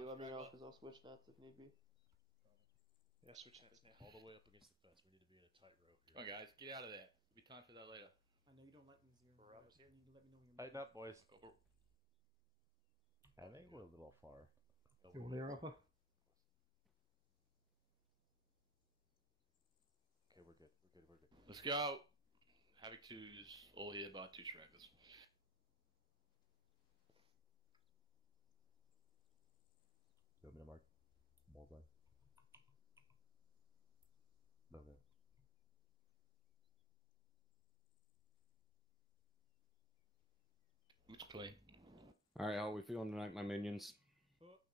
you let me know, because I'll switch nets if need be. Yeah, switch nets now. All the way up against the fence. We need to be in a tight row here. Come on, guys, get out of that. There'll be time for that later. I know you don't like me, Zero. Here. You need to let me know when you're Tighten up, boys. I think we're a little far. You want to Alpha? Okay, we're good. We're good. We're good. Let's go. Havoc 2's all here by 2 stragglers. You want me to mark? Bullseye. Okay. Boots clean. Alright, how are we feeling tonight, my minions?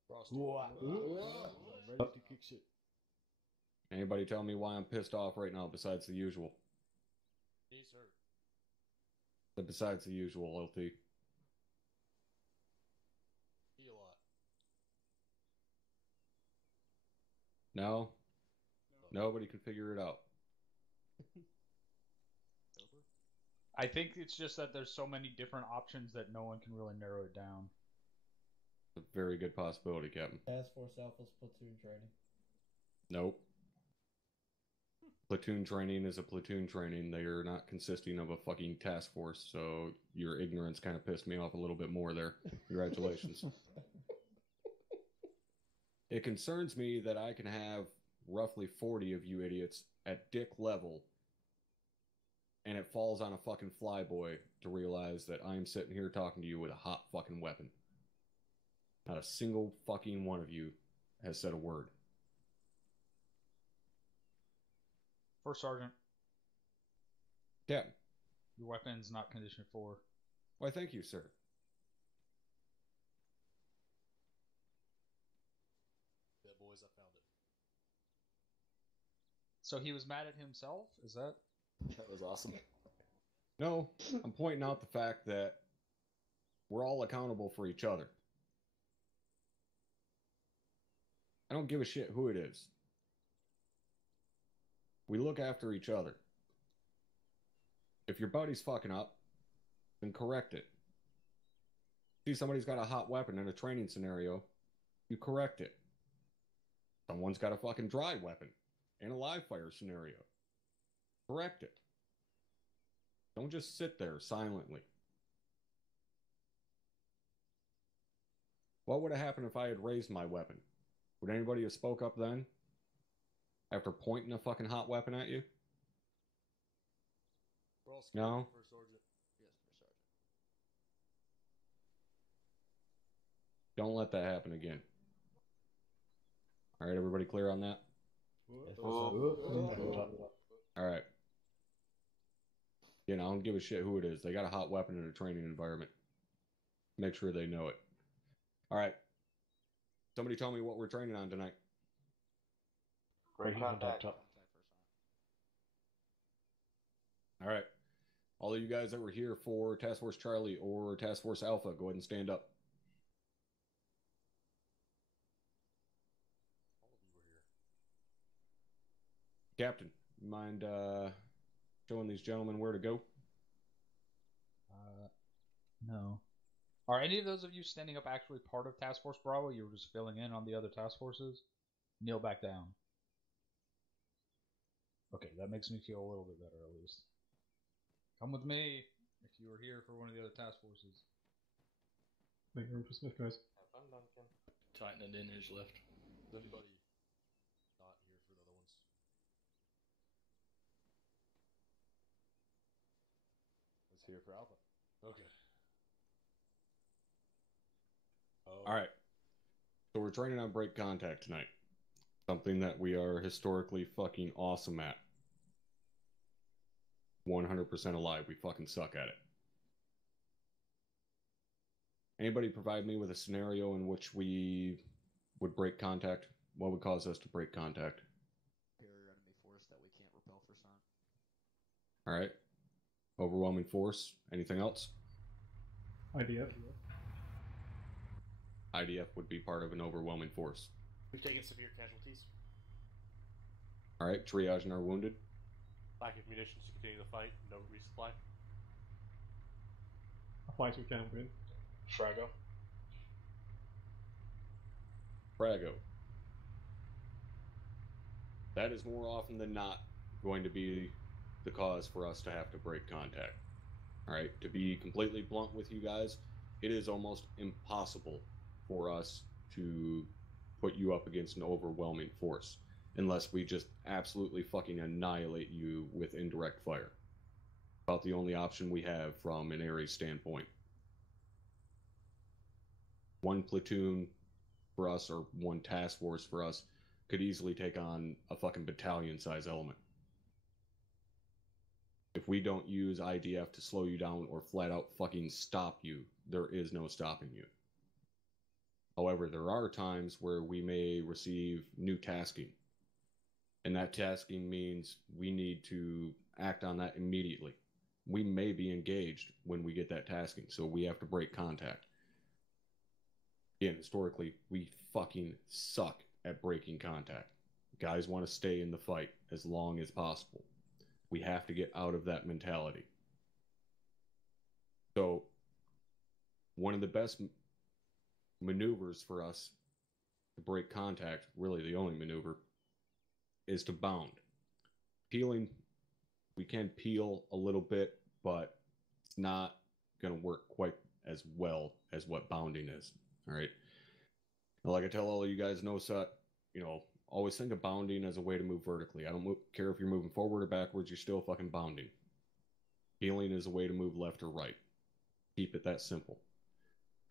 Ready to kick shit. Anybody tell me why I'm pissed off right now besides the usual? Yes, sir. Besides the usual, LT. Be a lot. No? Nobody can figure it out. I think it's just that there's so many different options that no one can really narrow it down. A very good possibility, Captain. Task Force Alpha's platoon training. Nope. Platoon training is a platoon training. They are not consisting of a fucking task force, so your ignorance kind of pissed me off a little bit more there. Congratulations. It concerns me that I can have roughly 40 of you idiots at dick level, and it falls on a fucking flyboy to realize that I'm sitting here talking to you with a hot fucking weapon. Not a single fucking one of you has said a word. First Sergeant. Captain. Your weapon's not conditioned for. Why, thank you, sir. Yeah, boys, I found it. So he was mad at himself? Is that? That was awesome. No, I'm pointing out the fact that we're all accountable for each other. I don't give a shit who it is. We look after each other. If your buddy's fucking up, then correct it. See somebody's got a hot weapon in a training scenario, you correct it. Someone's got a fucking dry weapon in a live fire scenario. Correct it. Don't just sit there silently. What would have happened if I had raised my weapon? Would anybody have spoke up then? After pointing a fucking hot weapon at you? We're all No. First Sergeant. Yes, First Sergeant. Don't let that happen again. Alright, everybody clear on that? Alright. You know, I don't give a shit who it is. They got a hot weapon in a training environment. Make sure they know it. Alright. Somebody tell me what we're training on tonight. Great contact. Alright. All of you guys that were here for Task Force Charlie or Task Force Alpha, go ahead and stand up. All of you were here. Captain, you mind showing these gentlemen where to go? No. Are any of those of you standing up actually part of Task Force Bravo? You were just filling in on the other task forces? Kneel back down. Okay, that makes me feel a little bit better at least. Come with me if you were here for one of the other task forces. Make room for Smith, guys. Have fun, Duncan. Tighten it in, who's left. Is anybody not here for the other ones? Let's hear for Alpha. Okay. Alright. So we're training on break contact tonight. Something that we are historically fucking awesome at. 100% alive. We fucking suck at it. Anybody provide me with a scenario in which we would break contact? What would cause us to break contact? Superior enemy force that we can't repel for CERN. Alright. Overwhelming force. Anything else? IDF. IDF would be part of an overwhelming force. We've taken severe casualties. Alright, triaging our wounded. Lack of munitions to continue the fight. No resupply. Fight we can win. Frago. Frago. That is more often than not going to be the cause for us to have to break contact. Alright, to be completely blunt with you guys, it is almost impossible for us to put you up against an overwhelming force unless we just absolutely fucking annihilate you with indirect fire. About the only option we have from an area standpoint. One platoon for us, or one task force for us, could easily take on a fucking battalion-size element. If we don't use IDF to slow you down or flat out fucking stop you, there is no stopping you. However, there are times where we may receive new tasking. And that tasking means we need to act on that immediately. We may be engaged when we get that tasking, so we have to break contact. Again, historically, we fucking suck at breaking contact. Guys want to stay in the fight as long as possible. We have to get out of that mentality. So, one of the best maneuvers for us to break contact, really the only maneuver, is to bound. Peeling, we can peel a little bit, but it's not going to work quite as well as what bounding is. All right. Like I tell all of you guys, always think of bounding as a way to move vertically. I don't care if you're moving forward or backwards, you're still fucking bounding. Peeling is a way to move left or right. Keep it that simple.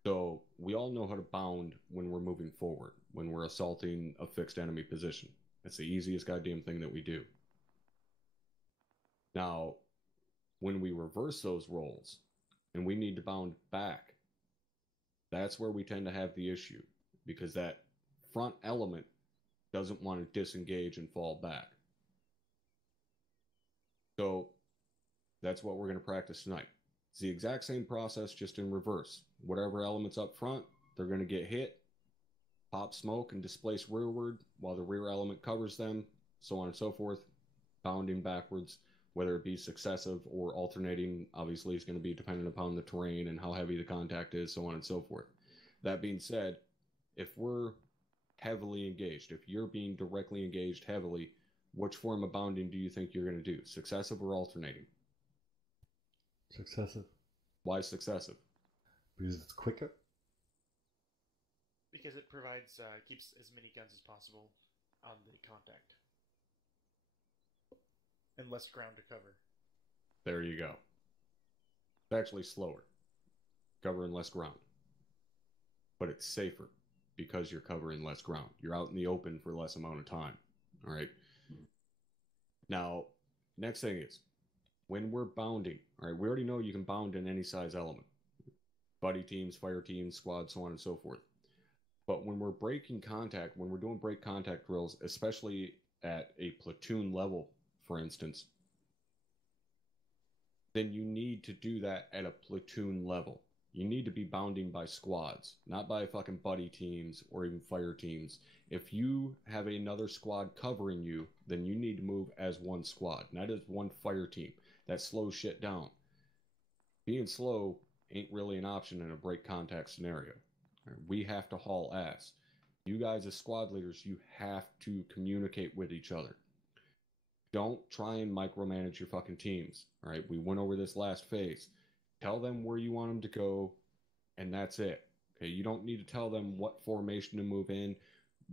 So we all know how to bound when we're moving forward, when we're assaulting a fixed enemy position. That's the easiest goddamn thing that we do. Now, when we reverse those roles and we need to bound back, that's where we tend to have the issue, because that front element doesn't want to disengage and fall back. So that's what we're going to practice tonight. It's the exact same process, just in reverse. Whatever element's up front, they're going to get hit, pop smoke, and displace rearward while the rear element covers them, so on and so forth, bounding backwards, whether it be successive or alternating. Obviously, it's going to be dependent upon the terrain and how heavy the contact is, so on and so forth. That being said, if we're heavily engaged, if you're being directly engaged heavily, which form of bounding do you think you're going to do? Successive or alternating? Successive. Why successive? Because it's quicker. Because it provides, keeps as many guns as possible on the contact. And less ground to cover. There you go. It's actually slower. Covering less ground. But it's safer because you're covering less ground. You're out in the open for less amount of time. All right. Now, next thing is, when we're bounding, all right, we already know you can bound in any size element. Buddy teams, fire teams, squads, so on and so forth. But when we're breaking contact, when we're doing break contact drills, especially at a platoon level, for instance, then you need to do that at a platoon level. You need to be bounding by squads, not by fucking buddy teams or even fire teams. If you have another squad covering you, then you need to move as one squad, not as one fire team. That slows shit down. Being slow ain't really an option in a break contact scenario. We have to haul ass. You guys as squad leaders, you have to communicate with each other. Don't try and micromanage your fucking teams. All right, we went over this last phase. Tell them where you want them to go, and that's it. Okay, you don't need to tell them what formation to move in,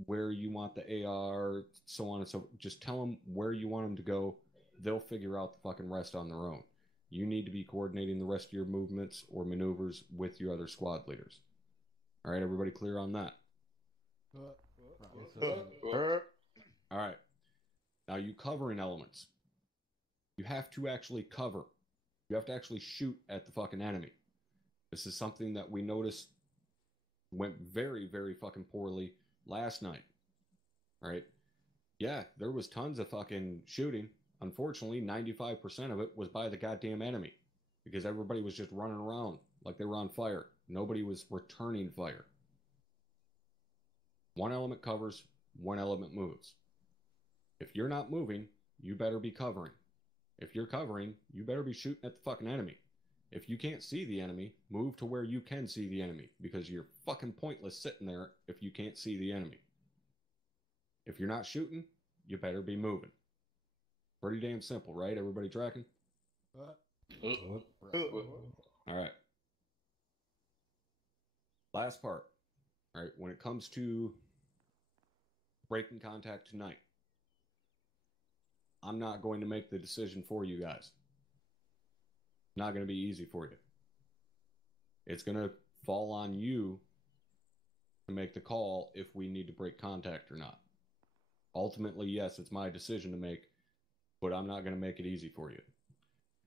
where you want the AR, so on and so forth. Just tell them where you want them to go. They'll figure out the fucking rest on their own. You need to be coordinating the rest of your movements or maneuvers with your other squad leaders. All right, everybody clear on that? All right. Now, you covering elements. You have to actually cover. You have to actually shoot at the fucking enemy. This is something that we noticed went very, very fucking poorly last night. All right? Yeah, there was tons of fucking shooting. Unfortunately, 95% of it was by the goddamn enemy. Because everybody was just running around like they were on fire. Nobody was returning fire. One element covers, one element moves. If you're not moving, you better be covering. If you're covering, you better be shooting at the fucking enemy. If you can't see the enemy, move to where you can see the enemy, because you're fucking pointless sitting there if you can't see the enemy. If you're not shooting, you better be moving. Pretty damn simple, right? Everybody tracking? Alright. Last part. Alright, when it comes to breaking contact tonight, I'm not going to make the decision for you guys. Not going to be easy for you. It's going to fall on you to make the call if we need to break contact or not. Ultimately, yes, it's my decision to make, but I'm not going to make it easy for you.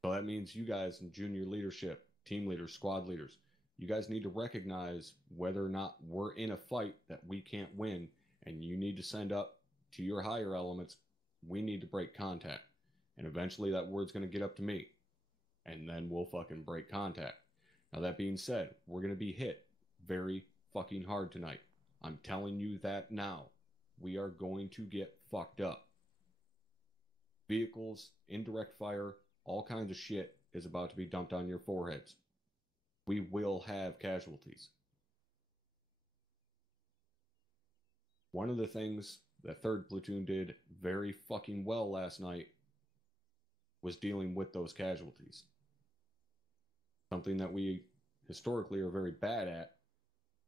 So that means you guys in junior leadership, team leaders, squad leaders, you guys need to recognize whether or not we're in a fight that we can't win, and you need to send up to your higher elements, we need to break contact. And eventually that word's going to get up to me. And then we'll fucking break contact. Now that being said, we're going to be hit very fucking hard tonight. I'm telling you that now. We are going to get fucked up. Vehicles, indirect fire, all kinds of shit is about to be dumped on your foreheads. We will have casualties. One of the things that 3rd Platoon did very fucking well last night was dealing with those casualties. Something that we historically are very bad at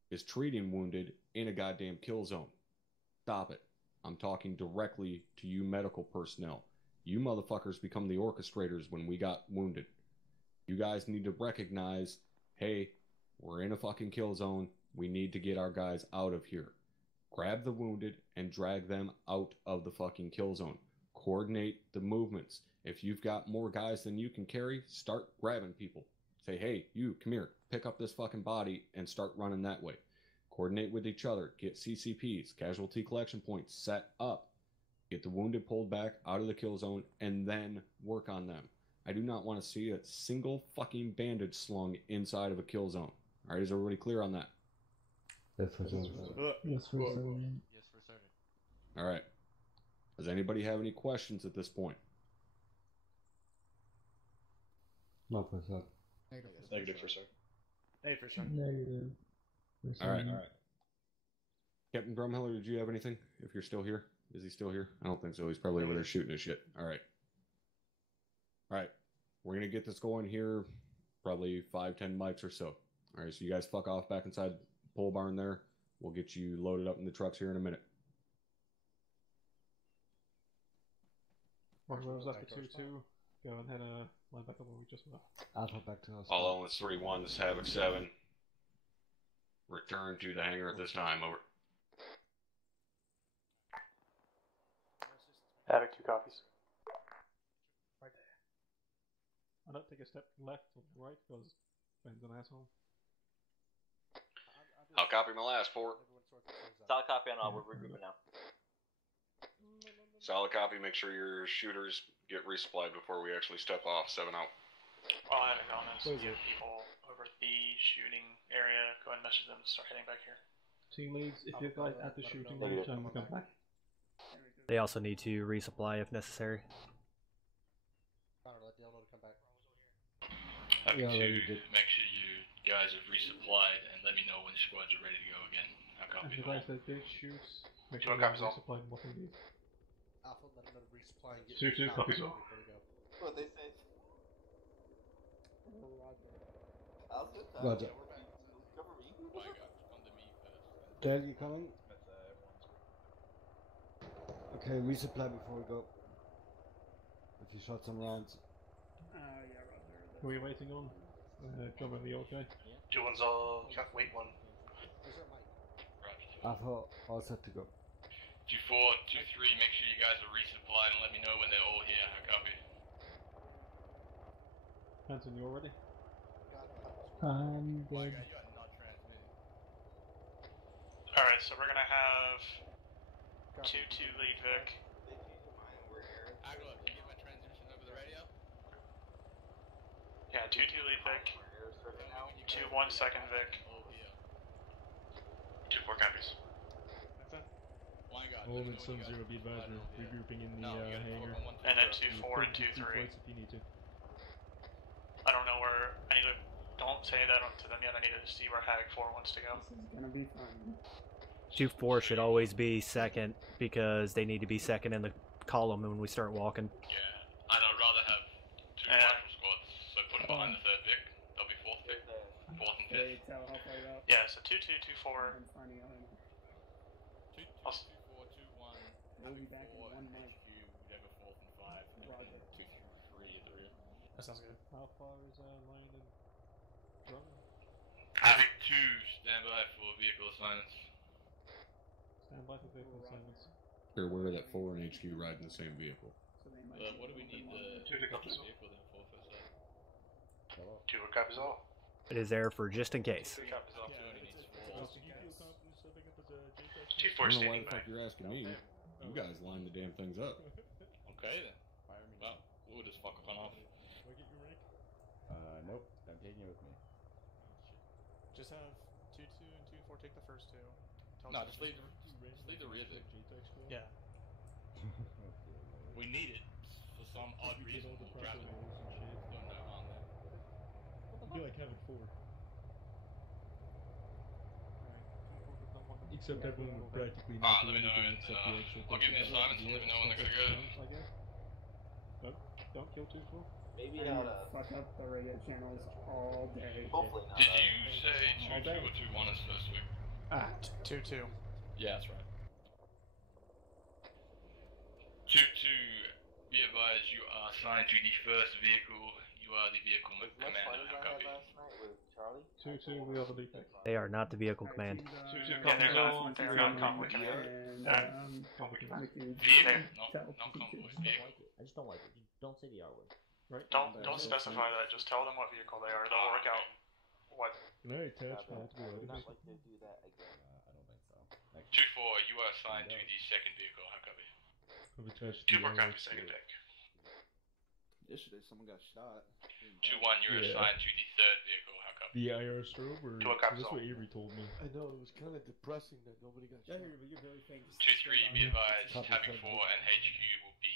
is treating wounded in a goddamn kill zone. Stop it. I'm talking directly to you medical personnel. You motherfuckers become the orchestrators when we got wounded. You guys need to recognize, hey, we're in a fucking kill zone. We need to get our guys out of here. Grab the wounded and drag them out of the fucking kill zone. Coordinate the movements. If you've got more guys than you can carry, start grabbing people. Say, hey, you, come here, pick up this fucking body and start running that way. Coordinate with each other. Get CCPs, casualty collection points, set up. Get the wounded pulled back out of the kill zone and then work on them. I do not want to see a single fucking bandage slung inside of a kill zone. Alright, is everybody clear on that? Yes, for certain. Yes, for certain. Yes, for certain. Alright. Does anybody have any questions at this point? Not for certain. Negative for sure. Hey, for sure. Negative. For Alright. certain. Captain Brumheller, did you have anything? If you're still here? Is he still here? I don't think so. He's probably over there shooting his shit. Alright. Alright. We're going to get this going here. Probably 5-10 mics or so. Alright, so you guys fuck off back inside the pole barn there. We'll get you loaded up in the trucks here in a minute. Romeo's after 2-2. Go ahead and line back up where we just were. Alpha back to us. All elements 3-1, this is Havoc 7. Return to the hangar at this time, over. Havoc 2 copies. Right there. I don't take a step left or right because Ben's an asshole. I'll copy my last port. Solid copy on all. We're regrouping now. Solid copy, make sure your shooters get resupplied before we actually step off. 7 out. While I have comments, give people over at the shooting area, go ahead and message them to start heading back here. Team leads, if you're guys at the shooting range, come back. They also need to resupply if necessary. Connor, let Dale know to come back. Happy to make sure you guys have resupplied and let me know when the squads are ready to go again. I'll copy If you that. guys that did shoot, make Two sure you copies all. resupply what they need. Alpha, let him know to resupply and get 2-2 copies all. before we go. What they say? Roger. Cover me. My God, come to me first. Dale, you coming? Okay, resupply before we go. If you shot some rounds. Yeah, Roger. Who are you waiting on? John, are you okay? 2-1's all, wait one. Roger. Alpha, all set to go. 2-4, 2-3, make sure you guys are resupplied and let me know when they're all here. I copy. Hanson, you all ready? I'm My good. God, you are not transmitting. Alright, so we're gonna have 2-2 lead Vic. Akulov, can you get my transmission over the radio? Yeah, 2-2 lead Vic. 2-1 second Vic. All here. 2-4 copies. My God. Element Sun 0, be advised, we're regrouping in the hangar. And then 2-4 and 2-3. If you need to. I don't know where I need to. Don't say that to them yet. I need to see where Havoc 4 wants to go. This is gonna be fun. 2-4 should always be second because they need to be second in the column when we start walking. Yeah, and I'd rather have two marshal squads, so put them behind the third Vic. They'll be fourth Vic, fourth and fifth. Tell how far you up. Yeah, so 2-2, 2-4. I'm finding out. 2-2, 2-4, 2-1. We'll be back in 1 minute. HQ, we have a fourth and 5. Roger. 2-3 at the rear. That sounds good. How far is Lane and Drum? Havoc 2, stand by for vehicle assignments. Stand by for vehicle assignments. You're aware that 4 and HQ ride in the same vehicle. What do we need the vehicle then for first aid? 2 copies all. It is there for just in case. 3 copies all. 2 only needs 4. 2-4 I don't know why standing the by. fuck you're asking me. You guys line the damn things up. Okay then. Well, we'll just fuck one off. Will I get your rank? Nope. I'm taking it with me. Just have 2-2 and 2-4 take the first 2. No, just leave the rear Vic. Yeah. We need it for some odd reason. We'll grab it. Don't know on that. I feel like having 4. Except everyone will practically not Let me know, and I'll give you the assignments and let me know when they're gonna go. Don't kill 2-4. Maybe I'm not gonna fuck up the radio channels all day. Hopefully not. Did you say 2-2 or 2-1 is first week? 2-2. Yeah, that's right. 2-2, be advised you are assigned to the first vehicle. You are the vehicle commander. How copy? Last night with Charlie. 2-2, we are the lead. They are not the vehicle command. 2-2 copies all. They're not convoy command. Vehicle, not convoy. Vehicle. I just don't like it. Don't say the R word. Right? Don't specify that. Just tell them what vehicle they are. They'll work out what. No, attachment. I would not like to do that again. I don't think so. 2-4, you are assigned to the second vehicle. How copy? 2-4 copies, second deck. Yesterday someone got shot. 2-1, you're assigned to the third vehicle. How copy? The IR strobe, or that's what Avery told me. I know, it was kind of depressing that nobody got shot. You're very famous. 2-3, be advised, Havoc 4 and HQ will be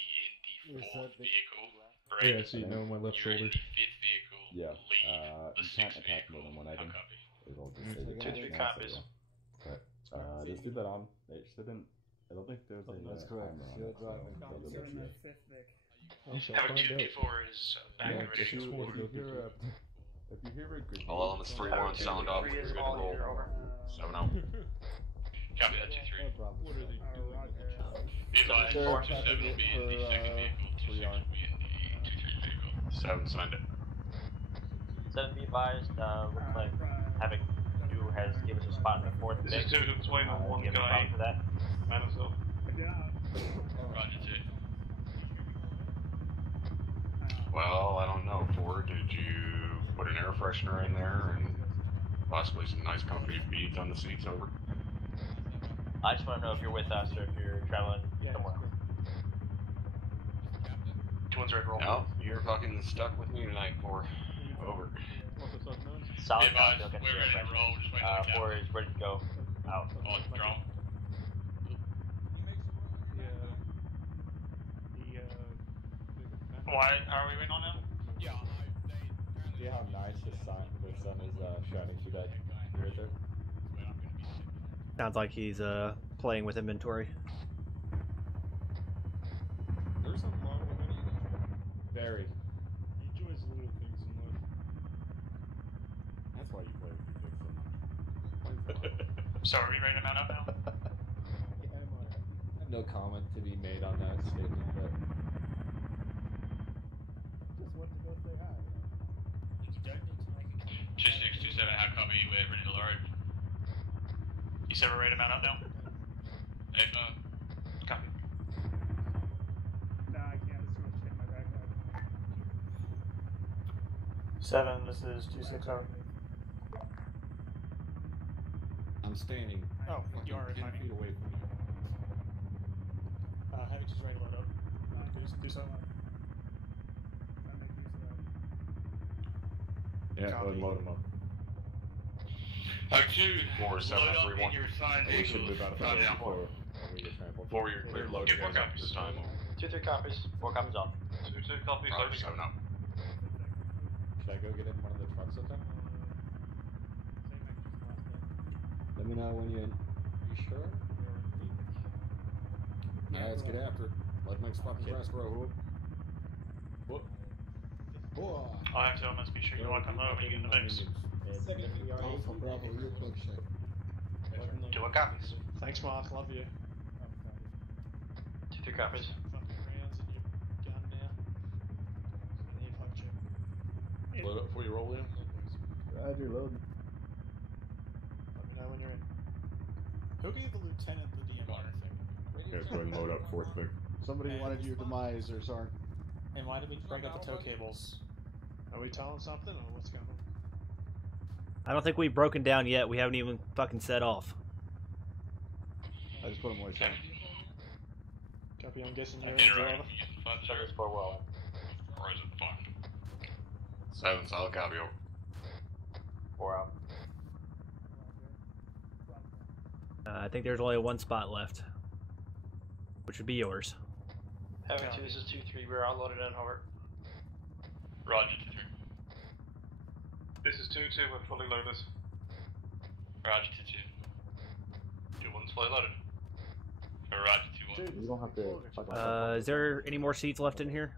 in the fourth vehicle. Break. Yeah, see, now my left You're shoulder. in the fifth vehicle. Yeah. Leave the You can't sixth attack vehicle. more than one How item. copy? It'll just say the 2-3 command, copies. so yeah. But just leave that on. They shouldn't. I don't think there's a That's correct. timer on You're it, so driving. they'll You're let in you. the 5th Vic. Havoc 2-4 is back and ready. If you hear a good All elements 3-1, sound off. 3 We're is good to all roll. here, over. 7-0. Copy that 2-3. What are they doing? Be advised, 4-7 will be in the second vehicle. 2-6 will be in the 2-3 vehicle. 7, signed it. 7 be advised, looks like Havoc 2 has given us a spot in the 4th This is Vic. 2 to swing on one Give him a guy. spot for that. Man himself. Good job. Roger, 2. Well, I don't know. 4, did you put an air freshener in there and possibly some nice comfy beads on the seats over? I just want to know if you're with us or if you're traveling somewhere. 2-1's ready to roll. No, you're fucking stuck with me tonight, 4. Over. Solid Be advised, copy, I'll get we're you ready to roll. Just wait on the 4 is ready to go. Out. Oh, it's drum. Why are we waiting on him? Yeah, See how nice the sun is shining through that right there? Sounds like he's playing with inventory. There's something wrong with any of that. Very. He enjoys the little things in life. That's why you play with your dick so much. So are we ready to mount up now? Yeah, I'm alright. I have no comment to be made on that statement, but just went to go say hi. 2627, how copy? We're ready to load. You said we're ready to mount up now? Hey, phone. Copy. No, I can't. It's too much shit in my backpack. 7, this is 2-6 over. I'm standing. Oh, you are 10 feet away from you. Havoc is ready to load up. Do so. Yeah, go ahead and load them up. Havoc 2, load up in your assigned We should vehicles. move out of Time the now. before we get trampled. 4, you're clear. Load Get you 4 guys up copies. this time. 2-3 copies. 4 copies off. 2-2 copies, Roger, loading. 7-0. Should I go get in one of the trucks with them? Let me know when you're in. You sure? Yeah, let's get after it. Let Mike's fucking dress grow. Whoop. All I have to do is be sure you lock on low when you get in the mix. Alpha Bravo, real plug check. Do what copies? Thanks, Mark. Love you. 2-3 copies. Fucking rounds in your gun now. Gonna need plug check. Load up before you roll in. Roger, loading. Let me know when you're in. Who gave the lieutenant the DMR thing? Yeah, go ahead and load up fourth pick. Somebody wanted your demise, or Sarn. And why did we break up the tow cables? Are we towing something, or what's going on? I don't think we've broken down yet. We haven't even fucking set off. I just put them away, Sarn. Copy, I'm guessing you're in, Shut driver. this for well. Or is it fun? 7, solid copy over. 4 out. I think there's only one spot left, which would be yours. Having 2, this is 2-3, we're all loaded in, over. Roger, 2-3. This is 2-2, we're fully loaded. Roger, 2-2. 2-1's fully loaded. Roger, 2-1. You don't have to. Is there any more seats left in here?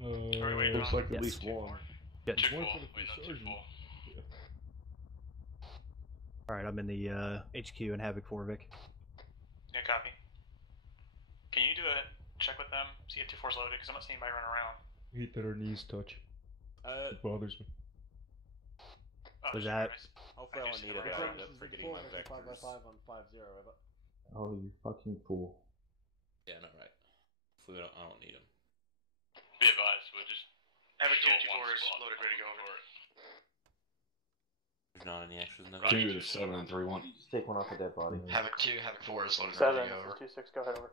Looks like at least one. Good. 2-4, wait, not 2-4. Alright, I'm in the HQ in Havoc 4, Vic. Yeah, copy. Can you do a check with them, see if 2-4's loaded, because I'm not seeing anybody run around. Hate that our knees touch. It bothers me. Was that? Hopefully I won't need it. I end up forgetting my vectors. 5x5 on 5-0, right? Oh, you fucking fool. Yeah, no, right. Hopefully I don't need them. Be advised, we'll just... Havoc 2-4 is loaded, ready to go over. There's not any extras in the 2 to 7 and 3-1. Just take one off a dead body. Havoc 2, Havoc 4 is loaded, 7, ready to go over. this is 2-6, go ahead, over.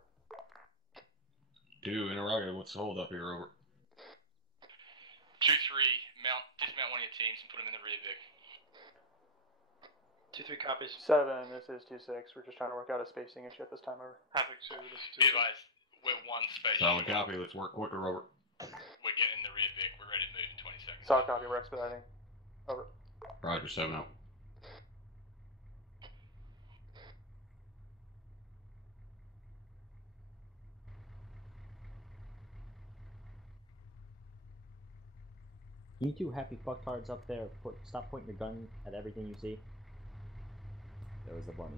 2, interrogative, what's the hold up here, over? 2-3, dismount one of your teams and put them in the rear, Vic. 2-3 copies. 7, this is 2-6, we're just trying to work out a spacing issue at this time, over. Havoc 2, this is 2-6. Be advised, we're one space. Solid copy, let's work quicker, over. We're getting in the rear, Vic. We're ready to move in 20 seconds. Solid copy, we're expediting. Over. Roger, 7 out. You two happy fucktards up there, stop pointing your gun at everything you see. That was the bunny.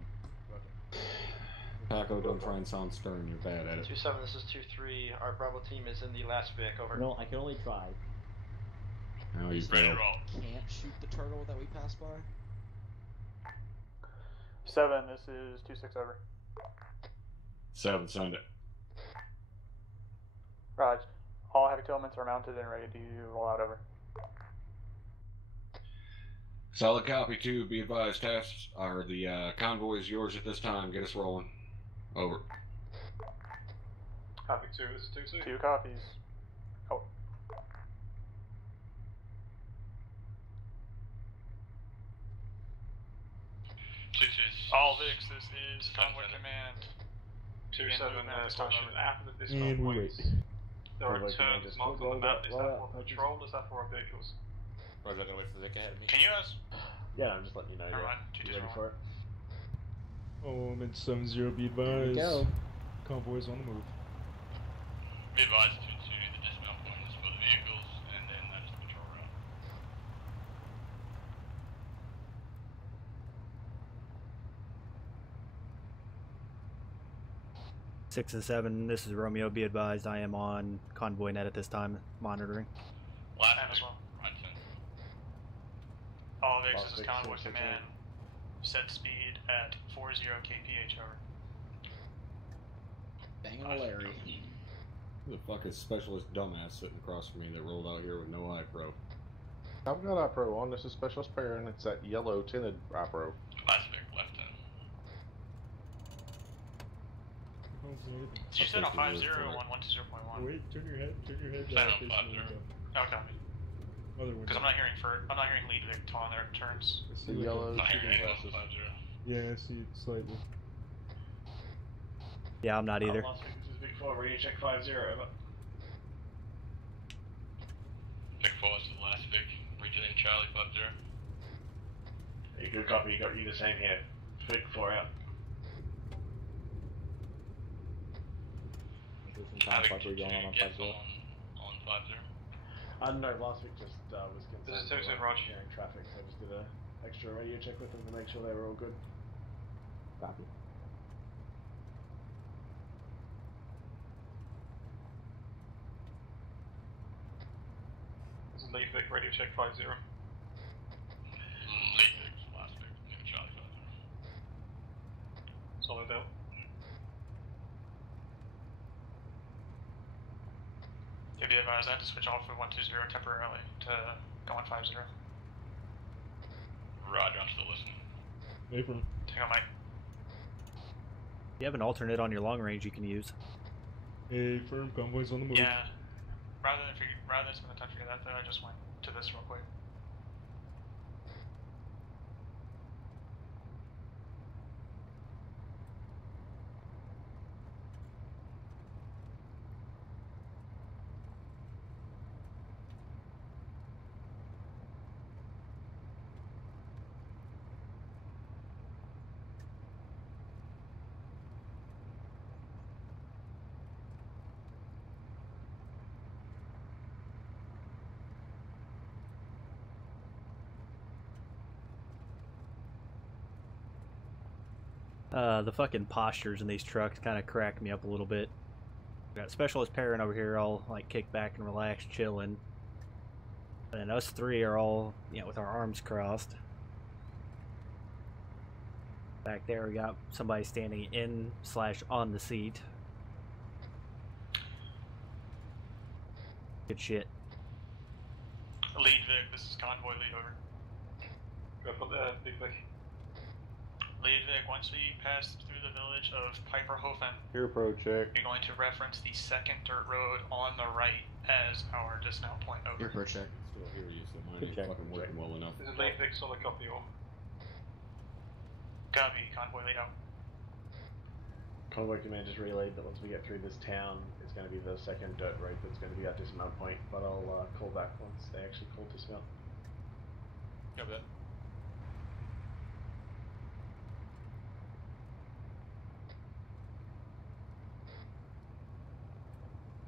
Paco, don't try and sound stern, you're bad at it. 2-7, this is 2-3, our Bravo team is in the last Vic, over. No, I can only try. No, you Ready to failed. roll. Can't shoot the turtle that we passed by. 7, this is 2-6, over. 7, send it. Raj, all Havoc elements are mounted and ready to roll out, over. Solid copy, 2, be advised, tasks are the convoy is yours at this time, get us rolling. Over. Copy 2, this is 2-2. 2 copies. Oh. All Vics, this is Convoy Command. 2-7 has function after the dismount points. There are terms marked on the map. Is that for patrol or is that for our vehicles? Or is that gonna wait for the Vic ahead of me? Can you guys? Yeah, I'm just letting you know. Never mind, You ready for it? Oh, I'm in 7-0, be advised. Go. Convoy's on the move. Be advised to continue the dismount points for the vehicles, and then that's the patrol route. 6 and 7, this is Romeo. Be advised, I am on convoy net at this time, monitoring. Last as well. Right 10. All Vics, this is Convoy Command. Set speed at 40 kph, over. Bang on Larry. Who the fuck is specialist dumbass sitting across from me that rolled out here with no iPro? I've got iPro on, this is specialist pair, and it's that yellow tinted iPro. Last Vic, left 10. You said on 5-0 on 120.1. Wait, turn your head Sign down. on facing 5-0. the window. Oh, copy. Other window. Because I'm not hearing lead Vic on their turns. I see The like yellow Not shooting hearing on glasses. 5-0. Yeah, I see it slightly. Yeah, I'm not either. Last Vic, this is Vic 4, ready to check 5-0, over. Vic 4 is the last Vic, returning Charlie 50. You good copy, you got you the same here. Vic 4 out. Havoc, Fuck, we're going on 2 gets 50. on 50. I don't know, last week just was concerned This is 2-2, about Roger. hearing traffic, so I just did a extra radio check with them to make sure they were all good. Copy. This is Lead Vic, radio check 50. Lead Vic, last Vic, near Charlie 50. Solid out. To be advised, I had to switch off of 120 temporarily to go on 50. Roger, I'm still listening. Apron. Take on Mike. You have an alternate on your long range you can use. Hey, firm convoys on the move. Yeah. Rather than spend the time to figure that though, I just went to this real quick. The fucking postures in these trucks kind of crack me up a little bit. Got Specialist Perrin over here all like kick back and relax, chilling. And us three are all, you know, with our arms crossed. Back there we got somebody standing in/on the seat. Good shit. Lead Vic, this is Convoy Lead over. Go put the Big Vic. Lead Vic, once we pass through the village of Piperhofen, Here, pro check. you're going to reference the second dirt road on the right as our dismount point over. Here, pro check. Still hear you, so mine Good ain't check. fucking working well enough. This is Lead Vic, solid copy all. Copy, Convoy Lead out. Convoy command just relayed that once we get through this town, it's going to be the second dirt road that's going to be our dismount point, but I'll call back once they actually call dismount. Copy that.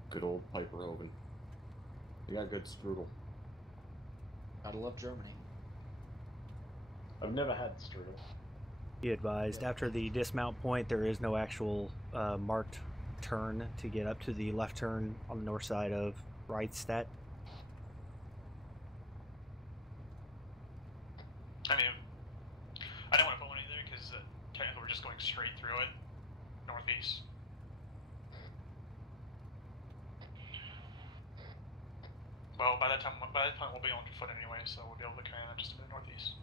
Good old Piper Hogan. You got good strudel. Gotta love Germany. I've never had strudel. Be advised, after the dismount point, there is no actual marked turn to get up to the left turn on the north side of Reichstadt. I mean, I don't want to put one in there because technically we're just going straight through it, northeast. Well, by that time we'll be on foot anyway, so we'll be able to carry on just to the northeast.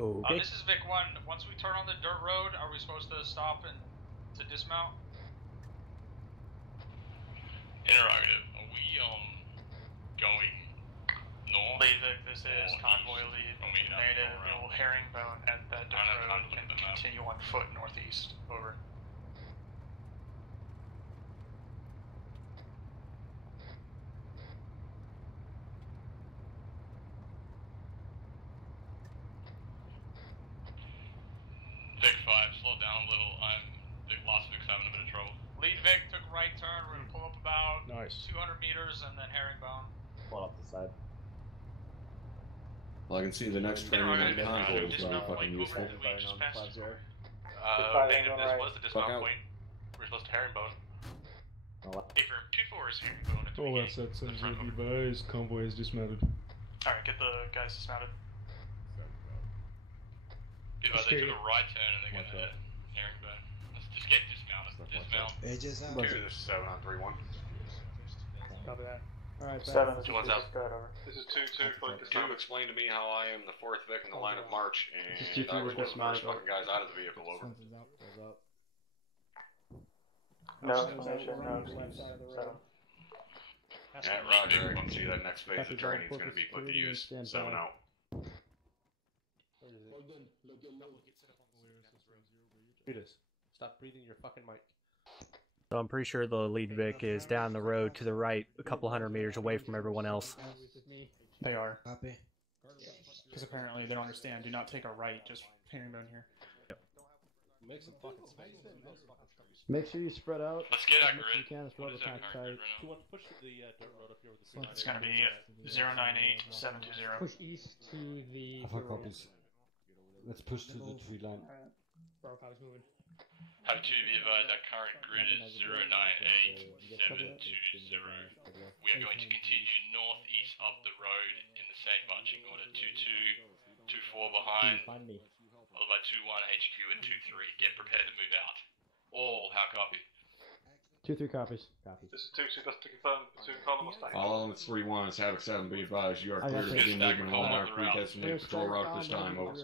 Okay. This is Vic 1. Once we turn on the dirt road, are we supposed to stop and to dismount? Interrogative. Are we going north? Lead Vic, this is or Convoy east? Lead. Or maybe not Made a go around? little herringbone at that dirt I'm road looking and at the map. continue on foot northeast. Over. Vic 5, slow down a little. The last Vic's having a bit of trouble. Lead Vic took right turn. We're gonna pull up about Nice. 200 meters and then herringbone. Pull up the side. Well, I can see the next training on Convoy is pretty fucking useful. We just passed. Negative, this was the dismount out. point. We're supposed to herringbone. Hey, for 2-4 is herringbone at the All beginning. assets and be advised, convoy is dismounted. Alright, get the guys dismounted. Because they took a right turn and they're gonna herringbone. Let's just get dismounted. Dismount. Edges out. This is 7 on 3-1. Copy that. Alright, 7. Two ones out. Go ahead, over. This is 2-2 for Can you explain to me how I am the 4th Vic in the line of march and SGT I was one of the dismounted. first fucking guys out of the vehicle over? No, Left side of the road. Yeah, Roger, I can see that next phase of training is going to be put to use. 7 out. Judas, stop breathing your fucking mic. So I'm pretty sure the lead Vic is down the road to the right, a couple hundred meters away from everyone else. They are. Copy. Because apparently they don't understand. Do not take a right, just hang down here. Make some fucking space. Make sure you spread out. Let's get our As much grid. as you can. This What road is is our not current tight. grid right now? Push the dirt road up here with the It's going to be 098720. Push east to the. Alpha copies. Let's push to the tree line. Bravo copy's moving. Have to be advised our current grid is 098720. We are going to continue northeast up the road in the same bunching order. 22, 24 behind, followed by 21 HQ and 23. Get prepared to move out. All, how copy? 2-3 copies. Copy. This is 2-2, just to confirm, between column or stack. All on 3-1, it's Havoc 7, be advised, you are I clear got to you. begin moving along our pre-designated patrol route at this time, over. 2-3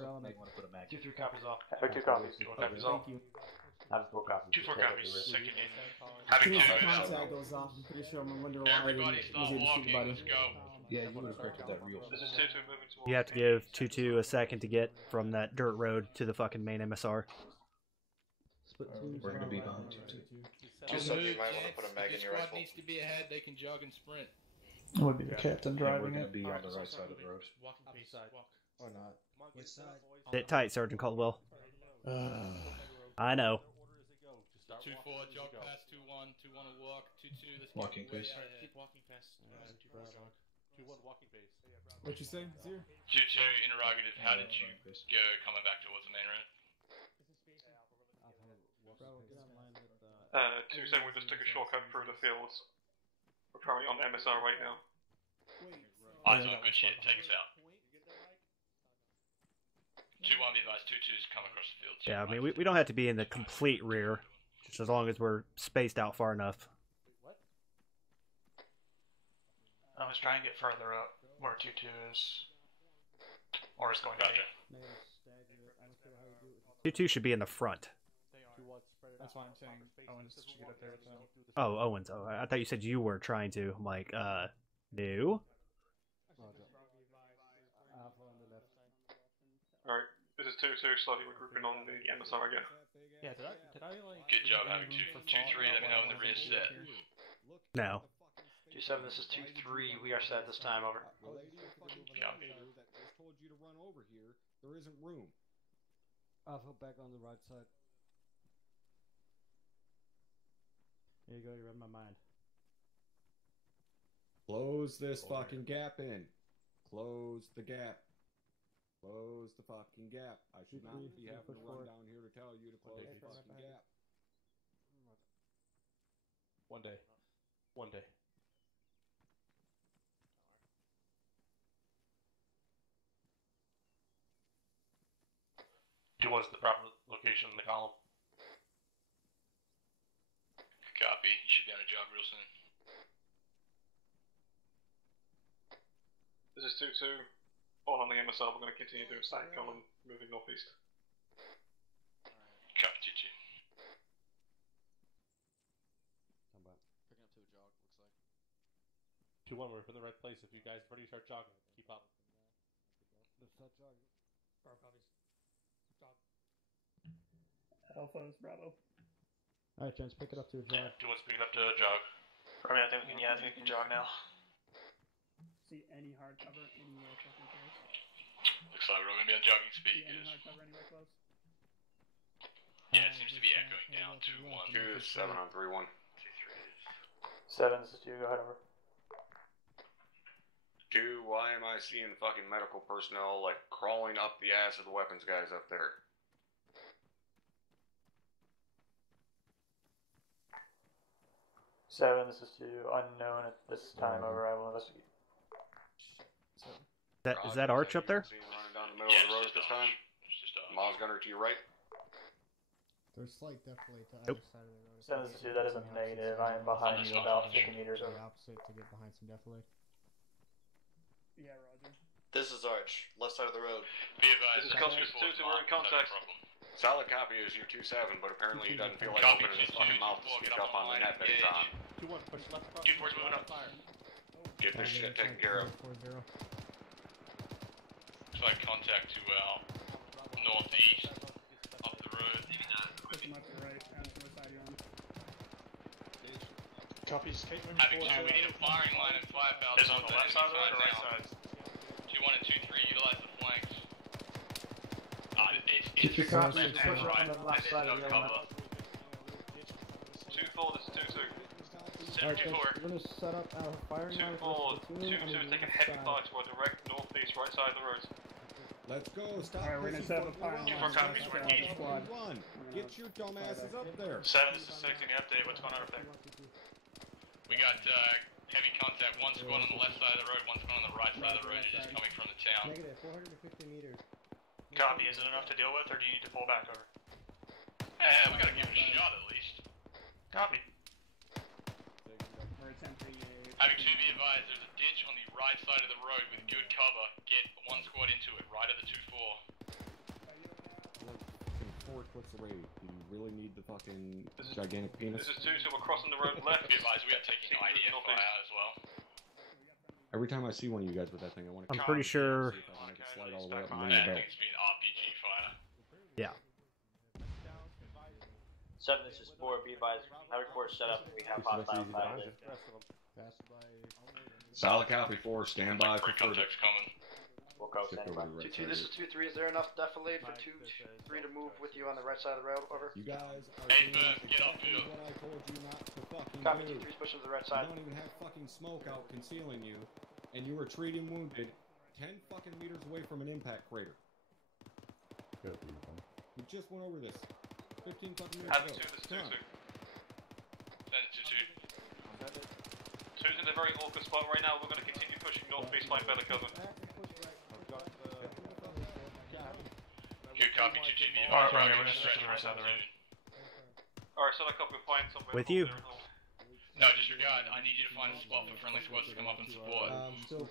copies off. 2 copies. 2 copies off. Have 4 copies. 2-4 copies, second in. Having two. Contact goes off. I'm pretty sure I'm wondering why Everybody start walking, let's go. Yeah, you would have corrected that real This is 2-2 moving towards. You have to give 2-2 a second to get from that dirt road to the fucking main MSR. We're gonna be behind 2-2. You might want to put a mag in your rifle. needs to be ahead, they can jog and sprint. Would be the captain driving We're it. gonna be on the right side of the road. Walking pace. Walk. Or not. Which side? Sit tight, Sergeant Caldwell. I know. 2-4, jog past 2-1, 2-1 will walk, 2-2, let's Walking keep way pace. ahead. Keep walking past 2-1 walking pace. What you saying, Zir? 2-2, interrogative, how did you go coming back towards the main road? 2-7, we just took a shortcut through the fields. We're currently on MSR right now. Eyes on good shit, take us out. 2-1, be advised, 2-2's come across the field. Yeah, I mean, we don't have to be in the complete rear, just as long as we're spaced out far enough. I was trying to get further up where 2-2 is. Or is going to be. 2-2 should be in the front. That's why I'm saying Owens should get up there with them. Oh, Owens. Oh, I thought you said you were trying to. I'm like, no. Alright, this is 2-2, slowly regrouping on the MSR again. Yeah, did I like... Good job having 2-3, let me know when the rear set. No. 2-7, this is 2-3, we are set this time, over. Copy. Just told you to run over here. There isn't room. Alpha back on the right side. There you go, you read my mind. Close this fucking gap in. Close the gap. Close the fucking gap. I should not be having to run down here to tell you to close the fucking gap. One day. One day. What's the proper location in the column? Copy, you should be on a job real soon. This is 2-2. All on the MSR, we're going to continue doing static column, moving northeast. Copy, 2-2. Picking up to a jog, looks like. 2-1, we're in the right place. If you guys ready to start jogging, keep up. Let's start jogging. Bravo copies. Jog. Alpha is Bravo. Alright, gents, pick it up to a jog. 2-1's picking up to a jog. I mean, I think we can jog now. See any hard cover anywhere fucking close? Looks like we're all going to be on jogging speed. See any hard cover anywhere close? Yeah, it seems to be echoing down 2-1. 2-7 on 3-1. 7, this is 2, go ahead, over. 2, why am I seeing fucking medical personnel like crawling up the ass of the weapons guys up there? Seven, this is 2, unknown at this time, over, I will investigate. Is that Arch up there? Running down the middle of the road at this time. Miles Gunner to your right. There's slight definitely to Nope. either side of the road. 7, this is 2, that is a negative, I am behind you about 50 meters, The over. opposite to get behind some defilade. Yeah, Roger. This is Arch, left side of the road. Be advised, This is Constable 2-2, we're in contact. Solid copy is your 2-7, but apparently he doesn't feel like Copy, opening his 2-2, fucking mouth to walking speak up up on on the net that he's on. 2-1, push left across. 2-4's moving up. Get this shit taken care of. 4-0. Looks like contact to our northeast, up the road. Copies, Kate, moving Havoc 2, forward. we need a firing line and firepower. Is it on the left side of the road or right side? 2-1 and 2-3, utilize the flanks. It's Keep your left cops and push right, on the left and side there's of no the cover. 2-4, this is 2-2. Alright, 2-4. we're gonna set up our firing line for this platoon. 2-4, 2-2 is taking heavy fire to our direct northeast right side of the road. Let's go. Stop. Alright, we're gonna set up a firing line. 2-4 copies, we're engaged. Run. Get your dumbasses up there. 7, this is 6 in the update, what's going on up there? We got heavy contact, one squad on the left side of the road, one squad on the right side of the road. It's just coming from the town. Negative, 450 meters. Copy, is it enough to deal with, or do you need to pull back over? We gotta give it a shot at least. Copy. We're attempting a... Having 2 be advised, there's a ditch on the right side of the road with good cover. Get one squad into it, right of the 2-4. Forward, what's the rate? Do you really need the fucking gigantic penis? This is 2, so we're crossing the road left. Be advised, we are taking IDF fire as well. Every time I see one of you guys with that thing, I want to. I'm pretty sure. See if I can make it slide all the way up and I ring the bell. think it's been RPG fire. Yeah. 7, this is 4, be advised, Havoc 4 set up, we have hostile piloted. Solid copy 4, stand by for further. We'll go, Stick stand over by. the right 2-2, this is 2-3. Is there enough defilade for 2-3 to move with you on the right side of the road? Over. You guys are Hey, doing get up exactly here. what I told you not to fucking Copy, do. 2-3's pushing to the right You side. don't even have fucking smoke out concealing you, and you were treating wounded 10 fucking meters away from an impact crater. We just went over this 15 fucking minutes Havoc 2, ago. this is Come on. 2-2. Then 2-2. 2's in a very awkward spot right now, we're going to continue pushing northeast line better cover. Good copy, 2-2. Be Alright, advised, we're gonna switch to the right side of the road. Alright, so I copy, we'll find somewhere. With you. No, disregard. I need you to find a spot for friendly squads to come up and support. Still,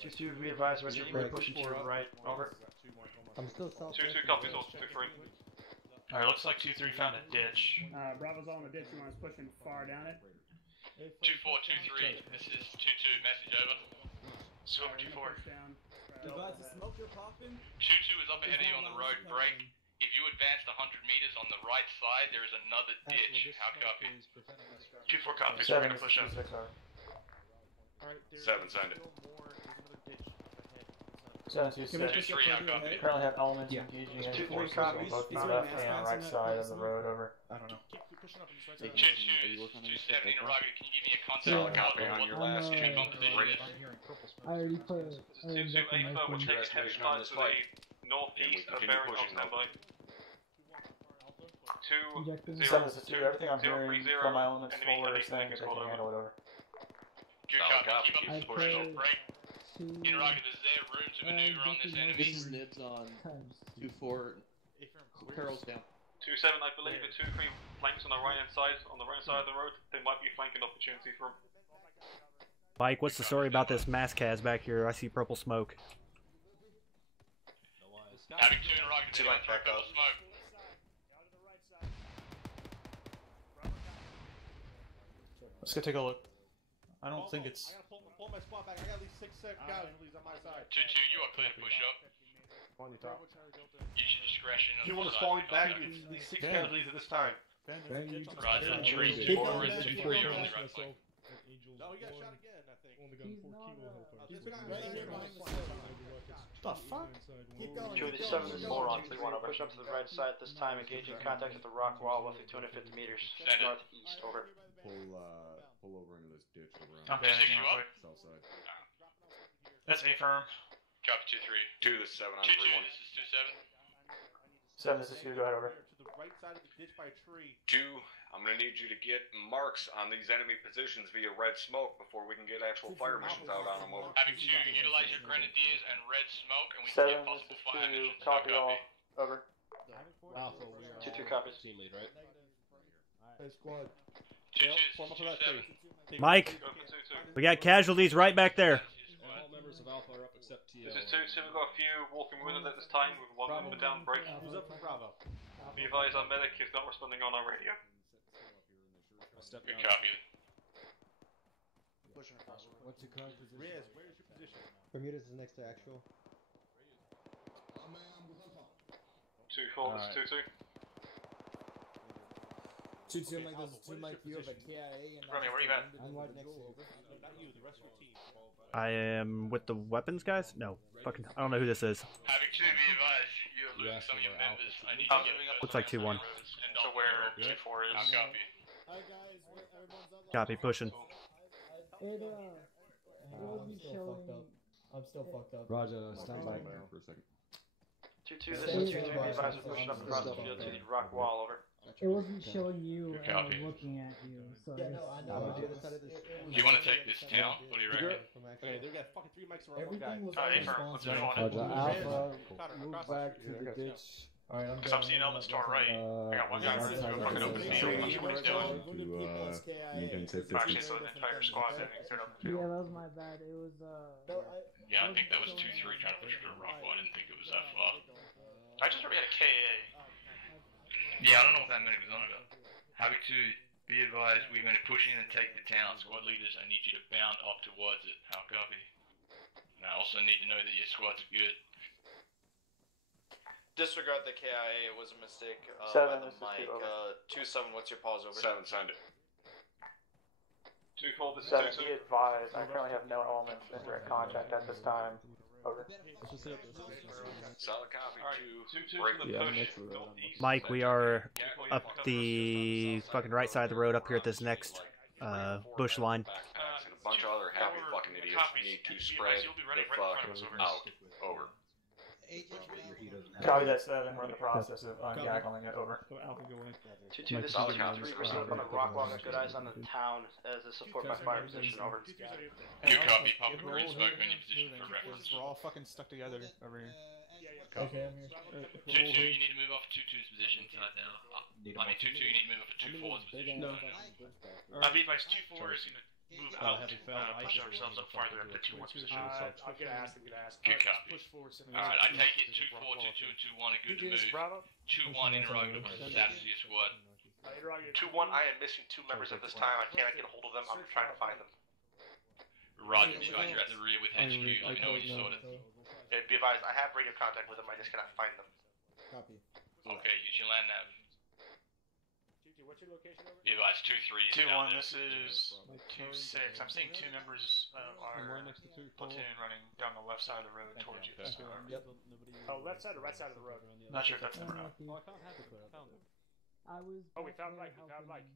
2-2, be advised, we're pushing to the right. Over. I'm still south. 2-2 copies, also 2-3. Alright, looks like 2-3 found a ditch. Bravo's all in the ditch, you want us pushing far down it? 2-4, 2-3. This is 2-2. Message over. Silver 2-4. Advise the smoke you're popping. 2-2 is up ahead of you on the road. Break. If you advance 100 meters on the right side, there is another ditch. How copy? 2-4 copies, we're gonna push up. 7, send it. 7-2-6. Currently have elements engaging in forces on both the left and right side of the road, over. I don't know. 2-2, 270 interrogator. Can you give me a contact? Solid copy on your last enemy chain. composition is? I already put it. 2-2 Ava, we're taking heavy fire to the northeast of bearing on standby. 2-0-2, everything I'm hearing 0-3-0, from my elements enemy forward heavy is saying flank is that they rolled can over. handle it, over. Good copy. Keep up the push. Break. Interrogator, is there room to maneuver on this enemy? This is Nibs on 2-4. Carol's down. 2-7, I believe the 2-3 flanks on the right hand side, of the road. There might be a flanking opportunity for him. Mike, what's the story about this mass cas back here? I see purple smoke. Having 2 interrogators, you want to throw purple smoke. Let's go take a look. I don't think it's. I gotta pull my spot back. I got at least 6 casualties on my side. 2-2, you are clear to push up. On your top. Use your discretion. You want to spawn back at least 6 casualties at this time. Roger, 3-4 is 2-3, you're on the right flank. No, he got shot again, I think. Only got 4 kilo health. The fuck? Keep going. 2 of the 7 is 4 on 3-1, over. Push up to the right side, this time engaging contact with the rock wall, roughly 250 meters. Northeast, over. Pull over into this ditch over on Okay, Just you up. south side. That's A firm. Copy 2-3. 2, this is 7 on 2-2, 3-1. this is 2-7. 7, this is you, go ahead, over. To the right side of the ditch by a tree. 2, I'm gonna need you to get marks on these enemy positions via red smoke before we can get actual fire missions out on them, over. Having 2, utilize your grenadiers and red smoke, and we can 7, get this possible is fire 2, missions. copy all, over. Alpha, we are 2-2 copies. team lead, right? Hey, squad. 2-2, 2-7. Mike, we got casualties right back there. All members of Alpha are up except TL. This is 2-2, we've got a few walking wounded at this time with one member down break. Who's up for Bravo? Be advised, our medic is not responding on our radio. Good copy. What's your current position? Riz, where's your position? Bermuda's is next to actual. 2-4, this is 2-2. 2-2, Mike, there's a 2 Mike view of a KIA and Romeo, where are you at? I'm right next to you. Not you, the rest of your team. I am with the weapons guys? No. Fucking, I don't know who this is. Havoc 2, be advised, you're losing some of your members. I need I'm to moving up. Looks like 2-1. So where 2-4 is. I'll copy. Alright guys, everyone's up. Copy, pushing. It wasn't showing. I'm still fucked up. Roger, stand by for a second. 2-2, this is 2-3, be advised, we're pushing up across the field to the rock wall, over. It wasn't showing you Copy. looking at you, so Yeah, no, I know. Do you want to take this town? What do you reckon? Okay, they got fucking 3 mics around one guy. Everything was Let's move on. Roger, Alpha, Connor, move across back the to street. the ditch. Alright, I'm Because I'm seeing elements to our right. I got one guy running through a fucking open field. I'm not sure what he's doing. maintain safe Actually, distance. so an entire squad moving through an open yeah, field. that was my bad. It was Yeah, I think that was 2-3 trying to push through a rock wall. I didn't think it was that far. I just heard we had a KA. Yeah, I don't know what that minute was on about. Havoc 2, be advised, we're going to push in and take the town. Squad leaders, I need you to bound up towards it. How copy? And I also need to know that your squads are good. Disregard the KIA, it was a mistake Seven, by the this is mic. 2-over. 2-7, what's your pause over? 7, send it. 2-4, this is 7, 2-2. be advised, I currently have no elements in direct contact at this time, over. Solid copy. Alright, 2-2 break for the Yeah, push. next to the Northeast. Mike, we are up the fucking right side of the road up here at this next bush line. And a bunch of other happy fucking idiots need to spread the fuck out. Over. Copy that 7, we're in the process of ungaggling it, over. So Alpha go in. 2-2, this is 2-3, we're still on the rock wall, got good eyes on the town as a support by fire position, over. You copy, pop a green smoke on your position for reference. We're all fucking stuck together over here. Okay, I'm here. 2-2, you need to move off 2-2's position inside now. I mean 2-2, you need to move off to 2-4's position. No. I'd be advised 2-4 is going to move out, push ourselves up farther up to 2-1's position. I'll get asked. Good copy. Alright, I take it 2-4, 2-2, and 2-1 are good to move. 2-1 in road with the status of your squad. 2-1, I am missing 2 members at this time. I cannot get a hold of them. I'm trying to find them. Roger, you're at the rear with HQ. Let me know when you sort it. Be advised, I have radio contact with them. I just cannot find them. Copy. Okay, use your land nav. What's your location over? Be advised, 2-3 is 2-1, this is 2-6. I'm seeing 2 members of our platoon running down the left side of the road towards you. Yep. Oh, left side or right side of the road? Not sure if that's them or not. Oh, I can't have it, but I found it. I was. Oh, we found Mike. We found Mike.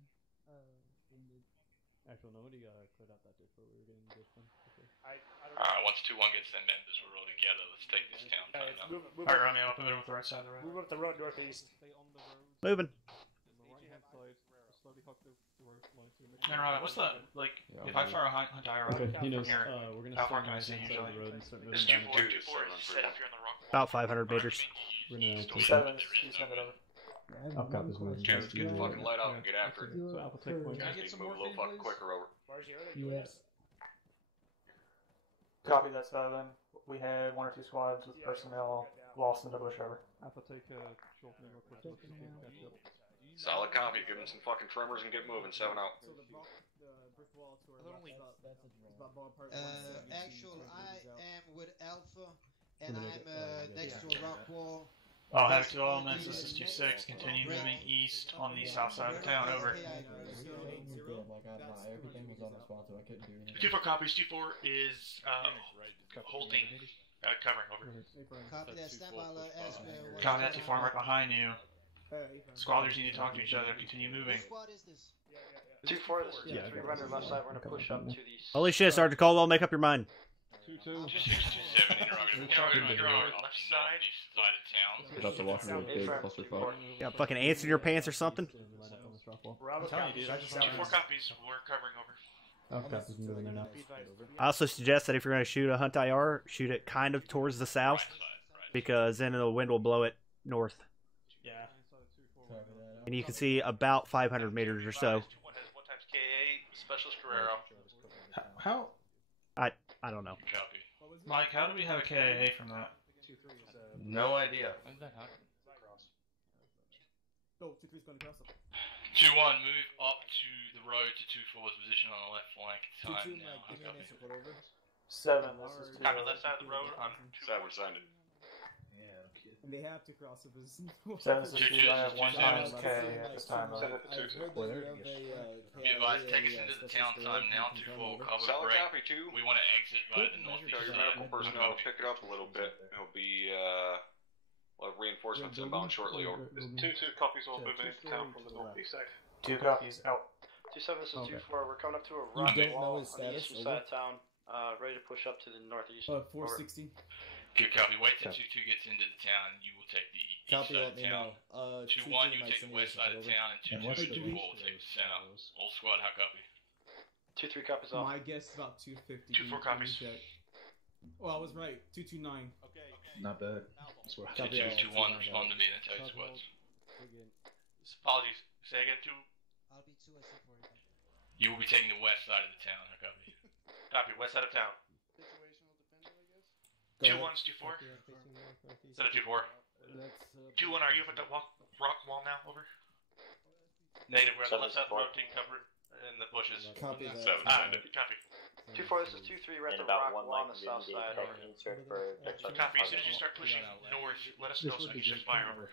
Actually, nobody cleared out that ditch, but we were getting this one. Okay. Alright, once 2-1 gets their members, we're all together. Let's take this town. Alright, Romeo, up the middle with the right side of the road. Move up the road northeast. Stay on the road. Moving. On the right hand side, slowly hug the road line to the Man, Robin, what's the, like, if I fire a hunt IR Okay, he from knows, here, we're gonna how far stay can I on see the side of usually? the road and start This moving is down. 2-4, 2-4 is set if you're on the rock. About 500 meters. We're gonna take 7, please send it over. Alpha is moving. Dudes, get the fucking light out and get after it. So Alpha take point. Guys need to move a little fucking quicker over. Yes. Copy that 7. We had 1 or 2 squads with personnel lost in the bush, over. Alpha take short name real quick. Solid copy. Give them some fucking tremors and get moving. 7 out. Actual, I am with Alpha, and I'm next to a rock wall. I'll have 2 elements, this is 2-6, continue moving east on the south side of town, over. Everything was unresponsive. I couldn't do anything. 2-4 copies, 2-4 is holding, covering, over. Copy that, stand by, ask me. Copy that, 2-4, I'm right behind you. Squad leaders need to talk to each other, continue moving. What is this? 2-4, this is 2-3, run to the left side, we're going to push up to the... Holy shit, Sergeant Caldwell, make up your mind. 2-7 2-2. you're on the left side of town. That's a walking road, big clusterfuck. Yeah, fucking ants in your pants or something? I'm telling you, dude. I just 2-4 copies, we're covering, over. Alpha is moving there now. I also suggest that if you're going to shoot a hunt IR, shoot it kind of towards the south, because then the wind will blow it north. Yeah. And you can see about 500 meters or so. 1 times KA, Specialist Guerrero. How? I don't know. Copy. Mike, how do we have a KAA from that? No idea. Oh, 2-1, move up to the road to 2-4's position on the left flank. Time now. Give me an answer, put over. 7, this is 2. Copy left side of the road on 7, send it. And they have to cross if it's... 762, I have 1 times K at this time. Send it to 2. Be advised, take us into the town time now. 2-4 will cover Solid break. copy, 2. We want to exit via the northeast Tell your side. medical personnel to pick it up a little bit. It'll be, well, reinforcements inbound shortly, over. 2-2 copies all moving into town from the northeast side. 2 copies, out. 2-7, this is 2-4. We're coming up to a You rock don't wall know his on the status, eastern side of town. Ready to push up to the northeast. 460. Good copy. Wait till 2-2 gets into the town. You will take the east Copy, side let of me town. know. 2-1, you take the west side of town, and 2-2 will take the center. All squad, how copy? 2-3 copies off. My guess is about 250. 2-4 copies. Oh, I was right. 229. Okay. Not bad. 2-2-1, respond to me and tell you squads. Apologies. Say again, 2. I'll be 2 SC for you. You will be taking the west side of the town, how copy? Copy, west side of town. Situational 2-1's 2-4. Set of 2-4. 2-1, are you up at the rock wall now? Over. Negative, we're on the left side of the road, taking cover in the bushes. Copy that. 7. Copy. 2-4, this is 2-3. We're at the rock wall on the south side. Copy, as soon as you start pushing north, let us know so we can shift fire over.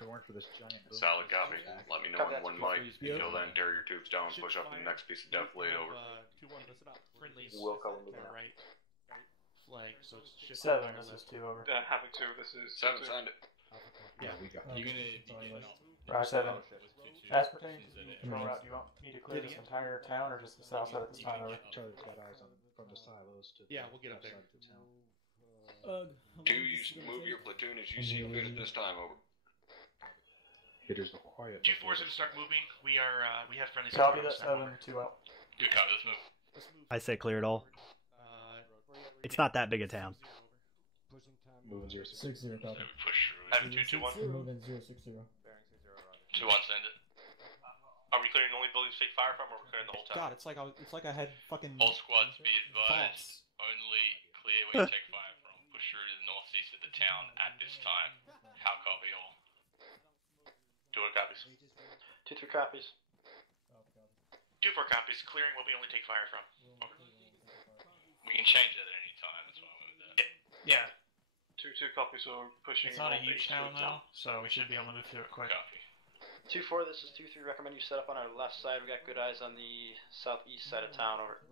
Solid copy. Let me know in 1 mic. Until then, tear your tubes down and push up to the next piece of defilade, over. 2-1, listen up. Friendly's Will call him right flag, so it's just 7, this is 2, over. Havoc 2, this is 7, signed it. Yeah, we got You're going to be Right, 7. As pertains to the control route, do you want me to clear this entire town or just the south side at this time? Over? Charlie's got eyes on from the silos to Yeah, we'll get up there. 2, you move your platoon as you see fit at this time, over. Hitters are quiet. 2-4's going to start moving. We have friendly Copy support that, on 7, 2 out. Good copy, let's move. I say clear it all. It's not that big a town. Moving 0, 6-0 copy. So we push through. Have 2-2-1. Moving 060. 2-1, send it. Are we clearing the only buildings to take fire from, or are we clearing the whole town? God, it's like I had fucking. All squads be advised. Only clear where you take fire from. Push through to the northeast of the town at this time. How copy all? 2 copies. 2-3 copies. 2-4 copies. Clearing what we only take fire from. Over. We can change that at any time. That's why I went with that. Yeah. 2-2 copies, so we're pushing. It's not a huge northeast town to though, so we should be able to move through it quick. Copy. 2-4, this is 2-3. Recommend you set up on our left side. We got good eyes on the southeast side of town. Over.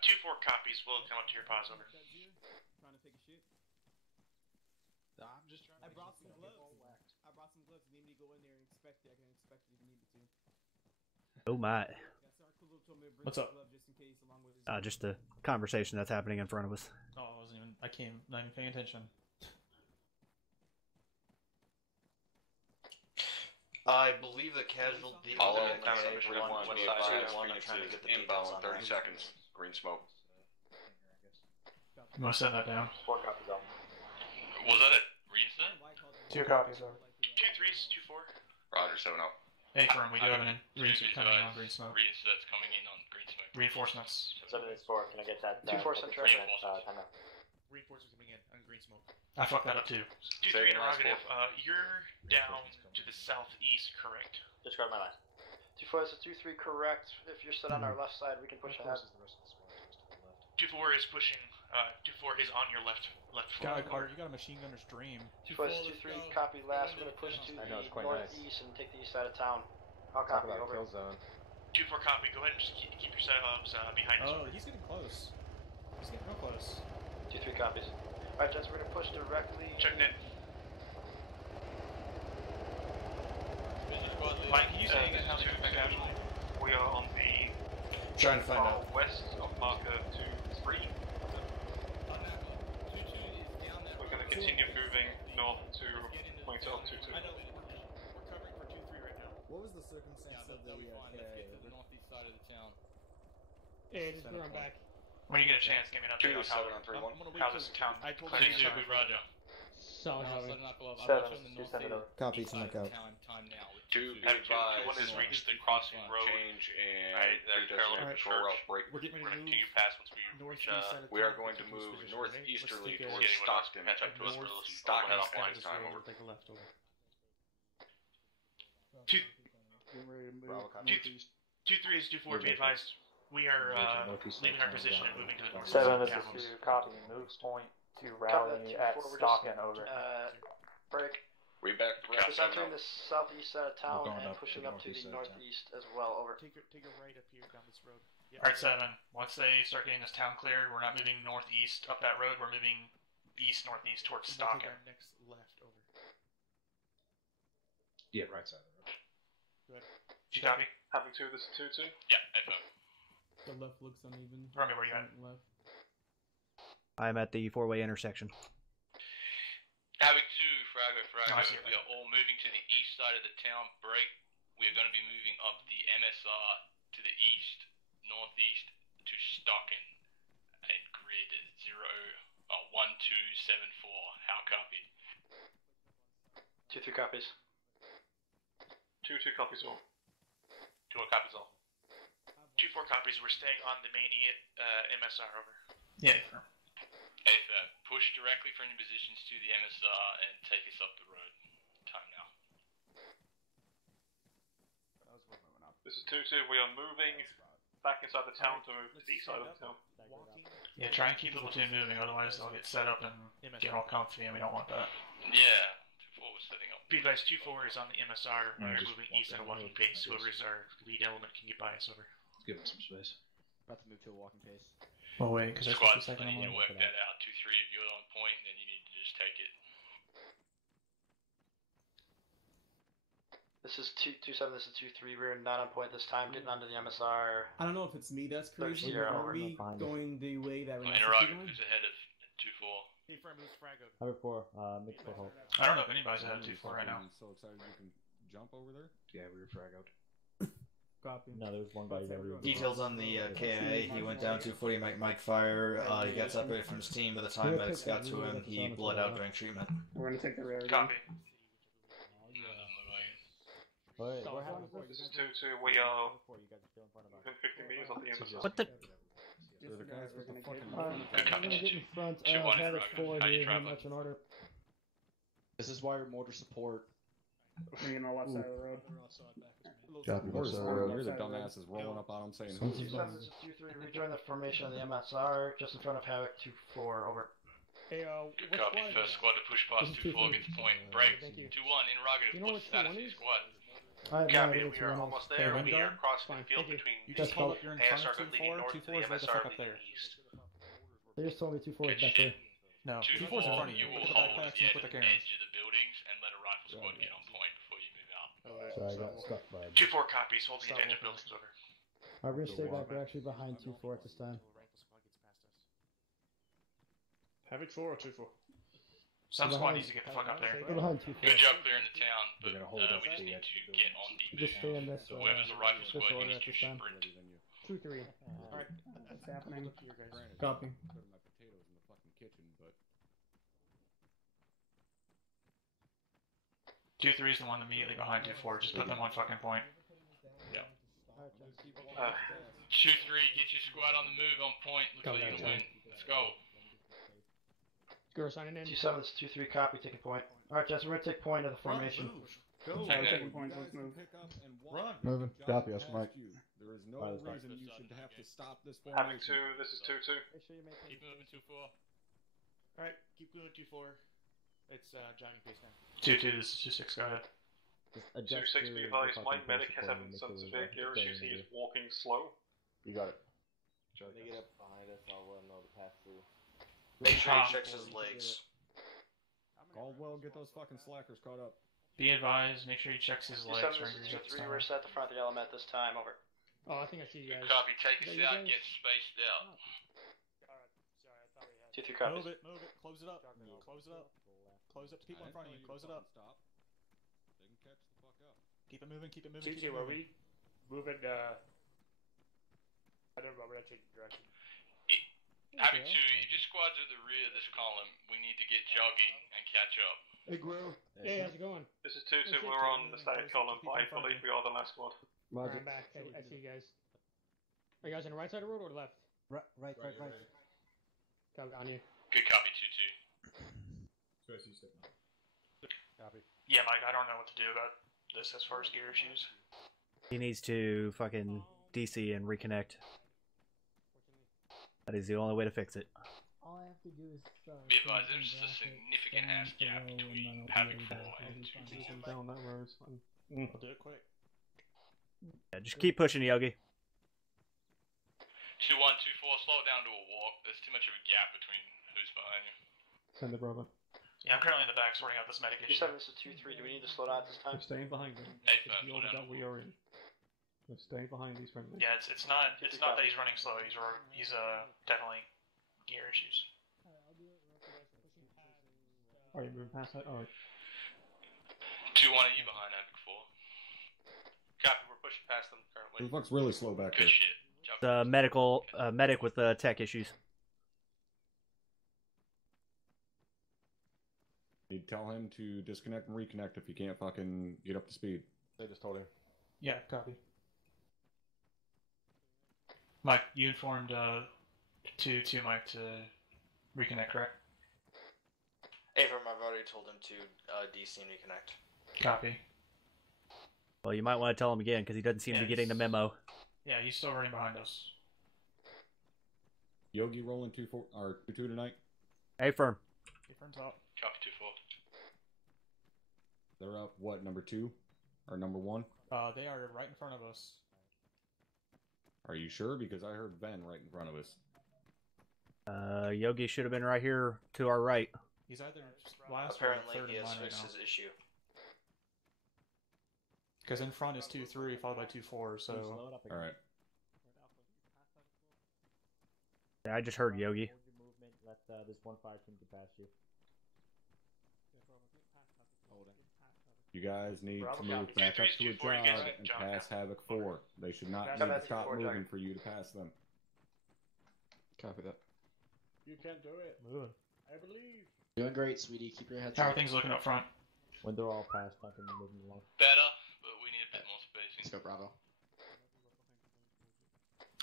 2-4 copies. We'll come up to your pause. Over. Trying to take a shit. I'm just trying to. I brought some gloves. If you need me to go in there and inspect it, I can inspect it if you need me to. Oh my. What's up? Just the conversation that's happening in front of us. Oh, I came, not even paying attention. I believe the casualty. All in, 3-1, be advised, Phoenix is inbound in 30 seconds. Green smoke. I'm gonna send that down. 4 copies out. Was that a reset? 2 copies over. 2-3's 2-4. Roger, 7 out. Hey, firm, we do have an reset coming in on green smoke. Reset's coming in on green smoke. Reinforcements. 7 is 4. Can I get that? 2-4 center. Timeout. Reinforcements coming in on green smoke. I fucked that up too. 2-3 interrogative. You're down to the southeast, correct? Describe my line. 2-4, this is 2-3 correct. If you're set on our left side, we can push ahead. 2-4 is pushing. 2-4 is on your left God, Carter, you got a machine gunner's dream. 2-4, this is 2-3 copy last. We're gonna push to the northeast and take the east side of town. I'll copy over. 2-4 copy. Go ahead and just keep yourselves behind us. Oh, he's getting close. He's getting real close. 2-3 copies. Alright, gents, we're gonna push directly. Checking in. Mike, can you say again how to casualty? We are on the Trying to find out. west of marker 2-3. We're going to continue moving north to point out 2-2. I know, we're covering for 2-3 right now. What was the circumstance of the Let's get to the northeast side of the town. Hey, just run back. When you get a chance, give me an update on how this town cleansing Two, Roger. Solid. Copy to knock out. Time now. 2, be Have 2-1 advised. has reached the crossing road. Change and Right, there's parallel control route break. We're getting We're ready going to to move continue past once we reach We are going to move northeasterly towards Stockton. catch up to us. Stockton lines time over. Take a left over. 2-3 is 2-4. Be advised. We are leaving our position and moving to the north. 7, this is 2 copy. Move point to rally at Stockton, over. Break. We back. Just entering the southeast side of town and pushing up to the northeast as well, over. Take a right up here down this road. Yep. Alright, 7. Once they start getting this town cleared, we're not moving northeast up that road, we're moving east-northeast towards Stockton. Next left, over. Yeah, right side of the road. Good. Did you copy? Having 2, this is 2-2. Yeah, Echo. The left looks uneven. Romeo, where you at? Left. I'm at the four-way intersection. Havoc 2, Frago. I see it. We are all moving to the east side of the town. Break. We are going to be moving up the MSR to the east, northeast to Stockton, and grid 1274. How copy? 2-3 copies. 2-2 copies all. 2-1 copies all. 2-4 copies, we're staying on the main MSR, over. Yeah, confirm. Push directly from your positions to the MSR and take us up the road. Time now. This is 2-2. We are moving back inside the town to move to the east side of the town. Yeah, try and keep the platoon moving, otherwise they'll get set up and get all comfy, and we don't want that. Yeah, 2-4 was setting up. Be advised, 2-4 is on the MSR, and we're moving east at a walking pace. Whoever is our lead element can get by us, over. Let's give him some space. About to move to a walking pace. Well, wait, because Squad's you need to work that out. 2-3 if you're on point, then you need to just take it. This is 2-7, this is 2-3. We're not on point this time, getting onto the MSR. I don't know if it's me that's crazy, or are we going the way that we're not Who's ahead of 2-4? Hey, friend, who's Frago? Havoc 4, mixed foothold. I don't know if anybody's ahead of 2-4 right now. I'm so excited you can jump over there. Yeah, we were frag out. Copy. No, there's one guy there. Details on the KIA. He went down 240, Mike fire. He got separated from his team. By the time medics got to him, he bled out during treatment. We're gonna take the rear. Copy. This is 2-2. We are within 50 meters of the MSR. What the? I'm gonna get in front of Havoc 4 here, very much in order. This is wire motor support. We're on the left side of the road. You're the dumbasses rolling up on him saying, This is 2-3. Rejoin the formation of the MSR, just in front of Havoc 2-4, over. Hey, Good copy. First squad to push past 2-4 gets the point. Break. 2-1, interrogative. What's the status of your squad? Copy, we are almost there. We are crossing the field between You just hold up your ASR leading north to the MSR leading east. They just told me 2-4 is back there. No, 2-4 2-4's in front of you. You will hold the edge of the buildings and let a rifle squad get on point before you move out. So I got stuck by 2-4 copies, holding the edge of buildings, over. We're gonna stay back. We're actually behind 2-4 at this time. Havoc 4 or 2-4? Some squad needs to get the fuck up there. We're behind 2-4. Good job clearing the town, but hold we just need to get on the Just stay in this. whoever's the rifle this squad order needs at to this time. sprint. 2-3. Alright, what's happening? Copy. put my potatoes in the fucking kitchen, but 2-3 is the one immediately behind 2-4. Just put them on fucking point. Yeah. 2-3, get your squad on the move, on point. Looks like you're gonna win. Let's go. Go signing in. 2-7, this is 2-3 copy, taking point. Alright, Jess, we're gonna take point of the formation. Go. Taking points, let's move. Run. Moving. Copy, that's Mike. There is no reason you should have to stop this Having formation. 2, this is 2-2. Keep moving 2-4. Alright, keep going 2-4. It's jogging pace now. 2-2, this is 2-6, go ahead. 2-6, be advised, my medic has having some severe gear issues. He is walking slow. You got it. When they get up behind us, I'll let them know to pass through. Make sure he checks his legs. Caldwell, get those fucking slackers caught up. Be advised, make sure he checks his legs. 2-7, this is 2-3, we're set at the front of the element this time, over. Oh, I think I see you guys. Copy, take us out, get spaced out. 2-3 copies. Move it, close it up. Close it up. Close up to people in front of you, close it up. Stop. They can catch the fuck up. Keep it moving, keep it moving. CT, are we moving, I don't know, we're not changing direction. Having 2, if your squad's at the rear of this column, we need to get jogging and catch up. Hey, Gro. Hey, how's it going? This is 2-2, we're on the static column. I believe we are the last squad. I'm back. I see you guys. Are you guys on the right side of the road or the left? Right. Copy, on you. Good copy, 2-2. Copy. Yeah, Mike, I don't know what to do about this as far as gear issues. He needs to fucking DC and reconnect. That is the only way to fix it. all I have to do is. Be advised, there's just a significant ass gap between Havoc 4 and 2. Down that road. I'll do it quick. Yeah, just keep pushing, Yogi. 2-1, 2-4, slow it down to a walk. There's too much of a gap between who's behind you. Send the brother. Yeah, I'm currently in the back sorting out this medic issue. 27, this is 2-3. Do we need to slow down at this time? We're staying behind them. Hey, That's the order that we are in. We're staying behind these friendly. Yeah, it's not that he's running slow. He's definitely gear issues. Are you moving past that? Alright. 2-1 are you behind Havoc 4? Copy, we're pushing past them currently. It looks really slow back Good there. shit. Jump. The medic with tech issues. You tell him to disconnect and reconnect if you can't fucking get up to speed. They just told him. Yeah, copy. Mike, you informed to Mike to reconnect, correct? Avram, I've already told him to DC and reconnect. Copy. Well, you might want to tell him again because he doesn't seem to be getting the memo. Yeah, he's still running behind us. Yogi rolling 2-4 or 2-2 tonight. Hey, firm. Hey, firm's up. Copy 2-4. They're up what, number 2 or number 1? They are right in front of us. Are you sure? Because I heard Ben right in front of us. Yogi should have been right here to our right. He's either last Apparently or third he in has line right fixed now. his issue. Because in front is 2-3 followed by 2-4, so... Alright. Yeah, I just heard Yogi. Hold your movement, let this 1-5 team get past you. You guys need Bravo, to move copy. back up 2-3's to a 2-4, you jog guys and jog pass Havoc 4. They should not Come need at to stop 2-4, moving jog. for you to pass them. Copy that. You can do it. Moving. I believe. Doing great, sweetie. Keep your head How are up. things looking up front? When they're all past, I can move them along. Better, but we need a bit more spacing. Let's go, Bravo.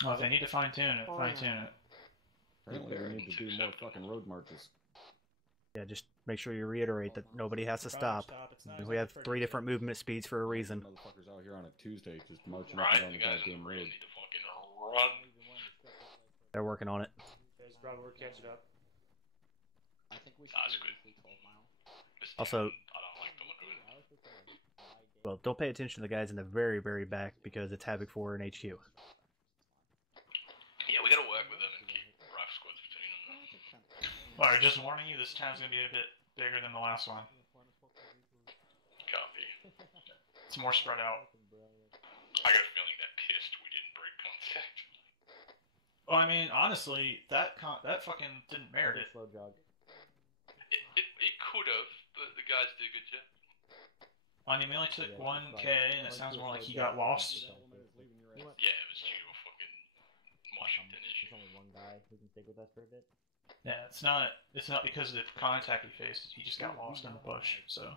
Oh, if they need to fine-tune it, fine-tune it. Apparently we need to do more fucking road marches. Yeah, just make sure you reiterate that nobody has to stop. We have 3 different movement speeds for a reason. Motherfuckers out here on a Tuesday just marching Right, up and down the the guys goddamn on the road. rail need to fucking run. They're working on it. Guys, Bravo, we're catching up. I think we should That's do good. a 12 mile. Also, I don't like the look of it. well, don't pay attention to the guys in the very, very back because it's Havoc 4 and HQ. Yeah, we gotta work with them and keep rifle squads between them. Alright, just warning you, this town's gonna be a bit bigger than the last one. Copy. It's more spread out. I got a feeling that pissed we didn't break contact. Well, I mean, honestly, that fucking didn't merit it. Slow jog. It could have, but the guys did a good job. I mean, we only took 1K, and it sounds more like he got lost. Yeah, it was due to a fucking Washington issue. There's only one guy who can stick with us for a bit. Yeah, it's not because of the contact he faced. He just got lost in the bush. So.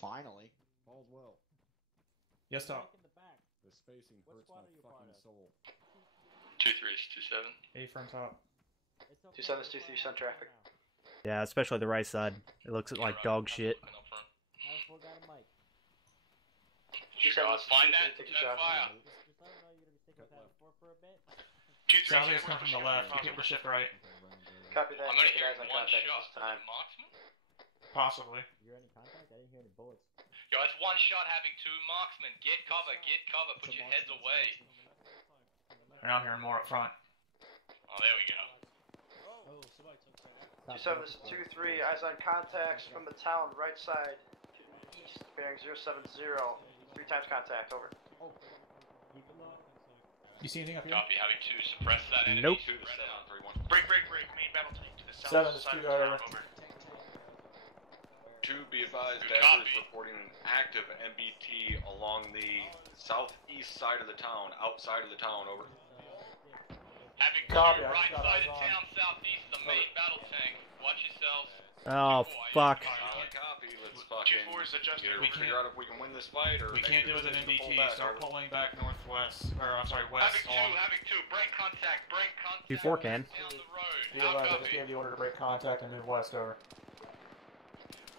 Finally. All's well. Yes, Doc. The spacing hurts my fucking soul. 2-3 is 2-7. A from top. 2-7 is 2-3 sun traffic. Yeah, especially the right side. It looks like dog shit. Find that, take that fire. 2-3 Sounds like it's coming from the left. You keep the shift right. Copy that. I'm gonna Keep hear guys on one contact shot. this time. Marksman? Possibly. You hear any contact? I didn't hear any bullets. Yo, it's one shot having 2 marksmen. Get cover, put your heads away. And I'm hearing more up front. Oh, there we go. 2-7 this is 2-3. Eyes on contacts from the town right side to the east, bearing 070. 3 times contact. Over. You see anything up here? Copy, having 2 suppress that enemy. Nope. Spread out. Break. Main battle tank to the south 7 is side 2 of the town. over. Over. 2, be advised, Good Dagger is copy. reporting an active MBT along the southeast side of the town, outside of the town, over. Having 2 Copy, I right just got side eyes of on. town, southeast, the main battle tank. Watch yourselves. Oh, fuck. Solid copy, let's fucking 2-4 is adjusted. either We figure can't- out if we can win this fight or We make can't the do it with an decision to pull MBT. back, Start over. pulling back northwest. Or, I'm sorry, west. Having 2, break contact. 2-4 can. Down the road. You How realize I just copy? gave the order to break contact and move west over.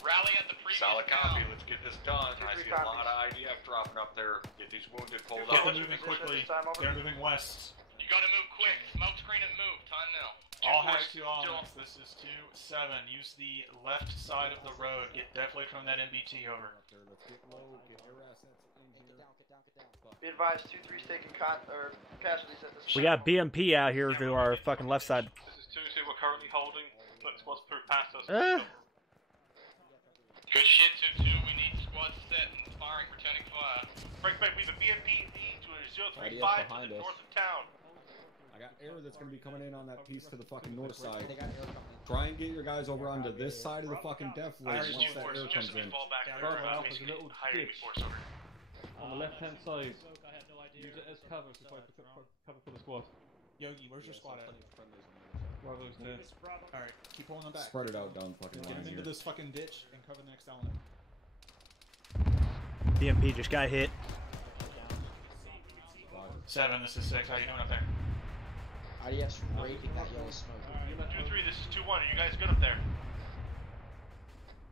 Rally at the previous Solid town. copy, let's get this done. I see a lot of IDF dropping up there. Get these wounded pulled Get out. them moving quickly. They're moving west. You Gotta move quick. Smoke screen and move. Time now. All hatch to Owens. This is 2-7. Use the left side of the road. Get definitely from that MBT over. Be advised, 2-3's taking casualties at this. We got BMP out here to our fucking left side. This is 2-2. We're currently holding. Flip squad's through past us. Good shit, 2-2. We need squad set and firing, returning fire. Break. We have a BMP to a 035 to the north of town. I got air that's going to be coming in on that piece to the fucking north side. Try and get your guys over onto this side of the fucking def list once that air comes in. On the left hand side, use it as cover to fight cover for the squad. Yogi, where's your squad at? Bravo's dead. Alright, keep pulling them back. Spread it out down fucking Get line them into here. this fucking ditch and cover the next element. BMP just got hit. 7, this is 6. How you doing up there? IDF's raking that yellow smoke. 2-3, this is 2-1. Are you guys good up there?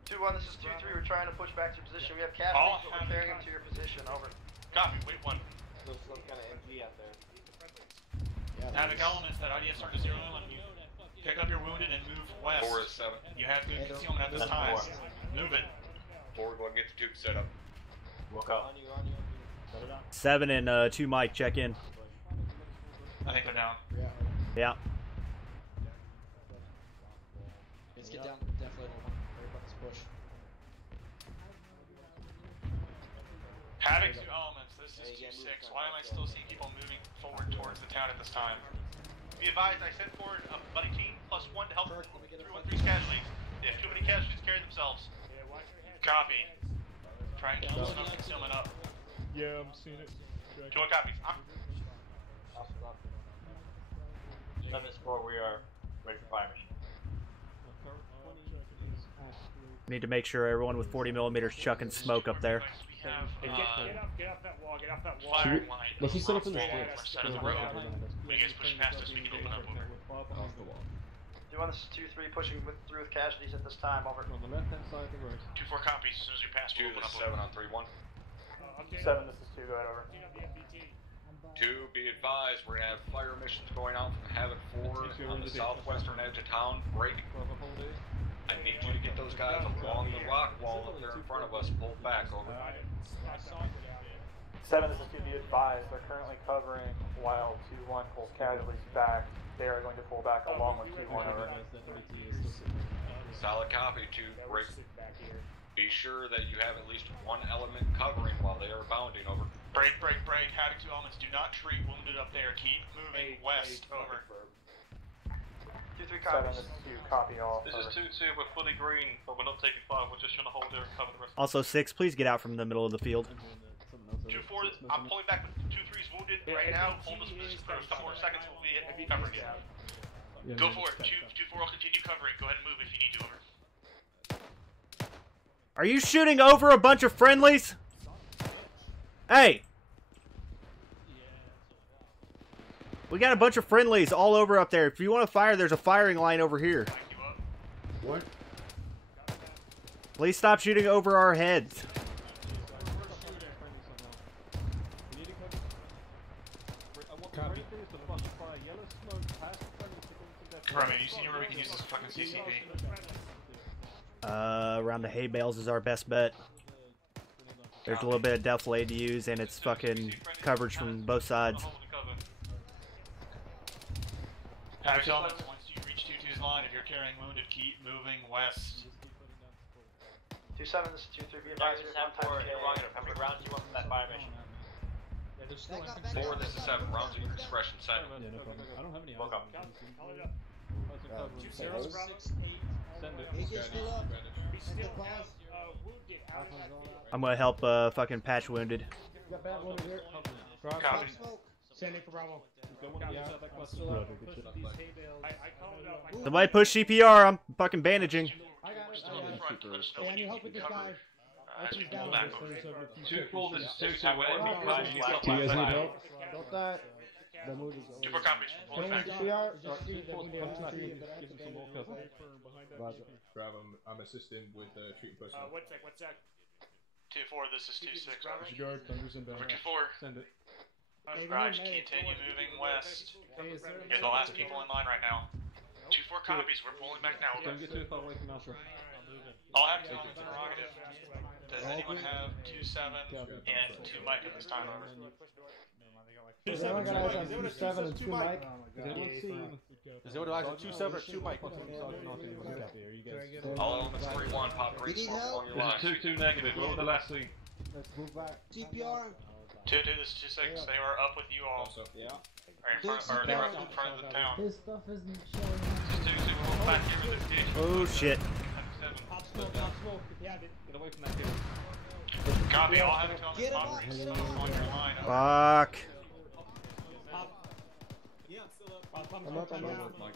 2-1, this is 2-3. We're trying to push back to your position. We have casualties, but we're carrying them to your position. Over. Copy. Wait 1. Looks kind of empty out there. Havoc elements that IDF started to 0 on you. Pick up your wounded and move west. 4 is 7. You have good concealment at this time. Move it. 4, go and get the tube set up. Woke up. 7 and 2 Mike, check in. I think they're down. Yeah. Let's get down. Definitely don't want to worry about this push. Havoc to elements. This is 2-6. Why am I still seeing people moving forward towards the town at this time? Be advised, I sent forward a buddy team +1 to help 313's casualties. They have too many casualties carry themselves. Copy. Try and keep some concealment up. Yeah, I'm seeing it. 2-1 copies. 7-4, we are ready for fire mission. Need to make sure everyone with 40mm chucking smoke up there. Get off that wall. Get off that wall. Let's just set up in the Side of the road. When you guys push past us, we can open up over. Off the wall. 2-1, this is 2-3, pushing through with casualties at this time. Over. On the left hand side of the road. 2-4 copies. As soon as you pass, 2 we'll open is up 7 on 3-1. 7, this is 2. Go ahead, over. 2, be advised, we're going to have fire missions going out from Havoc 4 on the southwestern edge of town. Break. I need you to get those guys along the rock wall up there in front of us. Pull back, over. 7, this is 2. Be advised, they're currently covering while 2-1 pulls casualties back. They are going to pull back along with 2-1 over. Solid copy, 2. Break. Be sure that you have at least one element covering while they are bounding, over. Break. Havoc 2 elements, do not treat wounded up there. Keep moving west, over. 2-3 7, copies. this is 2. Copy all. This is 2-2. We're fully green, but we're not taking 5. We're just trying to hold there and cover the rest. Also 6, please get out from the middle of the field. 2-4, I'm pulling back with 2-3's wounded right now. Hold this position for a couple more seconds. We'll be covering it. Go for it. 2-4 will continue covering. Go ahead and move if you need to, over. Are you shooting over a bunch of friendlies? Hey! We got a bunch of friendlies all over up there. If you want to fire, there's a firing line over here. What? Please stop shooting over our heads. Romeo, you see where we can use this fucking CCP? Around the hay bales is our best bet. There's a little bit of deflate to use, and it's fucking coverage from both sides. Havoc elements, once you reach 2-2's line, if you're carrying wounded, keep moving west. 2-7, this is 2-3. Be advised, we have 1 time. How many rounds do you want from that fire mission? 4, this is 7. Rounds at your discretion, 7. I don't have any. Welcome. I'm gonna help fucking patch wounded. Got bad one here. Copy. Sending for Bravo. Somebody push CPR, I'm fucking bandaging. I got it. Hey, I need help with this guy. Pull back over. 2-4, this is 2-2. We're Do you guys need help? Don't die. The mood is 2-4 copies. Pull it back. Bravo, I'm assisting with treating personnel. What's that? 2-4, this is 2-6. Gigabyte, thunders and Over banner. 2-4. Send it. Raj, continue moving west. You're the last people in line right now. 2-4 copies, we're pulling back now. Don't get too far away from Alpha. I'll have to on the interrogative. Does anyone have 2-7 and 2 mic at this time? Over. 2-7 and 2 mic. Is there eyes on 2-7 or 2 mic? All elements 3-1, pop great smoke along your line. This is 2-2 negative, what was the last thing? Let's move back. TPR. 2-2, this is 2-6, they were up with you all. Yeah. Or they were up in front of the town. His stuff isn't showing. This is 2-2, we're back here with this ditch. Oh shit. Pop smoke, if you have it. Get away from that ditch. Copy, I'll have it on the spot on your line. Fuck. I'm up.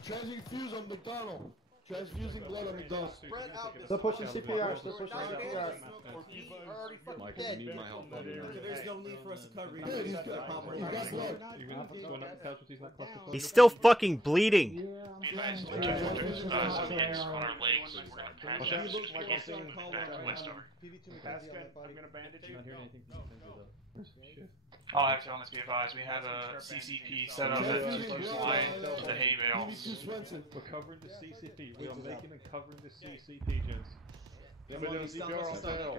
Transfusing fuse on McDonald. Transfusing blood on McDonald. Spread out. Still pushing CPR. Still pushing CPR. Mike, if you need my help, let me know. There's no need for us to cover you. He's got blood. He's still fucking bleeding. Be advised, some hits on our legs. We're gonna patch up so we can get back to Westover. I'm gonna bandage you. I'll have to on this, be advised. We have a CCP set up at too close line to the hay bales. We're covering the CCP. We are making and covering the CCP, gents. Then we're doing CPR on tail.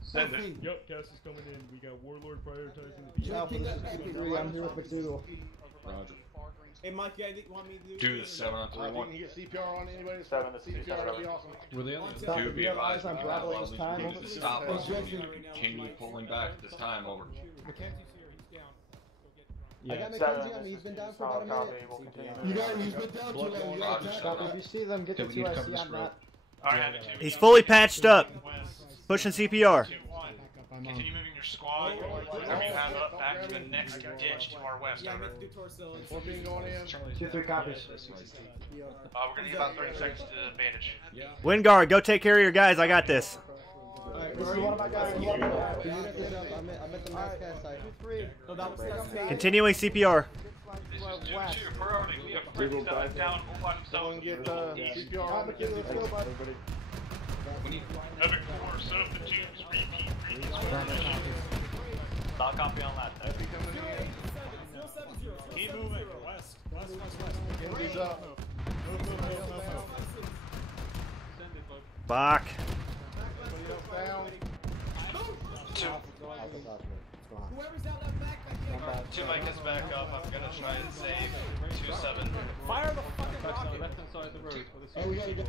Send it. Yep, gas is coming in. We got Warlord prioritizing the Alpha, this is CP3. I'm here with McDougal. Roger. Hey, Mike, you guys want me to Do the 7-on-3-1. Can you get CPR on anybody? 7, this is CPR, that'd be awesome. Were they on Stop. Do be advised, I'm we have Bravo all this time. these to stop us. Continue pulling back at this time, over. Mackenzie's here. He's down. I got Mackenzie on me. He's been down for about a minute. You got him. He's been down too long. You got to attack him. If you see them, get the 2IC on that. He's fully patched up. Pushing CPR. Continue moving your squad, whatever you have up, back to the next ditch to our west. Over. 2-3 copies. We're gonna need about 30 seconds to bandage. Wyngaard, go take care of your guys. I got this. This is one of my guys. I'm at the mass cast site. Continuing CPR. This is 2-2, priority. We have friends down all by themselves. Get CPR on the Havoc 4, set up the tubes, repeat. I'll copy on that. Keep moving. West. He's up. Fuck. Two mic is back up. I'm gonna try and save 2-7. Fire the fucking rocket. Left hand side of the road. Oh, we gotta go.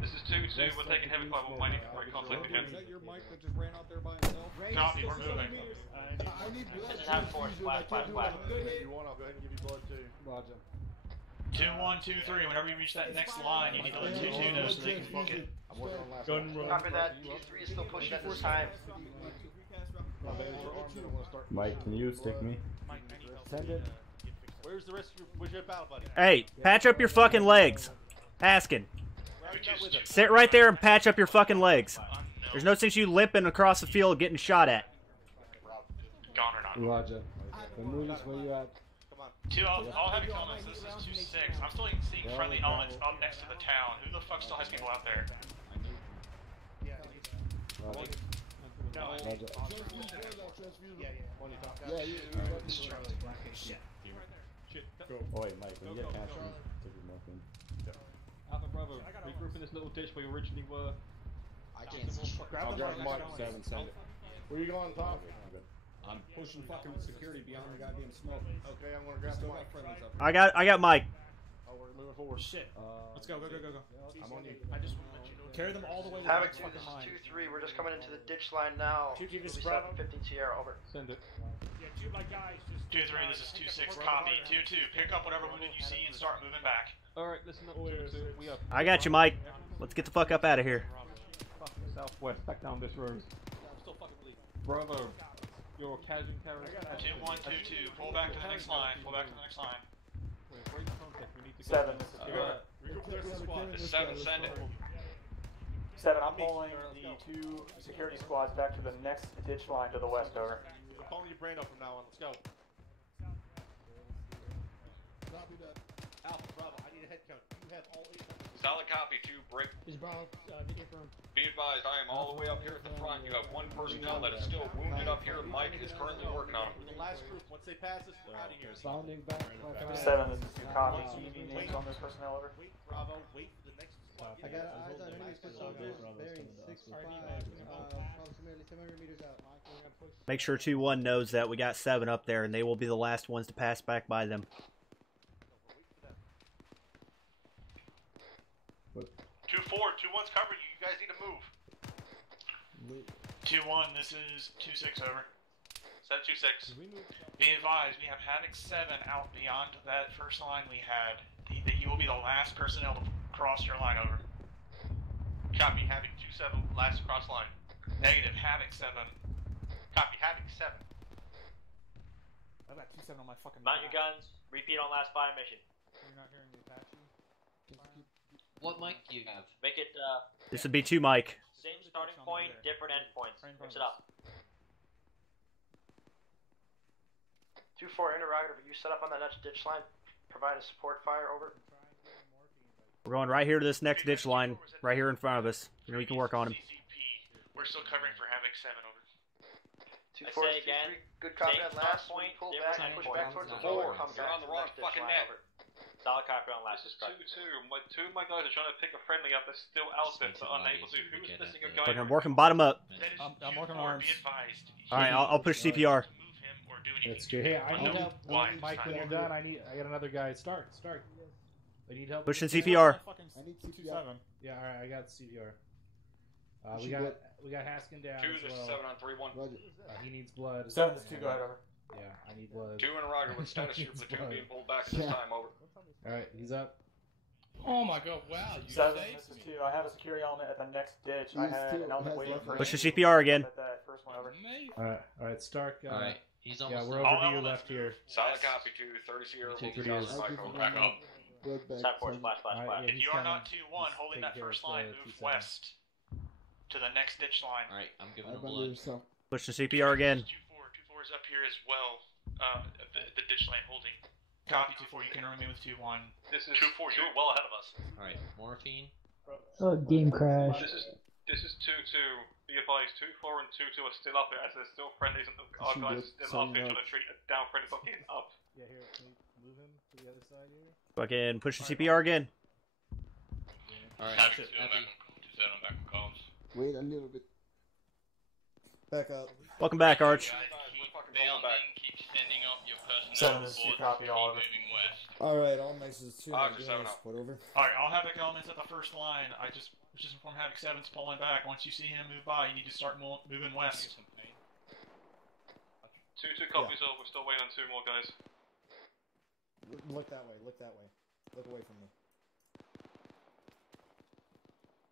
This is 2-2, we're taking heavy fire, we're waiting for a conflict again. Is that your mic that just ran out there by itself? Copy, we're moving. I need blood. This is half force, flat. If you want, I'll go ahead and give you blood too. Roger. 2-1, 2-3, whenever you reach that next line, you need to let 2-2 know so they can book it. I'm working on last Copy that. T3 is still pushing at this time. Mike, can you stick me? Send it. Where's the rest of your, where's your battle buddy? Hey, patch up your fucking legs. Asking. Sit right there and patch up your fucking legs. There's no sense you limping across the field getting shot at. Gone or not. Roger. The moon is where you at. I'll have you comments, this is 2-6. I'm still seeing friendly elements up next to the town. Who the fuck still has people out there? Roger. Oh wait, Mike, when you get past me, take your milk in. Alpha Bravo, regroup in this little ditch where you originally were. I'll grab Mike. 7, send it. Where you going, Tom? I'm pushing fucking security beyond the goddamn smoke. Okay, I'm gonna grab the mic. I got Mike. Oh, we're moving forward. Shit. Let's go. I'm on you. I just want to let you know. Carry them all the way to Havoc the 2, next this fucking line. is 2-3. We're just coming into the ditch line now. We'll be set up 15 Sierra, over. Send it. Yeah, two of my guys just. 2-3, this is 2-6, copy. 2-2, pick up whatever wounded you see and start moving back. Alright, listen up, 2-2. We are I got you, Mike. Let's get the fuck up out of here. fucking southwest, back down this road. I'm still fucking bleeding. Bravo. You're a casual carrier. 2-1, 2-2, pull back to the next line, pull back to the next line. We're in great contact, we need to 7. Regroup the rest of the squad. This is 7, send it. 7, I'm pulling the 2 security squads back to the next ditch line to the west, over. I'm calling your brain up from now on, let's go. Copy that. Alpha, Bravo, I need a head count. You had all 8 numbers. Solid copy, 2, break. Is Bravo, affirm. Be advised, I am all the way up here at the front. You have 1 personnel that is still wounded up here. Mike is currently working on him. The last group, once they pass us, we're out of here. Sounding back. 7, this is 2 copies. Do you need names on this personnel over? Wait, Bravo, wait for the next squad. I got eyes on enemies for soldiers bearing 65, approximately 700 meters out. Make sure 2-1 knows that we got 7 up there, and they will be the last ones to pass back by them. 2-4, 2-1's covering you. You guys need to move. 2-1, this is 2-6 over. Set 2-6. Be advised, we have Havoc 7 out beyond that first line we had. You will be the last personnel to cross your line over. Copy, Havoc 2-7, last across line. Negative, Havoc 7. Copy, Havoc 7. I got 2-7 on my fucking. Mount your guns. Repeat on last fire mission. You're not hearing me, Apache? What mic do you have? Make it, This would be 2 Mike. same starting point, different end points. Mix it up. 2-4 interrogative, are you set up on that next ditch line? Provide a support fire, over. We're going right here to this next ditch line, right here in front of us. You know, we can work on him. We're still covering for Havoc 7 over. 2-4, 2-3, good copy that last. Point, Pull back, push back towards the door. Come You're back on the to wrong next ditch fucking line, net. over. Solid copy on last. This is 2-2. Two of my guys are trying to pick a friendly up. They're still out there, but unable to. Who's missing a guy? I'm working bottom up. I'm working arms. Alright, I'll push CPR. That's good. Hey, I need help. Mike, when you're done, I got another guy. Start. I need help. Pushing CPR. I need CPR. Yeah, alright, I got CPR. We got Haskin down 2, as this is well. 7 on 3-1. He needs blood. 7, this is 2, go ahead, over. Yeah, I need blood. 2 interrogative with status your platoon being pulled back at this time, over. Alright, he's up. Oh my god, wow, you 7, saved this is me. 2. I have a security element at the next ditch. I had an element waiting for Push the me. CPR again. At that first one over. Alright, Stark. Alright, he's almost yeah, we're over to your left here. Solid copy, 2, 30 Sierra, Take Wolf, it Solid easy. Mike, back up. Side flash. Alright, If you are not 2-1, holding that first line, move west to the next ditch line. Alright, I'm giving him blood. Push the CPR again. 2-4 is up here as well. The ditch line holding. Copy 2-4, you can remain with 2-1. This is 2-4. You're well ahead of us. Alright, morphine. Oh, game crash. This is 2-2. Be advised, 2-4 and 2-2 are still up here as there's still friendlies and our guys are still up here trying to treat a down friendly fucking up. Yeah, here, can you move him to the other side here? Fucking push the CPR again. Alright, Havoc 2, I'm back on comms. Wait a little bit. Back up. Welcome back, Arch. Keep sending up your personnel. 7, this is 2, copy all over. Moving west. Alright, all Maxes 2. Roger, 7 up. Split over. Alright, I'll have elements at the first line. I just informed Havoc 7's pulling back. Once you see him move by, you need to start moving west. 2-2 copies over. We're still waiting on 2 more guys. Look that way, look away from me.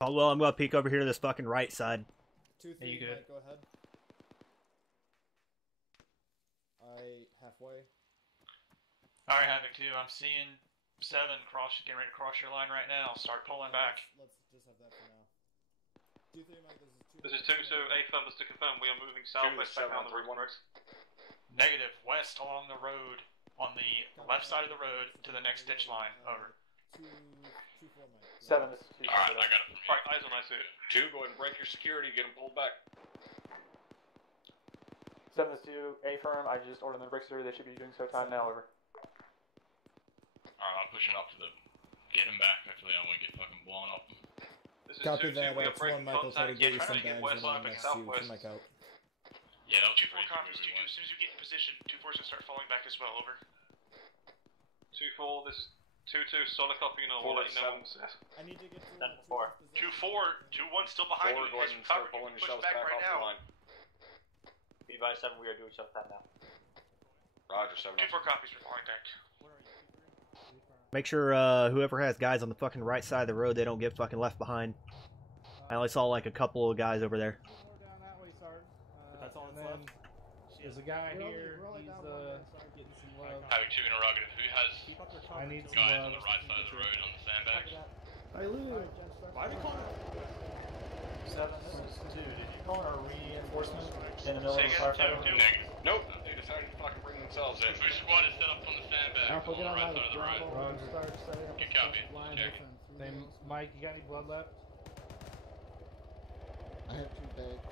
Caldwell, I'm gonna peek over here to this fucking right side. 2-3, you good? Mike, go ahead. Halfway. Alright, Havoc 2, I'm seeing 7 getting ready to cross your line right now. Start pulling back. Let's just have that for now. 2-3, Mike, This is 2-2. A-firm, just to confirm, we are moving southwest back down the road. Negative, west along the road, on the left side of the road to the next ditch line. Over. 2-4, Mike. 7, this is 2. Alright, I got it. Alright, eyes on I see it. 2, go ahead and break your security, get them pulled back. 7, this is 2. A-firm, I just ordered them to break through. They should be doing so time now, over. Alright, I'm pushing up to the. Get him back. Hopefully, I won't get fucking blown up. This is Copy 2-2. that, We are that's breaking 1, Michael, try to contact. get you some Trying to get bags west and line then back next to you, southwest. come back out. Yeah, that'll be 2-4 great. copies, 2-2. As soon as you get in position, 2-4's gonna start falling back as well. Over. 2-4, this is 2-2. Solid copy, you know. We'll let you know when we're set. I need to get to 4. 2-4, 2-1 still behind 4, you. go As ahead you and start cover, pulling push yourselves back back right off the now. line. Be advised, 7, we are doing so time now. Roger, 7 up. 2-4 copies, we're falling back. Make sure whoever has guys on the fucking right side of the road, they don't get fucking left behind. I only saw like a couple of guys over there. Down that way, Sarge. That's all And that's then left. there's a guy here. He's getting some love. Havoc 2 interrogative. Who has I need some guys love. on the right side of the road on the sandbags? I lose. Why are we calling 7, this is 2. Did you call in a reinforcement in the middle of the Say again, firefight? 2-2. Nope, they decided to fucking bring themselves in. Boost squad is set up on the sandbag Alpha, on get the on right my side of the road. Roger. Start setting up Good a copy. line Check. defense. Same, Mike, you got any blood left? I have 2 bags.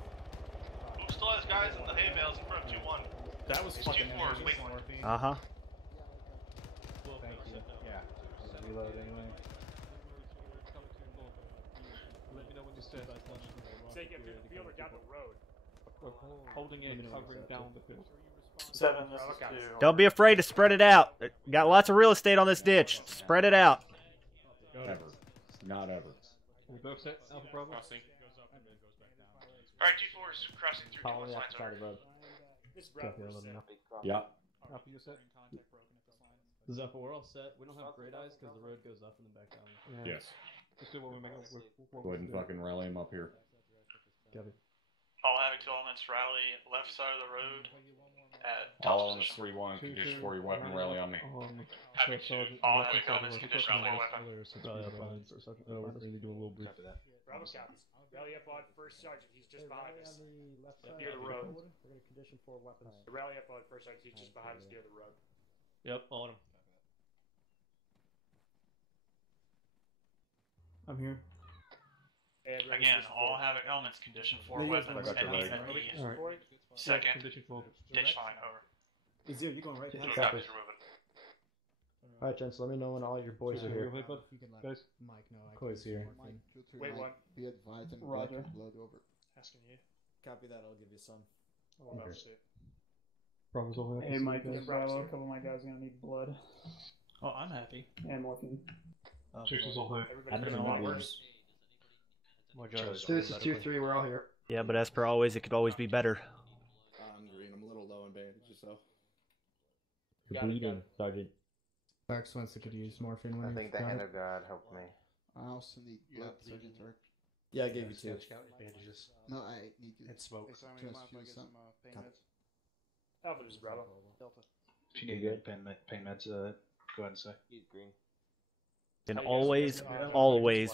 Who still has guys in the hay bales in front of 2-1? That was It's fucking 2-4, wait one. Uh-huh. Thank you. Yeah. Just reload anyway. Let me know when you stand. Take it through the field or down the road. Holding it, covering down the field. 7, this is 2. Don't be afraid to spread it out. Got lots of real estate on this ditch. Spread it out. Ever. Not ever. We both set Alpha Bravo. Alright, 2-4's crossing through 2-1's lines over. This is Bravo. Yeah. Alpha, you set? Zephyr, we're all set. We don't have great eyes because the road goes up and then back down. Yes. Just do what we make. Go ahead and fucking rally him up here. Copy. All Havoc 2 elements rally left side of the road at All on 3-1, condition for your weapon rally on me. Havoc 2, all Havoc elements condition for weapon. Rally up on for a second. We're really doing a little brief for that. Bravo copies. Rally up on first sergeant. He's just behind us. Near the road. We're going to condition for weapons. Rally up on first sergeant. He's just behind us near the road. Yep, on him. I'm here. Again, all Havoc elements condition for weapons and ease. Alright. Second, Condition for ditch line over. Zero, you going right past? Copies are moving. Alright, gents, let me know when all your boys are here. Guys. Mike, no, I Coy's here. Wait, what? Be advised and Roger. blood over. Asking you. Copy that, I'll give you some. What about shit? Bravo's over there. Hey, Mike, this is Bravo. A couple of my guys are going to need blood Oh, I'm happy. and morphine. Church is over there. I've been a lot worse. So this is 2-3, we're all here. Yeah, but as per always, it could always be better. I'm green. I'm a little low in bandages, though. You're bleeding, Sergeant. Bax wants to could use morphine when I think the hand of God helped me. I also need blood, Sergeant Arch. Yeah, I gave you 2. Bandages. No, I need to. And smoke. Transfuse some. Alpha, this is Bravo. Delta. If you need pain meds, go ahead and say. He's green. Can always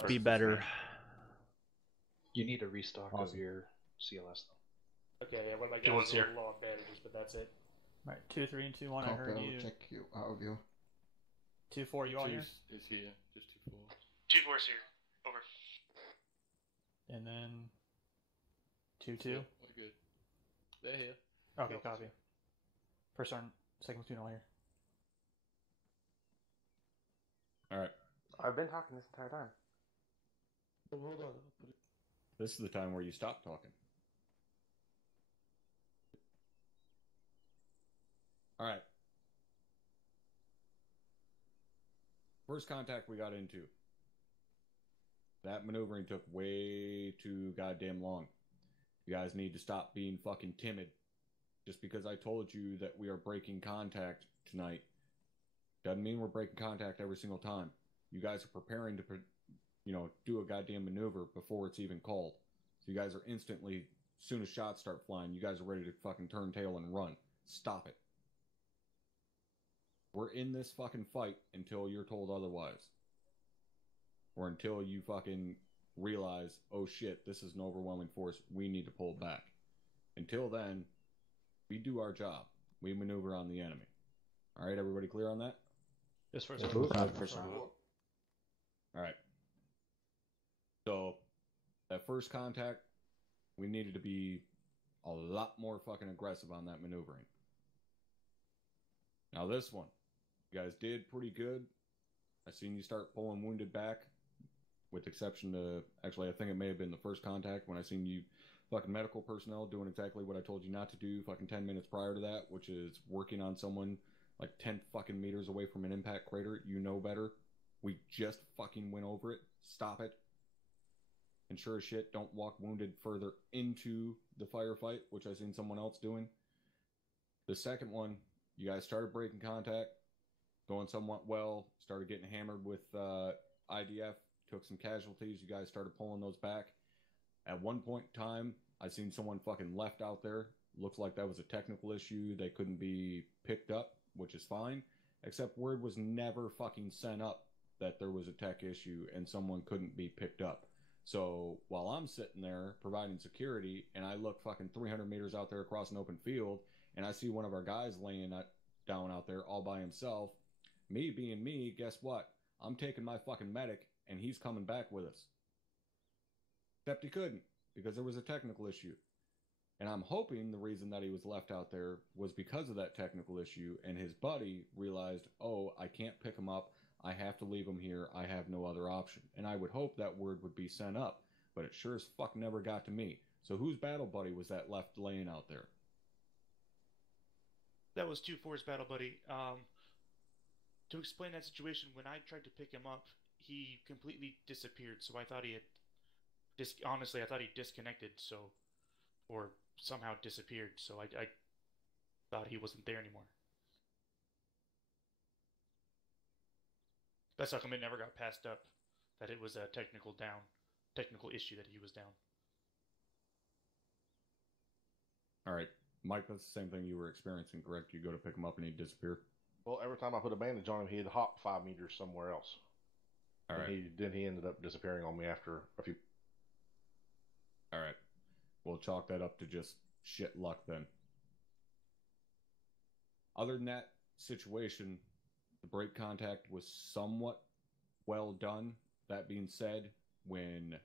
be better. You need a restock of your CLS though. Okay, yeah, one of my Two guys ones is a here. little low on bandages, but that's it. Right, 2, 3, and 2, 1. I heard you. Check you out of you. 2, 4. You all here? Is here. Just 2-4. 2-4's here. Over. And then 2, 2. We're good. They're here. Okay, copy. First sergeant, second platoon all here. Alright. I've been talking this entire time. Hold on. This is the time where you stop talking. Alright. First contact we got into. That maneuvering took way too goddamn long. You guys need to stop being fucking timid. Just because I told you that we are breaking contact tonight doesn't mean we're breaking contact every single time. You guys are preparing to, do a goddamn maneuver before it's even called. So you guys are instantly, as soon as shots start flying, you guys are ready to fucking turn tail and run. Stop it. We're in this fucking fight until you're told otherwise. Or until you fucking realize, oh shit, this is an overwhelming force, we need to pull back. Until then, we do our job. We maneuver on the enemy. Alright, everybody clear on that? Yes, first. Alright. So, that first contact, we needed to be a lot more fucking aggressive on that maneuvering. Now this one, you guys did pretty good. I seen you start pulling wounded back, with exception to, actually I think it may have been the first contact when I seen you fucking medical personnel doing exactly what I told you not to do fucking 10 minutes prior to that, which is working on someone like 10 fucking meters away from an impact crater. You know better. We just fucking went over it. Stop it. And sure as shit, don't walk wounded further into the firefight, which I seen someone else doing. The second one, you guys started breaking contact, going somewhat well, started getting hammered with IDF, took some casualties, you guys started pulling those back. At one point in time, I seen someone fucking left out there. Looks like that was a technical issue. They couldn't be picked up, which is fine. Except word was never fucking sent up that there was a tech issue and someone couldn't be picked up. So while I'm sitting there providing security and I look fucking 300 meters out there across an open field and I see one of our guys laying down out there all by himself. Me being me, guess what? I'm taking my fucking medic, and he's coming back with us. Except he couldn't, because there was a technical issue. And I'm hoping the reason that he was left out there was because of that technical issue, and his buddy realized, oh, I can't pick him up, I have to leave him here, I have no other option. And I would hope that word would be sent up, but it sure as fuck never got to me. So whose battle buddy was that left laying out there? That was 2-4's battle buddy. To explain that situation, when I tried to pick him up, he completely disappeared, so I thought he had... honestly, I thought he disconnected, so... or somehow disappeared, so I thought he wasn't there anymore. That's how come it never got passed up, that it was a technical issue that he was down. Alright, Mike, that's the same thing you were experiencing, correct? You go to pick him up and he'd disappear? Well, every time I put a bandage on him, he'd hop 5 meters somewhere else. Alright. Then he ended up disappearing on me after a few... Alright. We'll chalk that up to just shit luck then. Other than that situation, the break contact was somewhat well done. That being said, when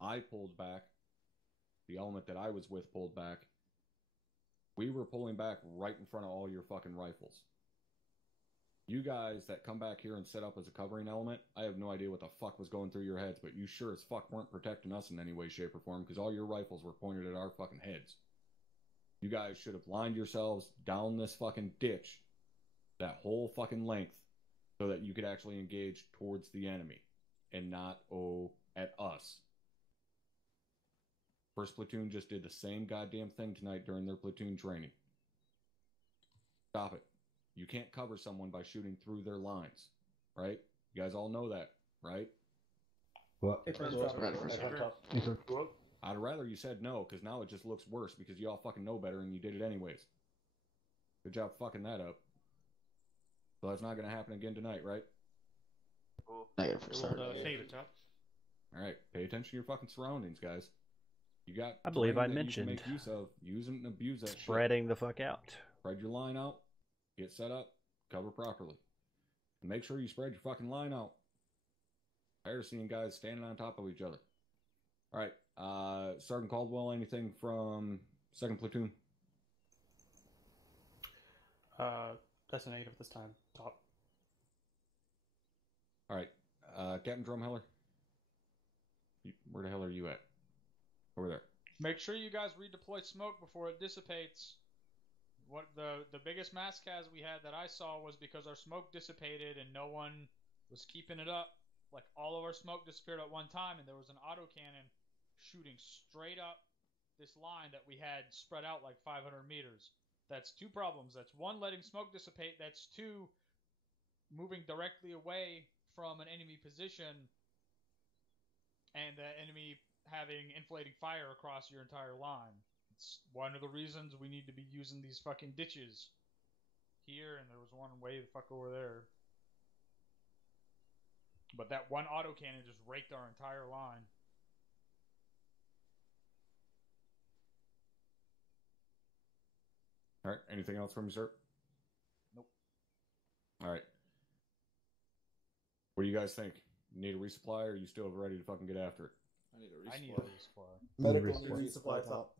I pulled back, the element that I was with pulled back, we were pulling back right in front of all your fucking rifles. You guys that come back here and set up as a covering element, I have no idea what the fuck was going through your heads, but you sure as fuck weren't protecting us in any way, shape, or form, because all your rifles were pointed at our fucking heads. You guys should have lined yourselves down this fucking ditch, that whole fucking length, so that you could actually engage towards the enemy, and not, at us. First Platoon just did the same goddamn thing tonight during their platoon training. Stop it. You can't cover someone by shooting through their lines, right? You guys all know that, right? What? I'd rather you said no, because now it just looks worse, because you all fucking know better and you did it anyways. Good job fucking that up. So that's not going to happen again tonight, right? Negative for starters. Negative, top. Alright, pay attention to your fucking surroundings, guys. You got... I believe I terrain that mentioned you can make use of. Use and abuse that spreading shit. the fuck out. Spread your line out. Get set up, cover properly. And make sure you spread your fucking line out. Tired of seeing guys standing on top of each other. Alright, Sergeant Caldwell, anything from 2nd Platoon? That's a negative this time. Top. Alright, Captain Drumheller? Where the hell are you at? Over there. Make sure you guys redeploy smoke before it dissipates. What the biggest mass cas we had that I saw was because our smoke dissipated and no one was keeping it up. Like all of our smoke disappeared at one time, and there was an autocannon shooting straight up this line that we had spread out like 500 meters. That's 2 problems. That's 1, letting smoke dissipate. That's 2, moving directly away from an enemy position and the enemy having inflating fire across your entire line. It's one of the reasons we need to be using these fucking ditches here, and there was one way the fuck over there. But that one autocannon just raked our entire line. Alright, anything else from you, sir? Nope. Alright. What do you guys think? You need a resupply, or are you still ready to fucking get after it? I need a resupply. Medical resupply top.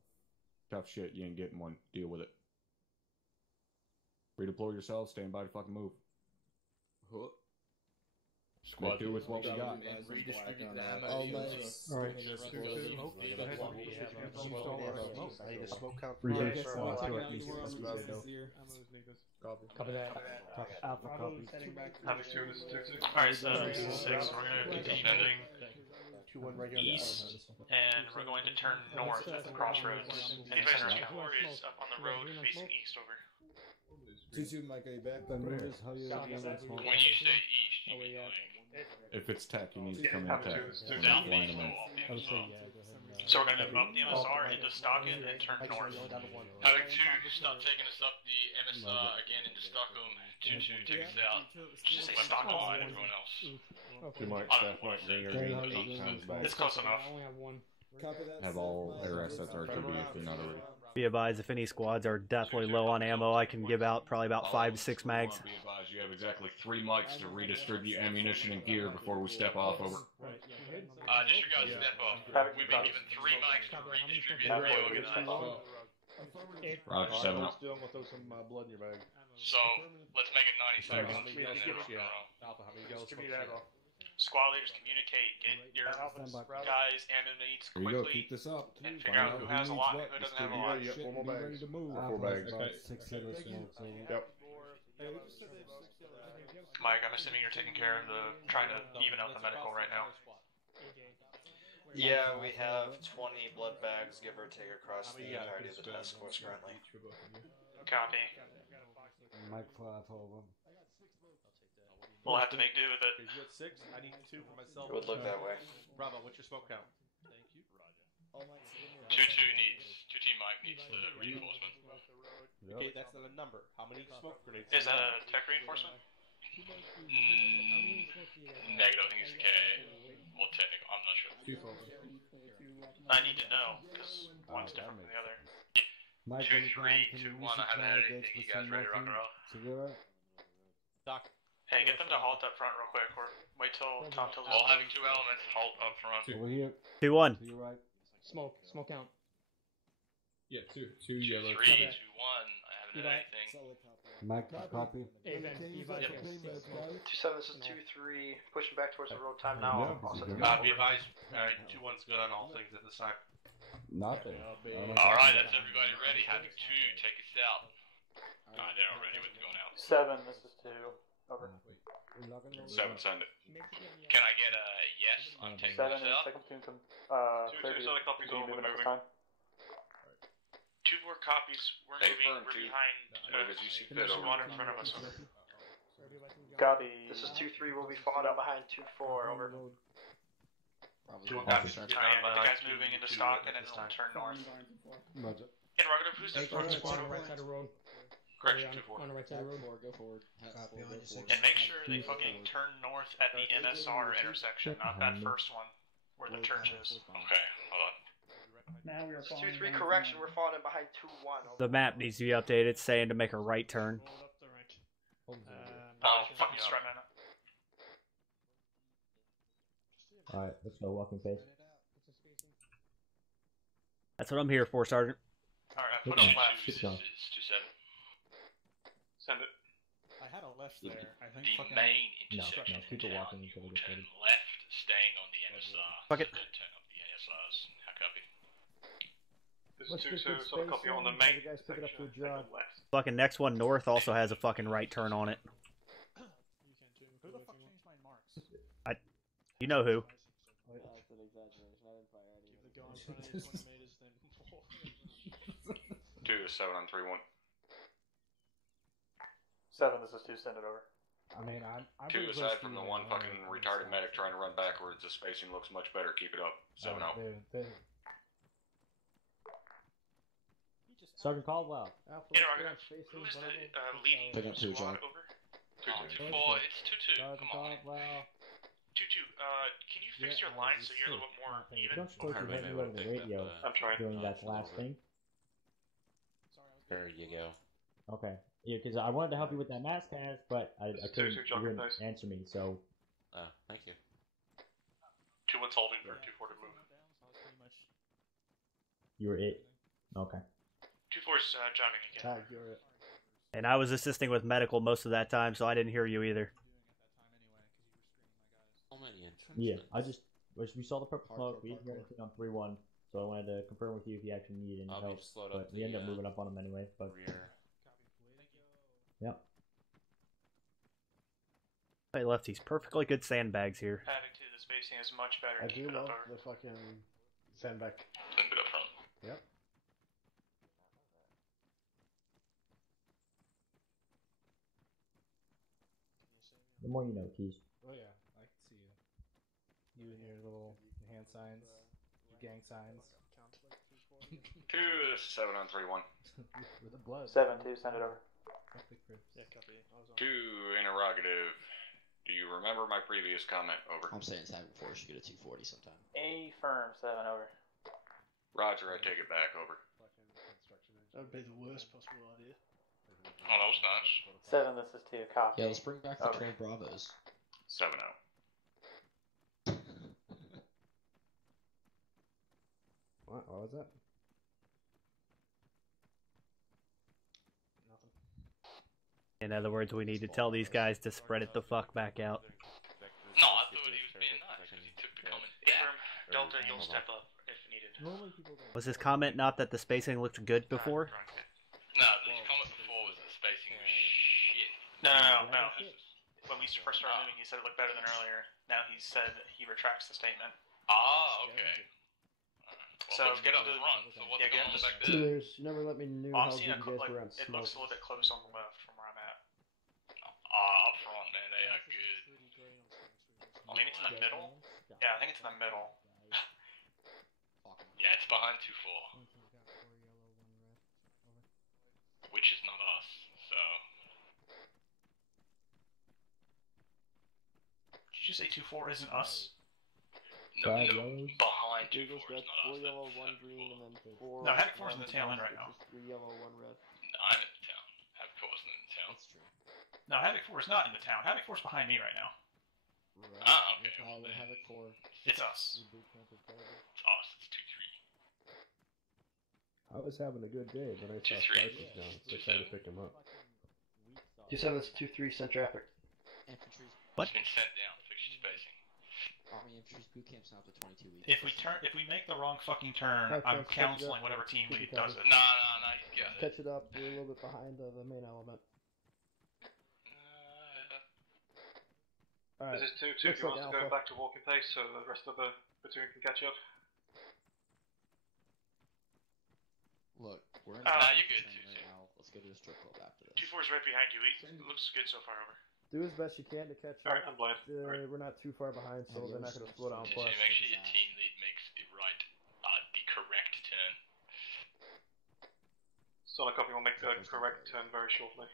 Tough shit, you ain't getting one. Deal with it. Redeploy yourselves, stand by to fucking move. Make do with what we got. Redistribute the ammo. All nice. Alright. I need a smoke count. Copy that. Alpha copy. Havoc 2 is 6. Alright, so 6, we're going to continue moving east, and we're going to turn north at the crossroads. Anybody in 2-4 is up on the road facing east over. 2-2, Mike, are you back? When you say east, you mean like... If it's tech, you need to come in tech. South east, off the MSR. So we're going to move up the MSR into Stockton and turn north. Havoc 2, stop taking us up the MSR again into Stockholm. 2-2, take us out. Just say West Stockholm. Line, everyone else. You might staff Mike Wyngaard It's close enough. Copy that. Have all air assets RTB if they're not already. Be advised, if any squads are definitely low on ammo, I can give out probably about 5 to 6 mags. Be advised, you have exactly 3 mics to redistribute ammunition and gear before we step off. Over. Disregard step off. We've been given 3 mics to redistribute and reorganize. Roger, 7 up. Still, I'm gonna throw some blood in your bag. So, let's make it 90 seconds. Alpha, how many yellows? Give me that. Squad leaders communicate. Get your guys' ammo needs Here you go, quickly. keep this up. And figure out who has a lot and who doesn't have a lot. Yep, 4 more bags. To move. 4 bags. Yep. Mike, I'm assuming you're taking care of trying to even out the medical right now. Yeah, we have 20 blood bags, give or take, across the entirety of the task force currently. Copy. Mike 5 over. We'll have to make do with it. You at 6? I need 2 for myself. It would look that way. Bravo, what's your smoke count? Thank you. 2-2 Mike needs the reinforcement. Okay, that's not a number. How many smoke grenades? Is that a tech reinforcement? Negative, I think it's K. Or technical, I'm not sure. I need to know, because one's different from the other. 2-3, 2-1, I haven't had anything. You guys ready to rock and roll? Doc. Hey, get them to halt up front real quick, or wait till Tom tells us. All having 2 elements, halt up front. Over here. 2-1. To your right. Smoke count. Yeah, 2 yellow. 2-3, 2-1, I haven't had anything. Mike, copy. 2-7, this is 2-3, pushing back towards the road time now. Be advised, 2-1's good on all things at this time. Nothing. Alright, that's everybody ready. Having 2, take us out. Alright, they're all ready with going out. 7, this is 2. Over. 7, send it. Can I get a yes on taking 7 us is out? second platoon. 2-2, so the copies will move this time. 2 more copies. We're moving. We're behind. As you see There's fit, one in front of us. Copy. This is 2-3, we'll be falling out behind 2-4, over. 2-1 copies. The guy's moving into stock and then it'll turn north. Roger. Interrogative, who's the front squad over? Right side of road. Correction, 2-4. On the right side of road. Go forward. And make sure they fucking turn north at the MSR intersection, not that first one where the church is. Okay, hold on. Now we are falling. 2-3, correction, we're falling in behind 2-1. The map needs to be updated. It's saying to make a right turn. Oh, fucking strut man. Alright, let's go walking pace. That's what I'm here for, Sergeant. Alright, put on left. Keep going. It's 2-7. Send it. I had a left there. I think The fucking main No, intersection keep it in town, walking you until will we get turn ready. left, staying on the NSR. Fuck it. Then turn up the NSRs. How copy? This Let's is get 2-2, good so a copy spacing. on the Have main the guys pick it up to a section. jog. Left. Fucking next one north also has a fucking right turn on it. Who the fuck changed my marks? You know who. That's an exaggeration. I didn't fire any. Keep the go in front of you, 20 meters, then 2-7 on 3-1. 7, this is 2, send it over. I mean, I'm 2 aside from the one fucking retarded medic trying to run backwards. The spacing looks much better. Keep it up. 7 out. Sergeant Caldwell. Interrogative, who is the leading Pick up 2, squad John. over? 2-4, it's 2-2. Come on. 2-2, can you fix your line so you're a little bit more even? Don't suppose you had me over the radio I'm trying. during that last thing? There you go. Okay. Yeah, because I wanted to help you with that mask cast, but I couldn't. You wouldn't answer me, so. Oh, thank you. 2-1's holding for 2-4 to move. You were it. Okay. 2-4's jogging again. you're it. And I was assisting with medical most of that time, so I didn't hear you either. Yeah, we saw the purple smoke. We didn't hear anything on 3-1, so I wanted to confirm with you if you actually needed any help. But we ended up moving up on them anyway. But yep. They left these perfectly good sandbags here. Adding to the spacing is much better. I Keep do it up love over. the fucking sandbag. Send it up front. Yep. The more you know, Keys. Oh yeah, I can see you. You and your little hand signs, your gang signs. 2-7 on 3-1. With the blood. 7-2, send it over. Yeah, copy. 2 interrogative. Do you remember my previous comment? Over. I'm saying 7-4 should get a 240 sometime. A firm, 7 over. Roger, I take it back. Over. That would be the worst possible idea. Oh, that was nice. 7, this is 2, copy. Yeah, let's bring back the 12 Bravos. 7-0. What was that? In other words, we need to tell these guys to spread it the fuck back out. No, I thought he was being nice because he took the comment. Yeah. Delta, you'll step up if needed. Was his comment not that the spacing looked good before? No, his comment before was that the spacing was shit. No. When we first started moving, he said it looked better than earlier. Now he said he retracts the statement. Ah, okay. Well, So let's get up front. So what's going on back there? There's, you never let me know I'm how seeing good you guys were on it smoke. looks a little bit close on the left from where I'm at. Up front, man, they are good. Maybe it's in the middle? Yeah, I think it's in the middle. Yeah, it's behind 2-4. Which is not us, so... Did you say 2-4 isn't us? No, behind 2-4 is not us. 4 yellow, 1 green, and then 4. No, Havoc 4's in the tail end right now. 3 yellow, 1 red. No, I'm in the town. Havoc 4 isn't in the town. That's true. No, Havoc 4 is not in the town. Havoc 4 is behind me right now. Right. Ah, okay. Well, We'll have it for. It's us. It's us, it's 2-3. I was having a good day, but I saw prices down, so I tried to pick him up. 2-7, this is 2-3, send traffic. Infantry's. It's been sent down, fix your spacing. Army Infantry's boot camp's now to 22 weeks. If we make the wrong fucking turn, I'm counseling whatever team lead does it. No, you got it. Catch it up, you're a little bit behind the main element. Alright. This is 2-2. If you want to go back to walking pace so the rest of the platoon can catch up. Look, we're in you're good, 2-2. right now. Let's go to a strip club after this. 2-4 is right behind you. It looks good so far over. Do as best you can to catch up. Alright, I'm blind. We're not too far behind, so they're not going to slow down plus. Make sure your team lead makes the correct turn. So a copy will make the correct turn very shortly.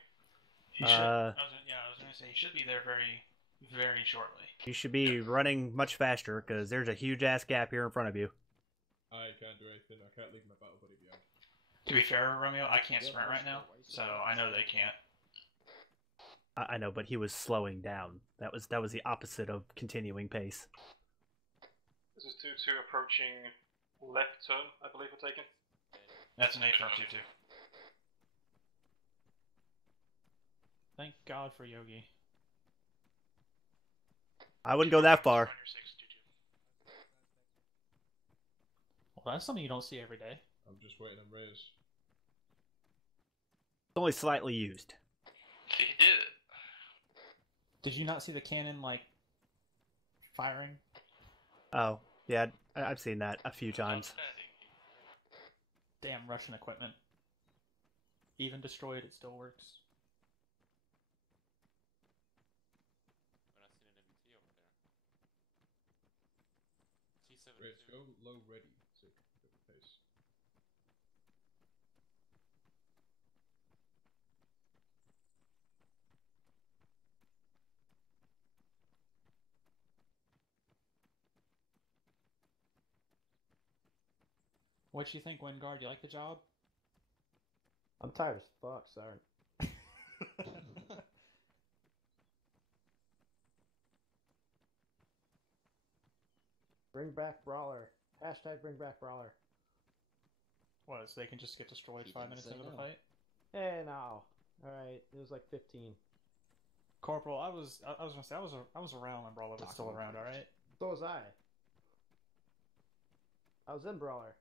He should. I was going to say he should be there very, very shortly. You should be running much faster because there's a huge ass gap here in front of you. I can't do anything. I can't leave my battle buddy behind. To be fair, Romeo, I can't sprint right now, so I know they can't. I know, but he was slowing down. That was the opposite of continuing pace. This is 2-2 approaching left turn, I believe we're taking. That's an 8 from 2-2. Thank God for Yogi. I wouldn't go that far. Well, that's something you don't see every day. I'm just waiting on Reyes. It's only slightly used. See, he did it. Did you not see the cannon, firing? Oh, yeah, I've seen that a few times. Damn Russian equipment. Even destroyed, it still works. Reyes, go low ready. So get the pace. What do you think, Wyngaard? You like the job? I'm tired as fuck, sorry. Bring back Brawler. Hashtag bring back Brawler. What, so they can just get destroyed 5 minutes into the fight? Hey, now. Alright, it was like 15. Corporal, I was gonna say, I was around when Brawler was still around, alright? So was I. I was in Brawler.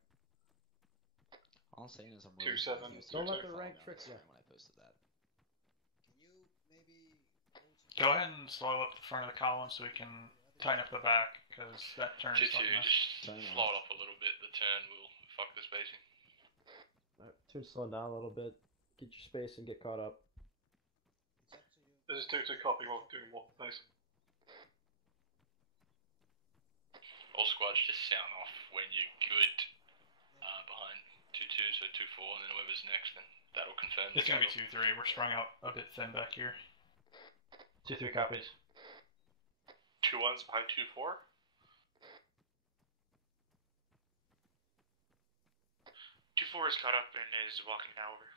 All I'm saying is I'm 2-7. Don't let the rank trick you. When I posted that. Go ahead and slow up the front of the column so we can tighten up the back, because that turn is 2-2, fucking us. just slow it off a little bit. The turn will fuck the spacing. Alright, turn slow down a little bit. Get your space and get caught up. This is 2-2 copy, we're doing walking pace. All squads just sound off when you're good behind 2-2, so 2-4, and then whoever's next, then that'll confirm. It's gonna be 2-3. We're strung out a bit thin back here. 2-3 copies. 2-1's behind 2-4. 2-4 is caught up and is walking now over.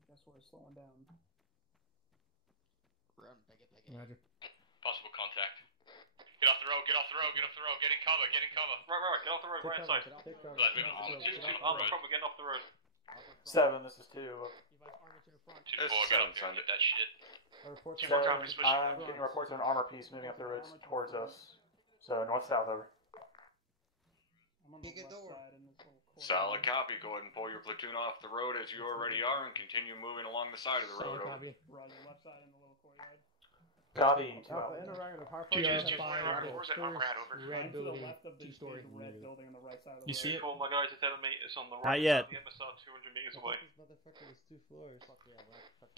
I guess we're slowing down. Run, pick it. Roger. Possible contact. Get off the road, get off the road, get off the road, get in cover, get in cover. Right, get off the road, right side. Glad moving forward. 2-2 on the road. Getting off the road. 7, this is 2. 2-4, get up there and get that shit. 7, I'm getting reports of an armor piece moving up the road towards us. So, north-south, over. Solid copy. Go ahead and pull your platoon off the road as you already are and continue moving along the side of the road. Roger, left side in the little courtyard. Copy. Red building, two-story. Red building on the right side of the road. You see it? All my guys are telling me it's on the Not right yet. side of the MSR 200 meters away.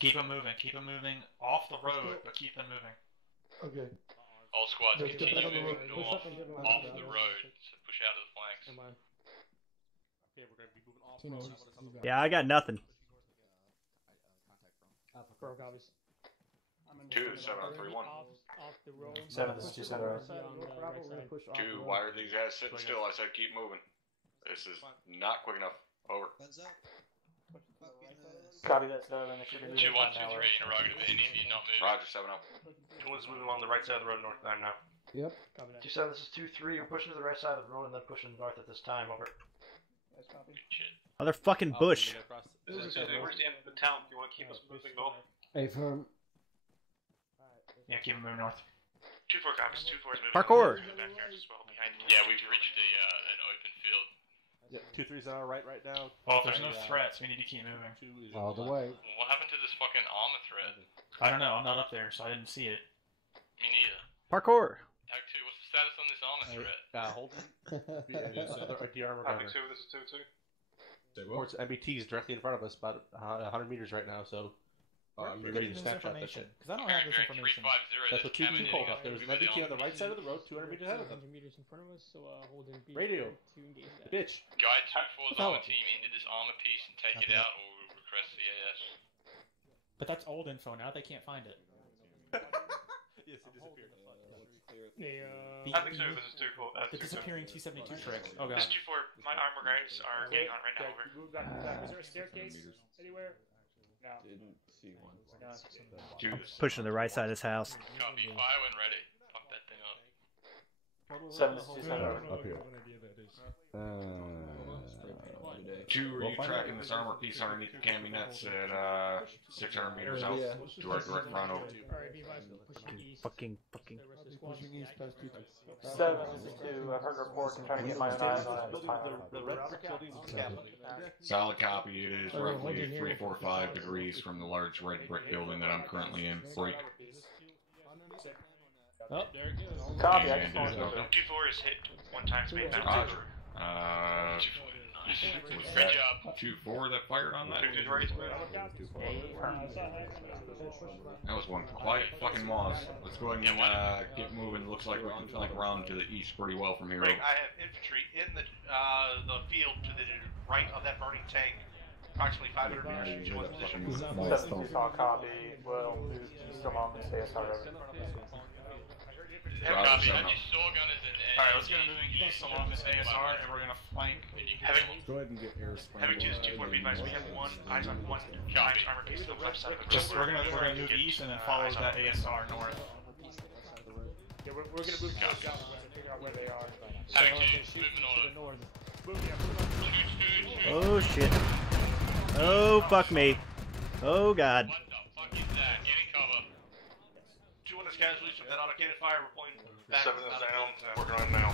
Keep them moving off the road, but keep them moving. Okay. All squads continue moving north, off the road, so push out to the flanks. Okay, we're gonna be moving off. Yeah, I got nothing. Pro copies. 2-7-3-1. 7, this is 2-7. 2, why are these guys sitting still? I said keep moving. This is not quick enough. Over. Copy that, 7. 2-1-2-3, interrogative, any of you not moving. Roger, 7-0. 2-1's moving along the right side of the road north time now. Yep. 2-7, this is 2-3. We're pushing to the right side of the road and then pushing north at this time. Over. Other fucking bush. Where's the end of the town? Do you want to keep us moving north? Hey, firm. Yeah, keep them moving north. 2-4 copies. 2-4 is moving. Parkour. Back there as well, behind. Yeah, we've reached an open field. Yeah, 2-3's on our right now. Well, if there's no threats, we need to keep moving. All the way. What happened to this fucking armor threat? I don't know. I'm not up there, so I didn't see it. Me neither. Parkour. Tag 2, what's the status on this armor threat? Hold on. The armor Copy gunner. 2, this is 2-2. Reports MBT is directly in front of us, about 100 meters right now, so we're ready to snapshot that shit. Because I don't have this information. That's what 2-2 told us. There's an MBT on the right side of the road, 200 meters ahead of them. 100 meters in front of us, so holding B Radio. to engage that. Bitch. Guide 2-4's armor team into this armor piece and take it out, or we'll request CAS. But that's old info now. They can't find it. Yes, it disappeared. I think so, this is 2-4. The disappearing T-72 trick. Oh god. This 2-4, my armor guys are getting on right now. Over. Is there a staircase anywhere? No. Didn't see one. Pushing to the right side of this house. Copy, fire when ready. Fuck that thing up. 7, this is 2-7. Up here. 2, are you tracking this armor piece underneath the cami nets at 600 meters out to our direct front over? Fucking. Pushing east past 7, this is 2. I've heard reports. I'm trying to get my own eyes on it. Solid copy. It is roughly 345 degrees from the large red brick building that I'm currently in. Break. Oh, there it goes. Copy, I just want to 2-4 is hit 1 time speed. Roger. Was that 2-4 that fired on that? That was one quiet fucking moss. Let's go ahead and get moving. Looks like we're round to the east pretty well from here. Right, I have infantry in the field to the right of that burning tank. Approximately 500 meters from the position. 7, copy. Well, east along this ASR road. Copy, I just saw gunners in there. Alright, let's get moving east along this ASR and we're gonna flank. Go ahead and get air Havoc 2 is 2-4 be advised. We have eyes on one armor piece to the left side of the Just we're gonna move east and then follow that ASR north. Yeah, we're gonna move south and figure out where they are. Havoc 2, moving north. Oh shit. Oh fuck me. Oh god. What the fuck is that? Get in cover. 2-1 is casualties from that automated fire. We're pointing back. 7 is down. Working on it now.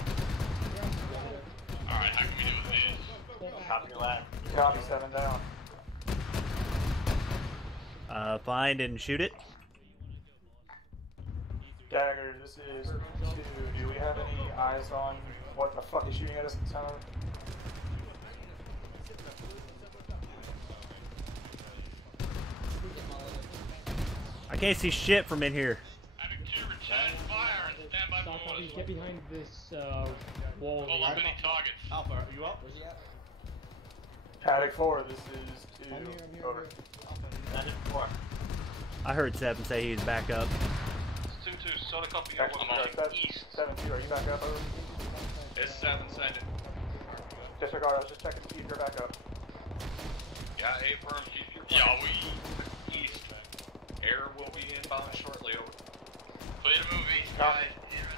Alright, how can we do with this? Copy that. Copy, 7 down. Find and shoot it. Dagger, this is 2. Do we have any eyes on what the fuck is shooting at us in the center? I can't see shit from in here. Havoc 2, return fire and stand by for orders. Get behind this wall. Call up any targets. Alpha, are you up? Paddock 4, this is 2. Over. I heard 7 say he was back up. 2-2 2-2, solid copy. You're east. 7-2, are you back up? Over? It's 7, send it. Disregard, I was just checking to see if you're back up. Yeah, A firm, keep your Yowie east. Air will be inbound shortly, over. Clear to move east, guys.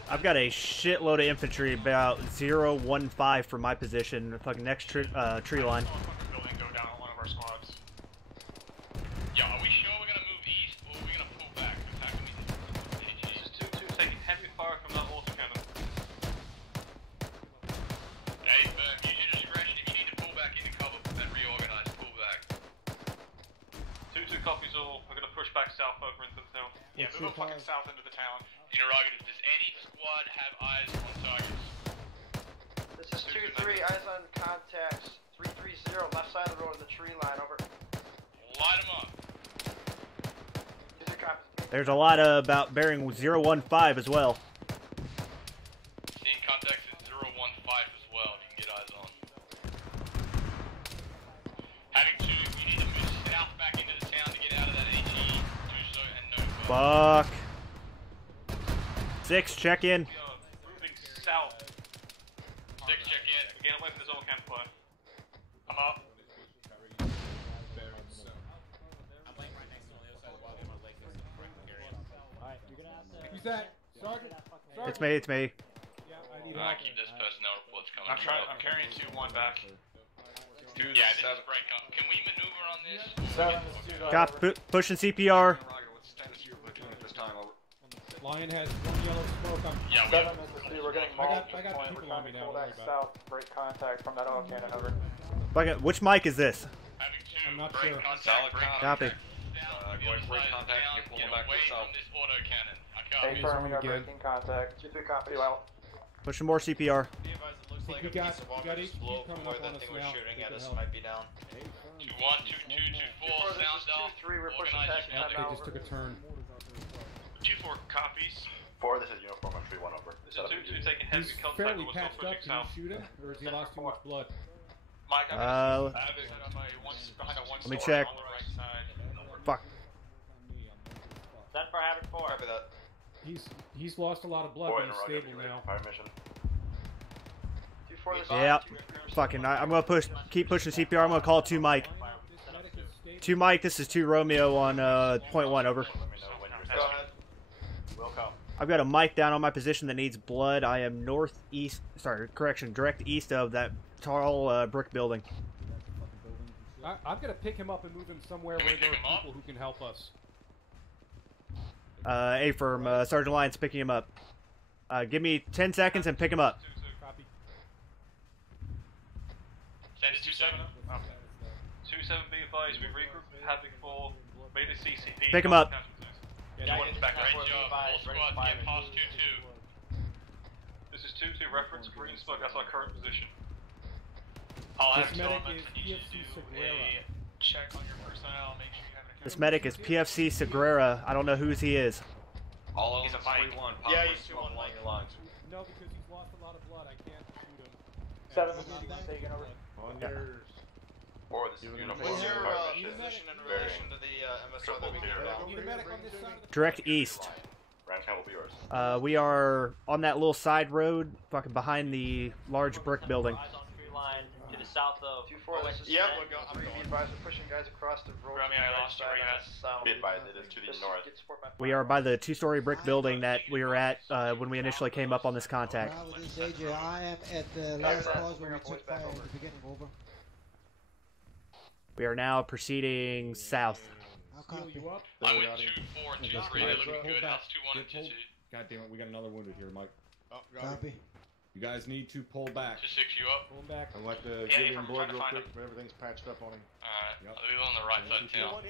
I've got a shitload of infantry about 0-1-5 for my position. Fucking next tree line. Building, go down on one of our squads. Yeah, are we sure we're gonna move east or are we gonna pull back? How can we This is 2-2, taking heavy fire from that autocannon. Hey, use your discretion. If you need to pull back into cover, then reorganize, pull back. 2-2 copies all. We're gonna push back south over into the town. Yeah, move fucking south into the town. Interrogative, does any squad have eyes on targets? This is 2-3, eyes on contacts. 330, left side of the road in the tree line, over. Light them up. There's a lot about bearing 0-1-5 as well. Seeing contacts at 0-1-5 as well, if you can get eyes on. Having 2, you need to move south back into the town to get out of that HE. Do so and no Fuck. 6, check in. Moving south. 6, check in. Again, away from this old campfire. I'm up. Who's that? Sergeant? It's me, it's me. Yeah, I need help. Keep this personnel reports coming. I'm carrying 2-1 back. Yeah, this is break up. Can we maneuver on this? 7 is 2. Got pushing CPR. Lion has 1 yellow smoke. Yeah, 7 is 2. We're getting mauled. I got people on me now. Pull back south, break contact from that auto cannon, over. Which mic is this? I'm not sure. Solid Copy. Going break contact, you pull back to south. This auto cannon. I A firm, we are breaking contact. 2-3 copy, out. Pushing more CPR. We got HQ coming up on us now. Shooting at us might be down. 2-1, 2-2, 2-4, sound off. 2-3, we're pushing back They just took a turn. 2-4 copies. 4, this is uniform on 3-1 over. This is 2-2 taking heavy He's contact. fairly We're patched up. Can you shoot him? Or has he lost too much blood? Mike, Uh, behind a 1 let me check. on the right side. Fuck. Send for Havoc 4. Copy that. He's lost a lot of blood, but he's stable now. Fire mission. 2-4, this Yeah. Fucking, I'm gonna keep pushing CPR. I'm gonna call 2 Mike. 2 Mike, this is 2 Romeo on point 1, over. Go ahead. Will come. I've got a mic down on my position that needs blood. I am direct east of that tall brick building. I'm gonna pick him up and move him somewhere where there are people who can help us. A firm, Sergeant Lyons picking him up. Give me 10 seconds and pick him up. Copy. Send it 2-7. 2-7, be advised, we regroup, Havoc 4, made a CCP. Pick him up. Yeah, back. Great job. All squads get past 2-2. This is 2-2 reference, green smoke, that's our current position. I'll This have medic Tillman, is I need you to PFC do Sagrera. a check on your personnel, make sure you have an This medic is PFC Sagrera. I don't know whose he is. All He's a of Mike. 3-1. Yeah, he's 2-1 along your lines. No, because he's lost a lot of blood. I can't shoot him. 7 is taken over. On yours. 4, this is uniform. What's your fire mission. position in relation to the MSR that we carried out? Need a medic on this side of the Direct east. Round count will be yours. We are on that little side road, fucking behind the large brick building. Eyes on tree line to the south of. 2-4, this is Yep, 10. we're going. I'm 3, going. be advised, we're pushing guys across the road. Romeo, I lost you, where you at? South. Be advised, it is to the Just north. get support by We are by the 2-story brick building that we were at when we initially came up on this contact. Bravo, this is AJ. I am at the last pause where we took fire in the beginning. Over. We are now proceeding south. I'll copy. You up? I went 2-4 and 2-3. They're looking good. How's 2-1 and 2-2? God damn it, we got another wounded here, Mike. Copy. You guys need to pull back. 2-6, you up? Pull back. I'd like to Yeah, give if him I'm blood trying to real find quick, but everything's patched up on him. Alright, Yep. I'll be on the right side of town.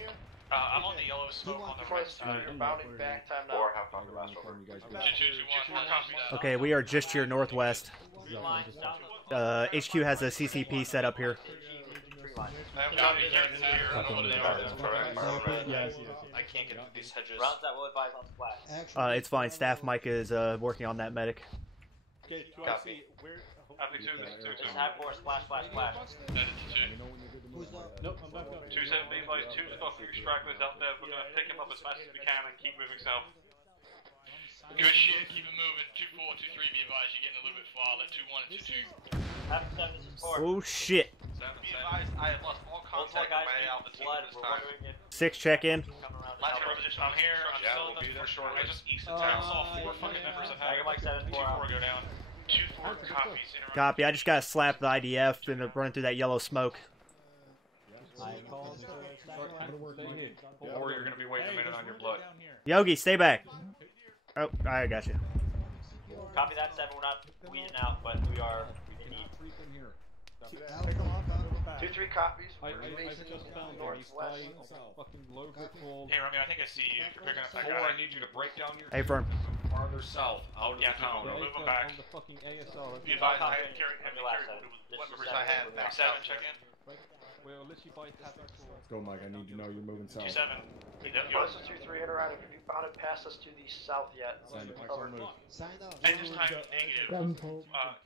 I'm on the yellow smoke on the right side. You're bounding back, time now. 4, have conquer last over. You guys 2-2-2-1, copy that. Okay, we are just to your northwest. HQ has a CCP set up here. I'm copy here. I can't get through these hedges. Rounds that will advise on splash. It's fine. Staff Mike is working on that medic. Okay, Copy. Havoc 2, this is 2-2. This is Havoc 4, splash, splash, splash. Send it to 2. Who's up? Nope, I'm back up. 2-7, be advised, 2's got 3 stragglers out there. We're going to pick him up as fast as we can and keep moving south. Good shit, keep it moving. 2-4, 2-3, be advised, you're getting a little bit far. Let 2-1 and 2-2. Oh shit. Be advised, I have lost all contact with my Alpha team this time. 6 check in. Last position, I'm here, I'm still in the short. I just east of town, saw 4 fucking members of Havoc. 2-4 go down. 2-4 copies. Copy. I just gotta slap the IDF and running through that yellow smoke. Or you're gonna be waiting a minute on your blood. Yogi, stay back. Oh, I got you. Copy that, 7. We're not weeding out, but we are in need. 2-3 copies. Northwest. Hey Romeo, I think I see you. If you're picking up that guy, I need you to break down your Hey, firm. farther south, out of the town. Move them back. Be advised, I have carried what members I had. Back 7, check in. Let's go, Mike. I need to know you're moving south. 2-7. Plus 2-3 and around. Have you found it past us to the south yet? Over. At this time, negative. 2-1. How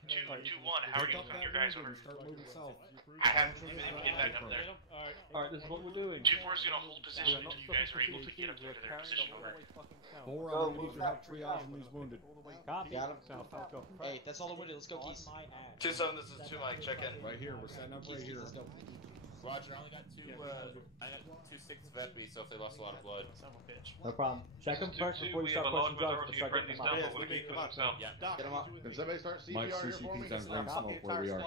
are you moving your guys over? I haven't been able to get back up there. Alright, this is what we're doing. 2-4 is gonna hold position until you guys are able to get up there to their position over. 4 we need to help triage these wounded. Copy. Got him. Hey, that's all the wounded. Let's go, Keys. 2-7, this is 2 Mike, check in. Right here, we're setting up right here. Let's go. Roger, I only got 2 6 VEP, so if they lost a lot of blood. No problem. Check them first before you start pushing drugs. Let's start getting them out. Get them up. Can somebody start CPR Mike, here for me? CCP's on green smoke where we are.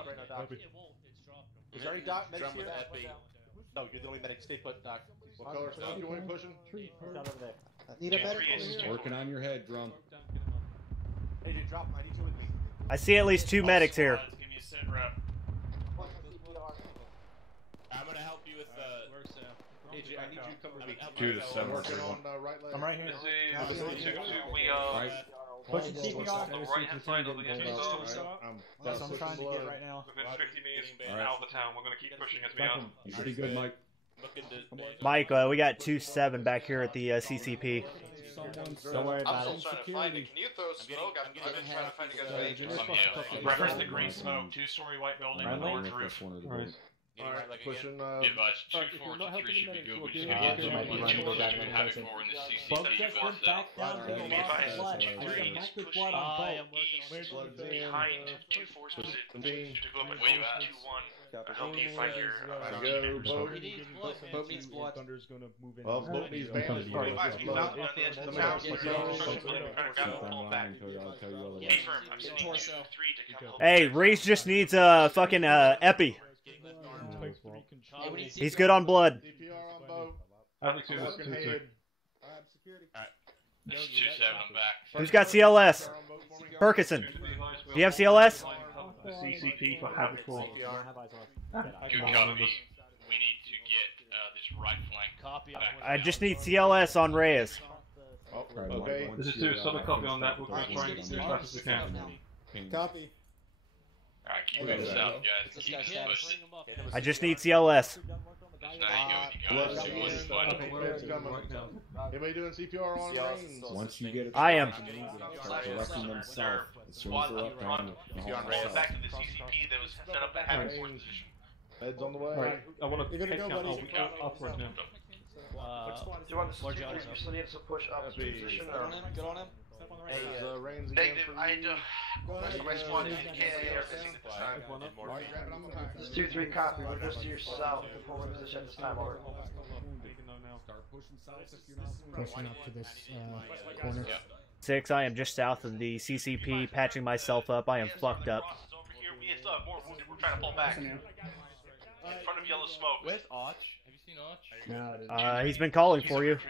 Is there any doc medics here? No, you're the only medic. Stay put, Doc. What color stuff you want me pushing? Over there. Need a medic over here? Working on your head, Drum. Hey, dude, drop him. I need you with me. I see at least 2 medics here. Give me a sit rep. I'm gonna help you with AJ, I need you to come with me. 2-7. Working on right leg. I'm right here. This is 2-2. We Pushing CPR. on the right hand side of the That's what I'm trying to get right now. Within 50 meters out of the town. We're gonna keep pushing as we are. You should be good, Mike. Mike, we got 2-7 back here at the CCP. Don't worry I'm about still it. trying to find it. Can you throw smoke? I'm trying to find you guys' range. Reference the green smoke. 2-story white building with orange roof. Alright, pushing, Be advised, 2-4, 2-3 should be good. We just need to get 2-1, 2-2, Havoc 4 in the CCP fence out. Be advised, 2-3 is pushing east behind 2-4's position to go up and 2-1. Help you find your Boat needs blood. Well, boat needs bandage. Be advised, we found one on the edge of the town. There's construction building. We're trying to grab them, pull them back. Hey, firm, I'm sending 2-3 to come help. Hey, Reese just needs a fucking epi. He's good on blood. CPR on boat. Working head. This is 2-7, I'm back. Who's got CLS? Perkison. Do you have CLS? CCP for Havoc 4. Good copy. We need to get this right flank back. I just need CLS on Reyes. Oh, okay. This is 2, solid copy on that. We're going to try and do as much as we can. Copy. Alright, keep moving south, guys. Keep pushing. I just need CLS. Anybody doing CPR on range? Once you get it, I am. Start directing them south. As soon as they're up down, Back to the CCP that was set up at Havoc 4 position. Heads on the way. Right, I want to You're gonna take go, out buddy. upward now. Do you want the 2-3 you still need to push up to position? Get on him. Hey, Rains negative. I had to. My squad is in KA at this time. This is 2-3 copy. We're just to your south. Controlling position at this time. Over. Pushing up to this corner. 6, I am just south of the CCP, patching myself up. I am fucked up. Over here, we have more wounded. We're trying to pull back. In front of yellow smoke. Where's Arch? Have you seen Arch? No, He's been calling for you. If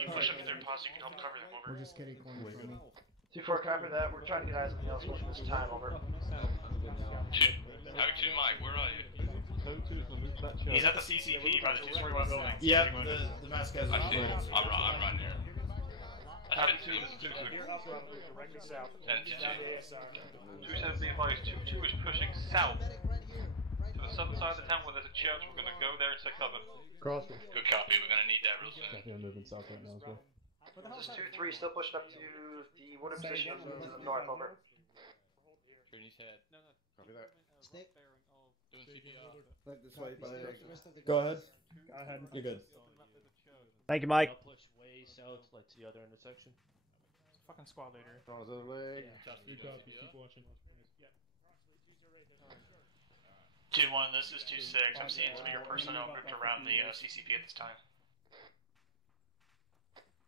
you push up to their posse, you can help cover them. Over. we're just getting cornered from me. 2-4 copy that. We're trying to get eyes on the yellow smoke this time. Over. Havoc 2, Mike, where are you? He's at the CCP by the 2-story white building. Yep, the mask has I see him. I'm right there. I Havoc 2 is 2-2. 10-2. 2-7 be advised, 2-2 is pushing south to the southern side of the town where there's a church. We're going to go there and take cover. Crossing. Good copy, we're going to need that real soon. I'm moving south right now as well. This is 2-3 still pushing up to the wounded position to the north. Over. Journey's head. Copy that. Stay. Doing CPR. Go ahead. Go ahead. You're good. Thank you, Mike. I'll push way south, like to the other intersection. fucking squad leader. On his other leg. Good copy. Keep watching. Yeah. 2-1, this is 2-6. I'm seeing some of your personnel grouped around the CCP at this time.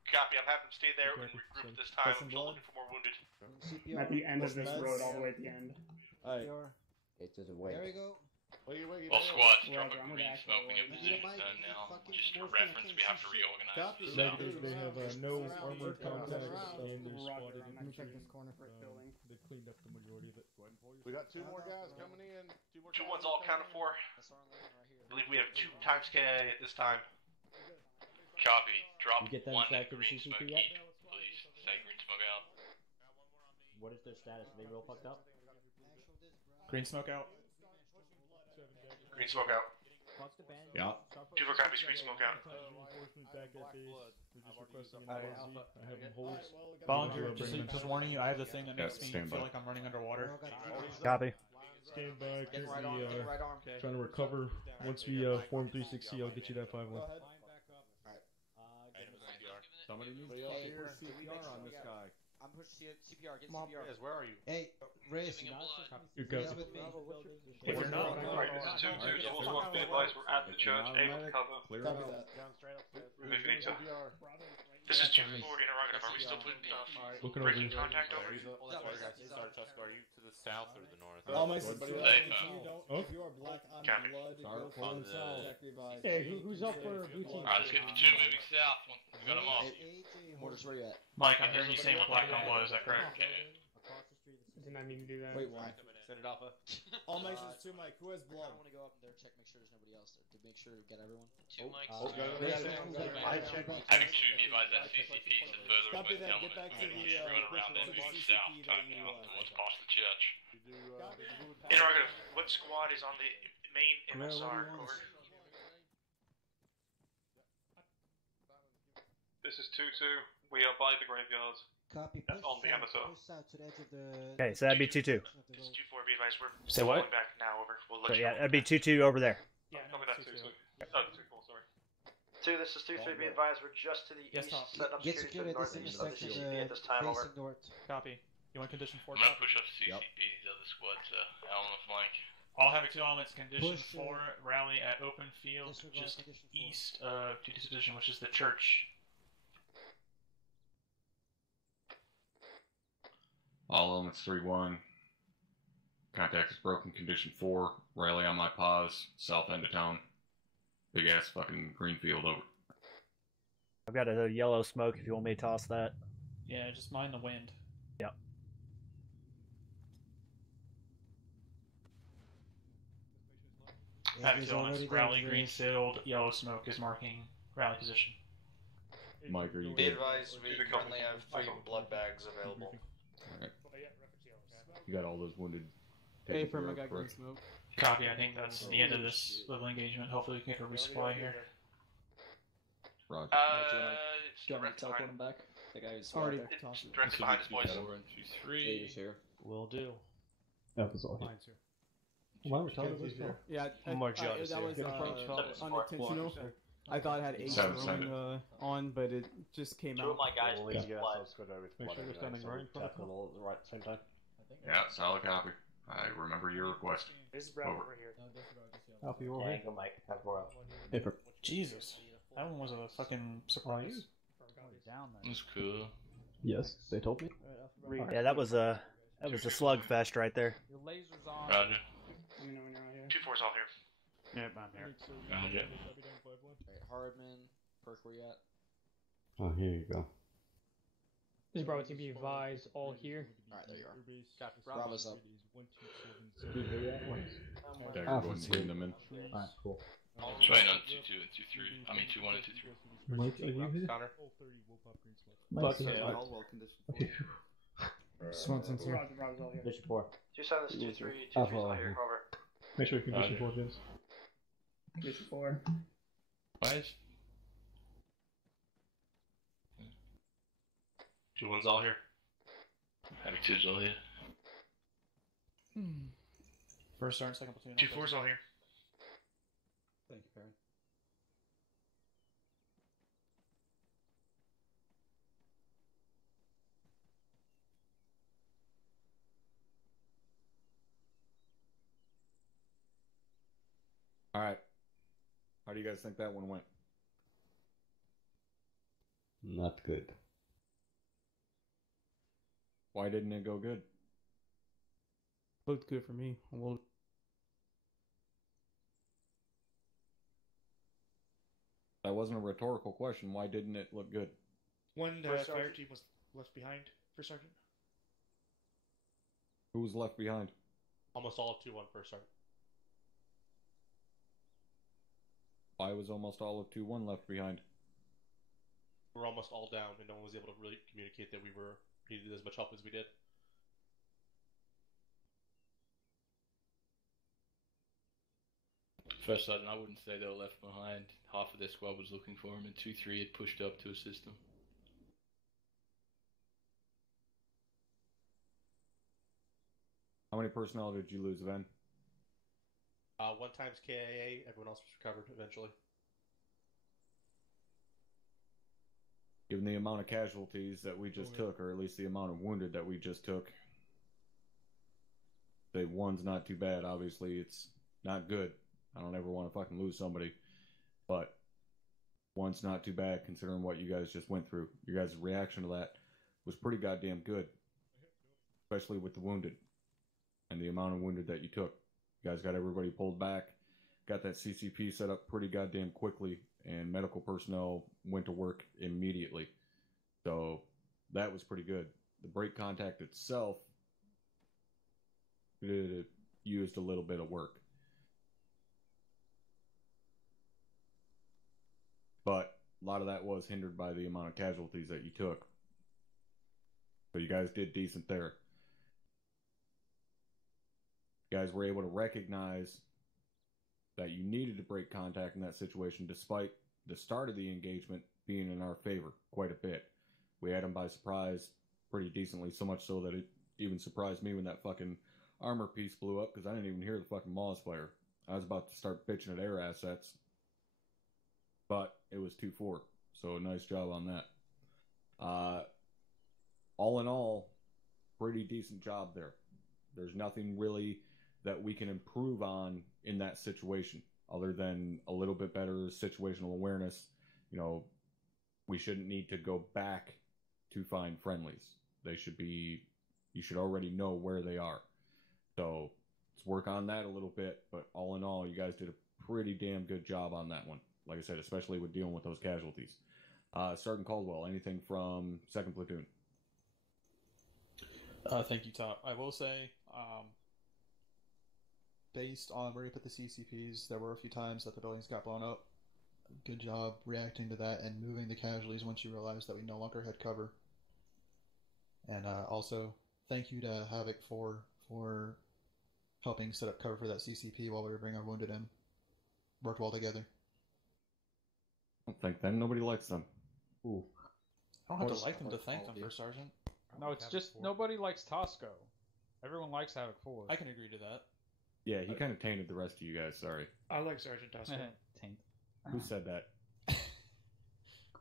Copy, I'm having them stay there and regroup this time. I'm still looking for more wounded. At the end of this road, all the way at the end. It doesn't wait. There we go. All squads, drop a green smoke when you have position now. Just a reference, we have to reorganize. Negative, they have no armored contacts and they're spotted Let me check this corner for building. They've cleaned up the majority of it. We got 2 more guys coming in. 2 more. 2-1's all accounted for. I believe we have 2 times K at this time. Copy. Drop You get them 1 back to the green CCP smoke yet? each, please. Say green smoke out. What is their status? Are they real fucked up? Green smoke out. Green smoke out. Yeah. 2-4 copies, green smoke out. Back at base. They're just requesting an LZ. I have them hold. Volunteer, just warning you, I have the thing that makes me stand feel by. like I'm running underwater. Copy. Stand by. Get right arm, get right arm. Trying to recover. Once we form 360, I'll get you that 5-1. Somebody needs to push CPR on this guy. I'm pushing CPR. Get Come on, CPR. Reyes, where are you? Hey, Reyes, Good copy. Reyes with me. If you're not, alright, this is 2-2. So we'll be advised we're at the church, able to cover. Clear Copy out. that. Moving to. This is 2-4 interrogative. Are we still breaking contact over? Are you to the south or the north? All my Safe, if you are black on Copy. blood, go for the south. Hey, who's up for blue team? Alright, let's get the 2 moving south. We got them off. Mortis, where you at? Mike, I'm hearing you saying what black on blood, is that correct? Did not mean to do that. Wait, why? Send it off. All messages to Mike. Who has I blood? want to go up there, check, make sure there's nobody else there. To make sure we get everyone. 2 mics. Having 2 be advised that CCPs and further Copy west that, element get back to moving the, east road around push and the moving CCP south, that tight you, now towards past the church. Interrogative. What squad is on the main MSR? Over. This is 2-2. We are by the graveyards. Copy. On the MSR. Push south to the edge of the... Okay, so that'd be 2-2. This is 2-4. Be advised we're Say what? going back now. Over. We'll So let you yeah, know. that'd be 2-2 over there. Yeah, copy that 2-2. Oh, 2-4, sorry. 2, this is 2-3. Be advised we're just to the Yes, east. Tom. Setting up security to the northeast of the CCP at this time. Over. Facing north. Copy. You want condition 4? I'm gonna push up the CCP, these other squads, out on the flank. All Havoc 2 elements, condition Push, 4, rally at open field, disregard just condition 4. east of duty position, which is the church. All elements 3-1. Contact is broken. Condition 4. Rally on my pause. South end of town. Big ass fucking green field over. I've got a yellow smoke if you want me to toss that. Yeah, just mind the wind. Yep. Havoc 2 elements, rally green field, yellow smoke is marking rally position. Mike, are you Be good? advised, we currently have 3 blood bags available. Alright. You got all those wounded. Hey, taken for care my of, guy green correct? smoke. Copy, I think that's the end of this little engagement. Hopefully we can get a resupply here. Roger. It's directly behind. Back. The guy is already It's directly behind us, boys. 3. here. Will do. That was all. Mine's here. Mine was here. Yeah, that was unintentional. I thought I had 8 rolling on, but it just came out. 2 of my guys We'll face leave you blood. guys squared over Make sure they're standing right in front of them. all at the right same time. Yeah, solid copy. I remember your request. Over. Copy Yeah, over. go Mike. Have 4 out. Paper. Jesus. That one was a fucking surprise. That's cool. Yes, they told me. Yeah, that was a slugfest right there. Your laser's on. Roger. Let me know when you're out here. 2-4's all here. Yep, I'm here. Roger. Alright, Hardman, Perk, where you at? Oh, here you go. This is Bravo Team be advised, all here. Alright, there you are. Bravo's up. Dagger, go ahead and bring them in. Alright, cool. Train on 2-2 and 2-3. I mean 2-1 and 2-3. Mike, are you here? Connor. Mike's here. Caldwell condition. Okay. Swanson's here. Bravo's all here. Condition 4. 2-7, this is 2-3, 2-3's all here. Over. Make sure condition 4 James. Condition 4. Guys? 2-1's all here. Havoc 2's all here. First sergeant, second platoon. 2-4's all here. Thank you, Perry. How do you guys think that one went? Not good. Why didn't it go good? Looked good for me. Well, that wasn't a rhetorical question. Why didn't it look good? One fire team was left behind for Sergeant. Who was left behind? Almost all of 2-1 first sergeant. Why was almost all of 2-1 left behind? We were almost all down, and no one was able to really communicate that we needed as much help as we did. First Sergeant, I wouldn't say they were left behind. Half of their squad was looking for him, and 2-3 had pushed up to assist them. How many personnel did you lose, Ven? 1 times KIA, everyone else was recovered eventually. Given the amount of casualties that we just took, or at least the amount of wounded that we just took, say 1's not too bad. Obviously, it's not good. I don't ever want to fucking lose somebody, but 1's not too bad considering what you guys just went through. Your guys' reaction to that was pretty goddamn good, especially with the wounded and the amount of wounded that you took. You guys got everybody pulled back, got that CCP set up pretty goddamn quickly, and medical personnel went to work immediately. So that was pretty good. The break contact itself, it used a little bit of work. But a lot of that was hindered by the amount of casualties that you took. So you guys did decent there. You guys were able to recognize that you needed to break contact in that situation despite the start of the engagement being in our favor quite a bit. We had them by surprise pretty decently, so much so that it even surprised me when that fucking armor piece blew up because I didn't even hear the fucking Maws fire. I was about to start bitching at air assets, but it was 2-4, so nice job on that. All in all, pretty decent job there. There's nothing really that we can improve on in that situation other than a little bit better situational awareness. You know, we shouldn't need to go back to find friendlies. You should already know where they are. So let's work on that a little bit, but all in all, you guys did a pretty damn good job on that one. Like I said, especially with dealing with those casualties. Sergeant Caldwell, anything from 2nd Platoon? Thank you, Top. I will say, based on where you put the CCPs, there were a few times that the buildings got blown up. Good job reacting to that and moving the casualties once you realized that we no longer had cover. And also, thank you to Havoc for helping set up cover for that CCP while we were bringing our wounded in. Worked well together. I don't think them. Nobody likes them. Ooh. I don't have to like them to thank them for, Sergeant. No, it's just nobody likes Tosco. Everyone likes Havoc 4. I can agree to that. Yeah, he kind of tainted the rest of you guys, sorry. I like Sergeant Tosco. Taint. Who said that?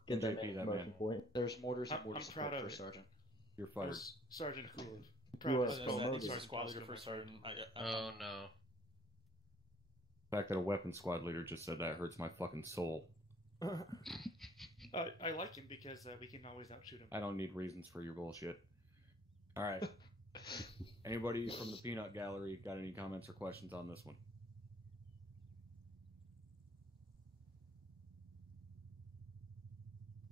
Get that JP, that motion man. point. There's mortars and I'm mortars proud of for it. Sergeant. You're fired. Sergeant Akulov. You Proud are of promoted. Sergeant Squad leader Tosco, for my Sergeant. friend. Oh no. The fact that a weapons squad leader just said that hurts my fucking soul. I like him because we can always outshoot him. I don't need reasons for your bullshit. Alright. Anybody from the Peanut Gallery got any comments or questions on this one?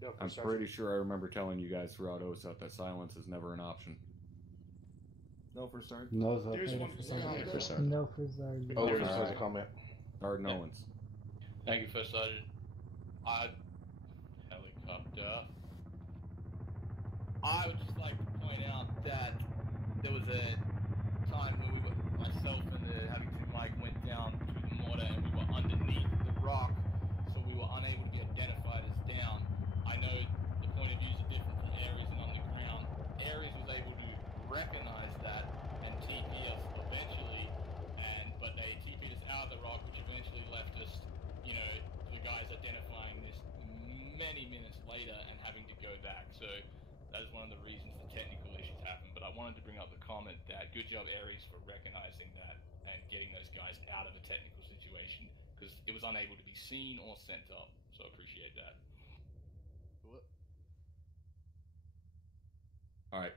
No, I'm Sergeant. pretty sure I remember telling you guys throughout OSUT that silence is never an option. No for Sergeant. No, sir. There's one for Sergeant. No for Sergeant. Oh, there's Alright. a comment. Sergeant Owens. Thank you, First Sergeant. Helicopter. I would just like to point out that there was a time when myself and the Havoc 2 Mike went down through the mortar and we were underneath the rock, so we were unable to be identified as down. I know the point of views are different from Ares and on the ground. Ares was able to recognize that and TP us eventually, but they TP'd us out of the rock, which eventually left us, the guys identifying this many minutes later and having to go back. So that is one of the reasons the technical issues happened. But I wanted to bring up the comment that good job Ares for recognizing that and getting those guys out of a technical situation because it was unable to be seen or sent up. So appreciate that. All right.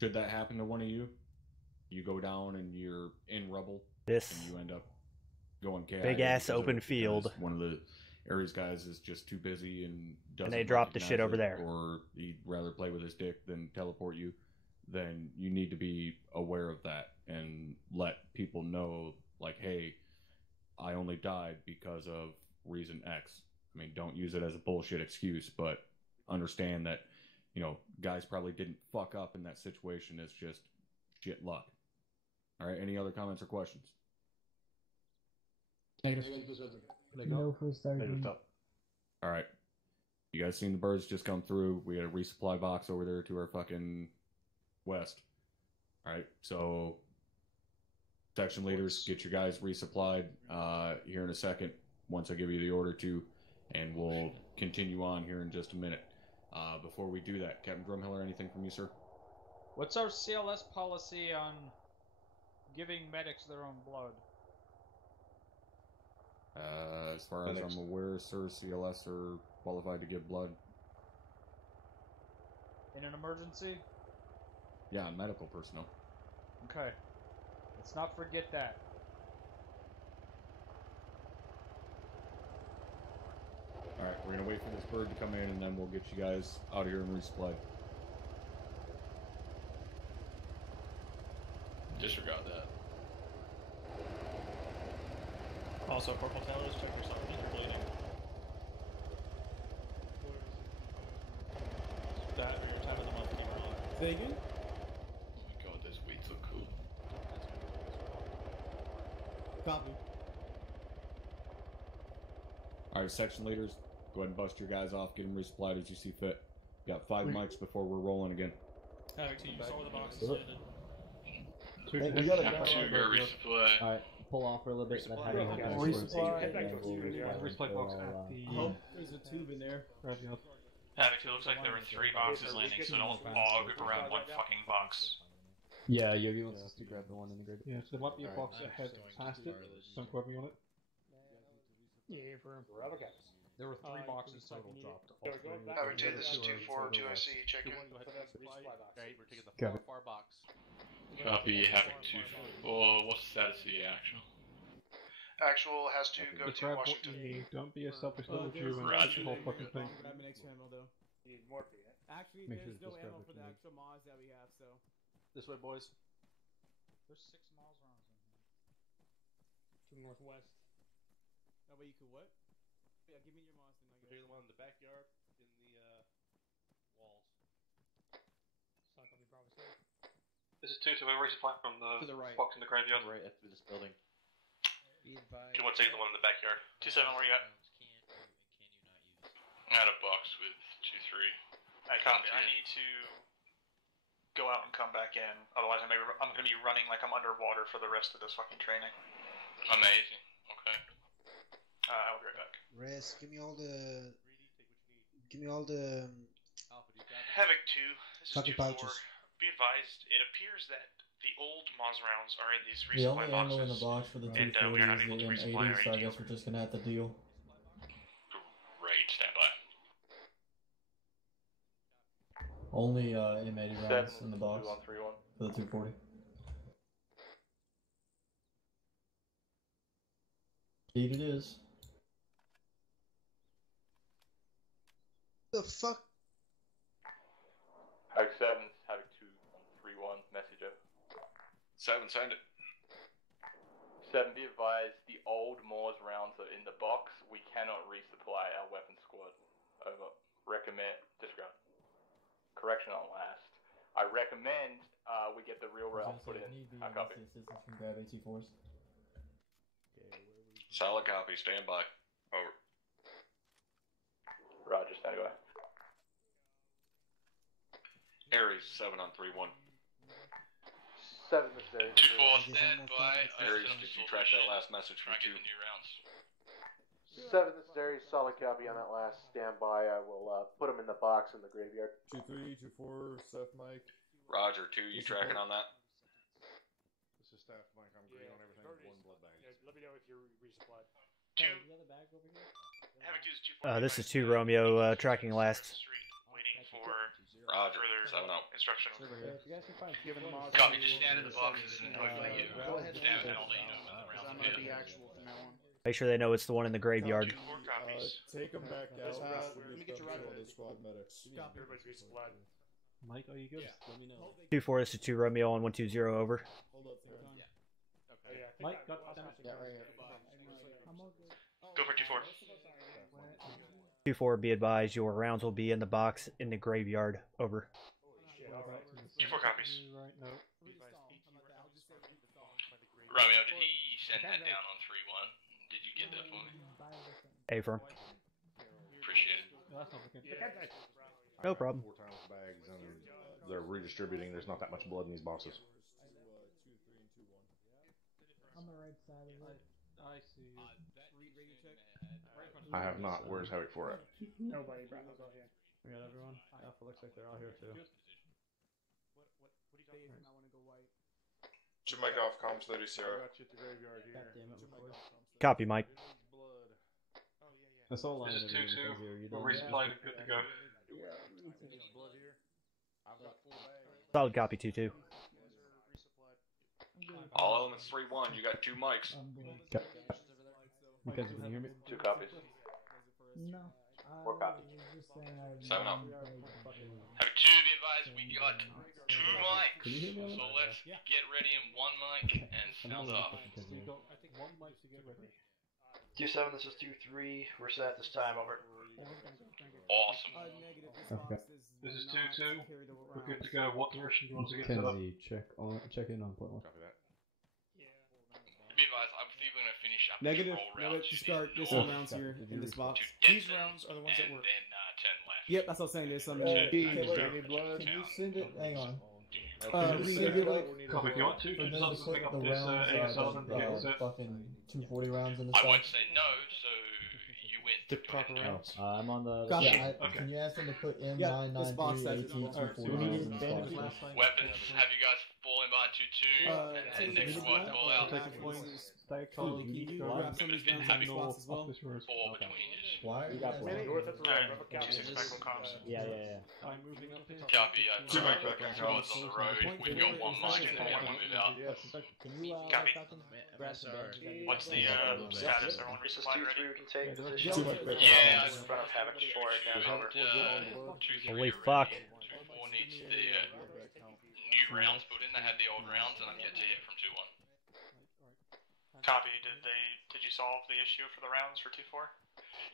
Should that happen to one of you, you go down and you're in rubble, and you end up going KIA. Big ass open field. One of the Ares guys is just too busy and doesn't. And they drop the shit over it, there. Or he'd rather play with his dick than teleport you. Then you need to be aware of that and let people know, like, hey, I only died because of reason X. I mean, don't use it as a bullshit excuse, but understand that, you know, guys probably didn't fuck up in that situation. It's just shit luck. All right, any other comments or questions? Negative. No for starting. All right. You guys seen the birds just come through? We got a resupply box over there to our fucking west. All right, so section leaders, get your guys resupplied here in a second once I give you the order to, and we'll continue on here in just a minute. Before we do that, Captain Drumhiller, anything from you, sir? What's our CLS policy on giving medics their own blood? As far as I'm aware, sir, CLS are qualified to give blood. In an emergency? Yeah, medical personnel. Okay. Let's not forget that. Alright, we're gonna wait for this bird to come in and then we'll get you guys out of here and resupplied. Disregard that. Also, purple tellers, check yourself if you're bleeding. That or your time of the month came early. Say again? Oh my god, this weed's so cool. Copy. Alright, section leaders, go ahead and bust your guys off, get them resupplied as you see fit. You got 5 mics before we're rolling again. Havoc, you saw where the box is headed. We gotta go resupply. Alright, pull off for a little bit. Let Havoc resupply. Resupply box at the. Oh, there's a tube in there. Havoc, it looks like there were 3 boxes landing, so don't log around one fucking box. Yeah, Yogi wants us to grab the one in the grid. Yeah, so there might be a box ahead past it. Don't quote me on it. Yeah, for him. There were 3 boxes total dropped. Havoc 2, this is 242IC, check in. Okay, we're taking the far box. Copy, Havoc 2-4. What's the status of the actual? Actual has to go to Grab what Washington. you need. Don't be a selfish little Jew and Roger. the whole fucking thing. Grab an extra ammo though. Need more for you. Actually, Make there's sure no to just grab ammo what for you the need. extra mods that we have, so. This way, boys. There's 6 miles rounds in here. To the northwest. Oh, but you could what? Yeah, give me your mods then. We're taking the one in the backyard in the walls. Stock on the Bravo 6. This is 2, so we're resupplying from To the the right. box in the graveyard. Right after this building. 2-1 taking the one in the backyard. 2-7, where you at? I had a box with 2-3. I copy. I need to go out and come back in. Otherwise, I'm going to be running like I'm underwater for the rest of this fucking training. Amazing. Okay. I'll be right back. Res, give me all the. Give me all the. Havoc 2, this is Fucking 2-4. pouches. Be advised, it appears that the old Moz rounds are in these The resupply only ammo in the boxes. box for the And 240 we're not is able the to resupply M80, our so I 80 guess we're just gonna have to deal. Great, stand by. Only M80 rounds in the box 2-1-3-1. for the 240. Indeed it is. The fuck? Havoc 7, Havoc 2-3-1, message over. 7, send it. 7, be advised, the old Moors rounds are in the box. We cannot resupply our weapon squad. Over. Recommend, disregard. Correction on last. I recommend we get the real rounds put in. I copy. Assistance from grab AT4s. Solid copy, stand by. Over. Roger, stand by. Ares, 7 on 3-1. 7 is there. 2-4, stand by. Ares, did you track that last message from 2? New rounds. 7, this is Darius, solid copy on that last standby. I will put them in the box in the graveyard. 2-3, 2-4, Seth, Mike. Roger, 2, you tracking on that? This is staff, Mike. I'm green on everything. 1 blood bag. Let me know if you're resupplied. This is 2 Romeo, tracking last. Waiting for Roger. further instruction. Copy, just stand in the boxes and hopefully you stand and I'll let you know when the rounds begin. Make sure they know it's the one in the graveyard. Take them back out. Let me get your right. The squad medics. Everybody's resupplied. Mike, are you good? Let me know. 2-4, this is 2 Romeo on 120 over. Hold up there. Mike, got Go for 2-4. 2-4, be advised, your rounds will be in the box in the graveyard. Over. 2-4 copies. Right, no. Romeo, did he send that down on 3-1? Did you get that for me? A-firm. Appreciate it. No problem. 4 times bags and they're redistributing. There's not that much blood in these boxes. On the right side of it. I see. I have not. Where's Havoc for it? Nobody, bro. I'll go here. We got everyone. Alpha looks like they're all here too. Should make off comms 30 Sierra. Copy, Mike. This whole line This is of everything 2-2. is here. You We're don't- resupplied and good to go. Solid copy, 2-2. All elements 3-1, you got 2 mics. Because you can hear me? 2 copies. No. 4 copies. 7 up. Have 2, be advised, we got 2 mics. So let's get ready in 1 mic and sound off. So you got, I think, 1 mic to get ready. 2-7, this is 2-3. We're set this time, over. Awesome. Okay. This is 2-2. We're good to go. What direction do you want to get set up? Kenzie, check in on point 1. Copy that. Be advised, I'm still going to finish up Negative. control No, rounds. to start. There's some rounds here in this box. These rounds are the ones that And work. then 10 left. Yep, that's what I'm saying. There's some. Can you send it? Hang on. Copy, if you want to, For just them ask to to pick put up the this rounds, ASL and get it set. fucking 240 rounds in the I stock. won't say no, so you win. The proper rounds. I'm on the. Copy. Yeah. Can you ask them to put in Yeah, this box 993 has it. 18 Alright, 240 so we rounds need in the bandage stock? last line. Weapons, have you guys fallen by 2-2, and then next squad call out. Can you grab some of these guns in the spots as well? 4 between you. Why are you guys North at the road. Have a Alright, captain. 2-6 back on comms. Yeah. I'm moving up here. Copy, Two mic back on squads on the road. We've got 1 mic and then we're going to move out. Can you Copy. grab some What's the status? Everyone resupplied ready? We can take position. Two mic back on Yeah, In front of Havoc for it now, over. 2-3 Holy are fuck. ready. 2-4 needs the new rounds put in. They had the old rounds, and I'm yet to hit from 2-1. Copy. Did you solve the issue for the rounds for 2-4?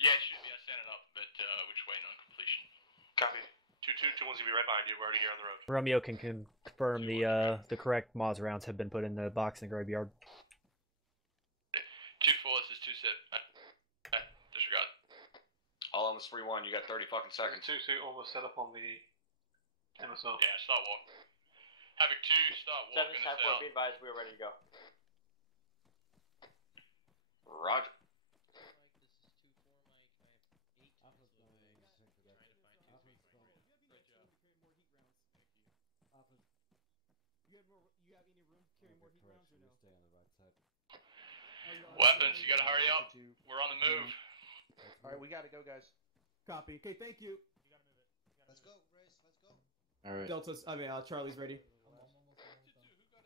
Yeah, it should be. I sent it up, but we're just waiting on completion. Copy. 2-2. 2-1's gonna be right behind you. We're already here on the road. Romeo can confirm the correct Moz rounds have been put in the box in the graveyard. 2-4, this is 2-set. Disregard. All elements 3-1. You got 30 fucking seconds. 2-2 almost set up on the MSL. Yeah, start walking. Havoc 2, start walking us out. Be advised, we're ready to go. Roger. Weapons, you gotta hurry up. We're on the move. Alright, we gotta go, guys. Copy. Okay, thank you. Let's go, Race. Let's go. Alright. Charlie's ready.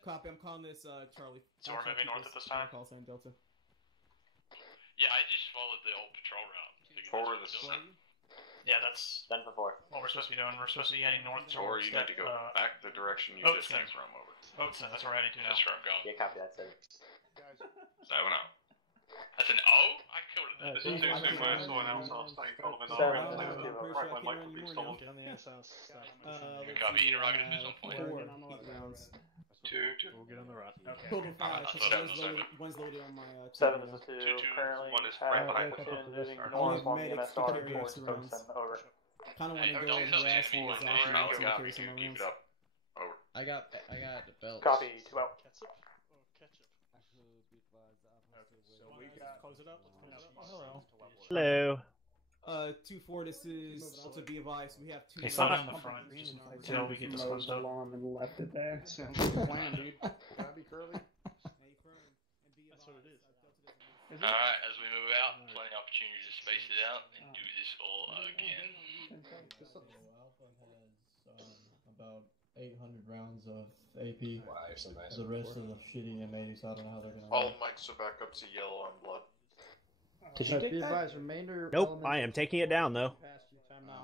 Copy. I'm calling this Charlie. So we're moving north at this time? Call sign Delta. Yeah, I just followed the old patrol route. Forward the sun. Yeah, that's 10 for 4. what we're supposed to be doing. We're supposed to be heading north Or towards you need to go back the direction you just came from over. Oatson, that's where we're heading to now. That's where I'm going. Yeah, copy that, 7. 7 up. That's an O? I killed it. This is 2-2 west, so now so starting to call them in right when Mike would be stolen. Copy, interrogative is on point. 2-2. We'll get on the right. Total 5. Seven. One's loaded on my 7 is the 2. 2-2. Currently, One is right behind Platoon moving Only north on the medics to MSR carry towards extra rounds. Oatson, over. Kind of want Hey, to go don't and tell the harass enemy me my as name. often I'll as I copy carry some you. of my Keep rounds. it up. Over. I got the belt. Copy, 2 out. So we got. Close it up. Hello. 2-4. This is to be advised. We have 2. It's not on the front. Just until we get this closed up. and left it there. Sounds like a plan, dude. Can I be curly? That's what it is. Alright, as we move out, plenty of opportunity to space it out and do this all again. Alpha has about 800 rounds of AP. The rest of the shitty M80s, I don't know how they're gonna. All mics are back up to yellow on blood. Did you take that? Remainder. Nope, I am taking it down though.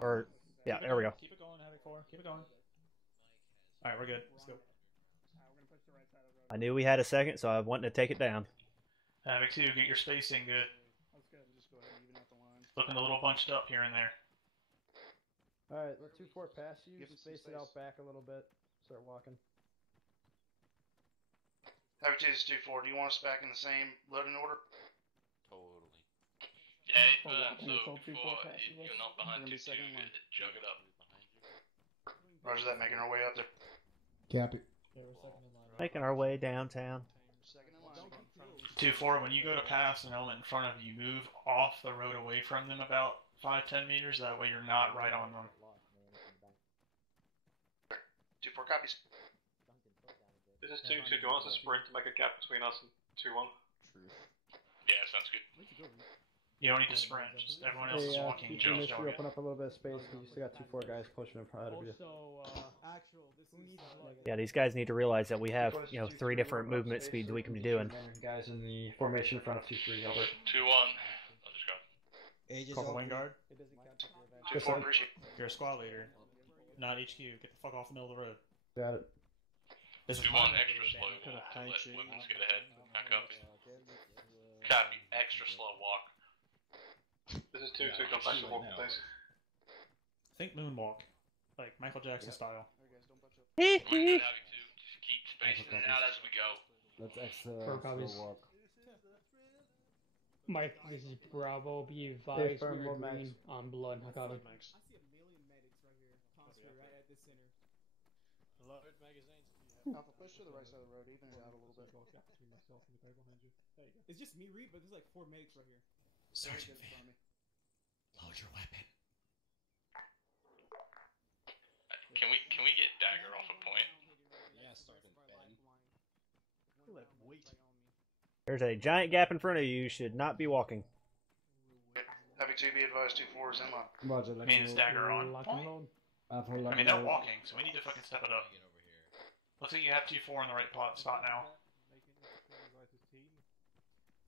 Or yeah, there we go. Keep it going, Havoc 4. Keep it going. Alright, we're good. Let's go. I knew we had a second, so I wanted to take it down. Havoc 2, get your spacing good. Looking a little bunched up here and there. Alright, let 2-4 pass you, space it out back a little bit, start walking. Havoc 2 is 2-4, do you want us back in the same loading order? Totally. Yeah, so before, if you're not behind 2-2, jug it up. Roger that, making our way up there. Copy. Making our way downtown. 2-4, when you go to pass an element in front of you, move off the road away from them about 5-10 meters, that way you're not right on them. 2-4 copies. This is 2-2, do you want us to sprint to make a gap between us and 2-1? Yeah, sounds good. You don't need to sprint, just everyone else is walking, you just you open up a little bit of space, because you still got 2-4 guys pushing in front of you. Yeah, these guys need to realize that we have, 3 different movement speeds we can be doing. Guys in the formation in front of 2-3, Albert. 2-1. I'll just go. Corporal Wyngaard. 2-4, appreciate. You're a squad leader, not HQ. Get the fuck off the middle of the road. Got it. This is 2-1, extra slow walk. Let weapons get ahead. I copy. Copy. Extra slow walk. This is 2-2, come back to walking, please. Think moonwalk. Like Michael Jackson style. Just keep spacing it out as we go. That's extra walk. Mike, this is Bravo. Be advised, we are green on blood. I got it. I see a million medics right here. Concentrate right at the center. Loaded magazines. Alpha, push to the right side of the road, even it out a little bit. It's just me, Reed, but there's like 4 medics right here. Sergeant Van, load your weapon. Can we get Dagger off a point? Yeah, Sergeant Ben. There's a giant gap in front of you. You should not be walking. Havoc 2, be advised, 2-4 is in line. Roger, I mean, is Dagger on point? I mean, they're walking, so we need to fucking step it up. Looks like you have 2-4 in the right spot now.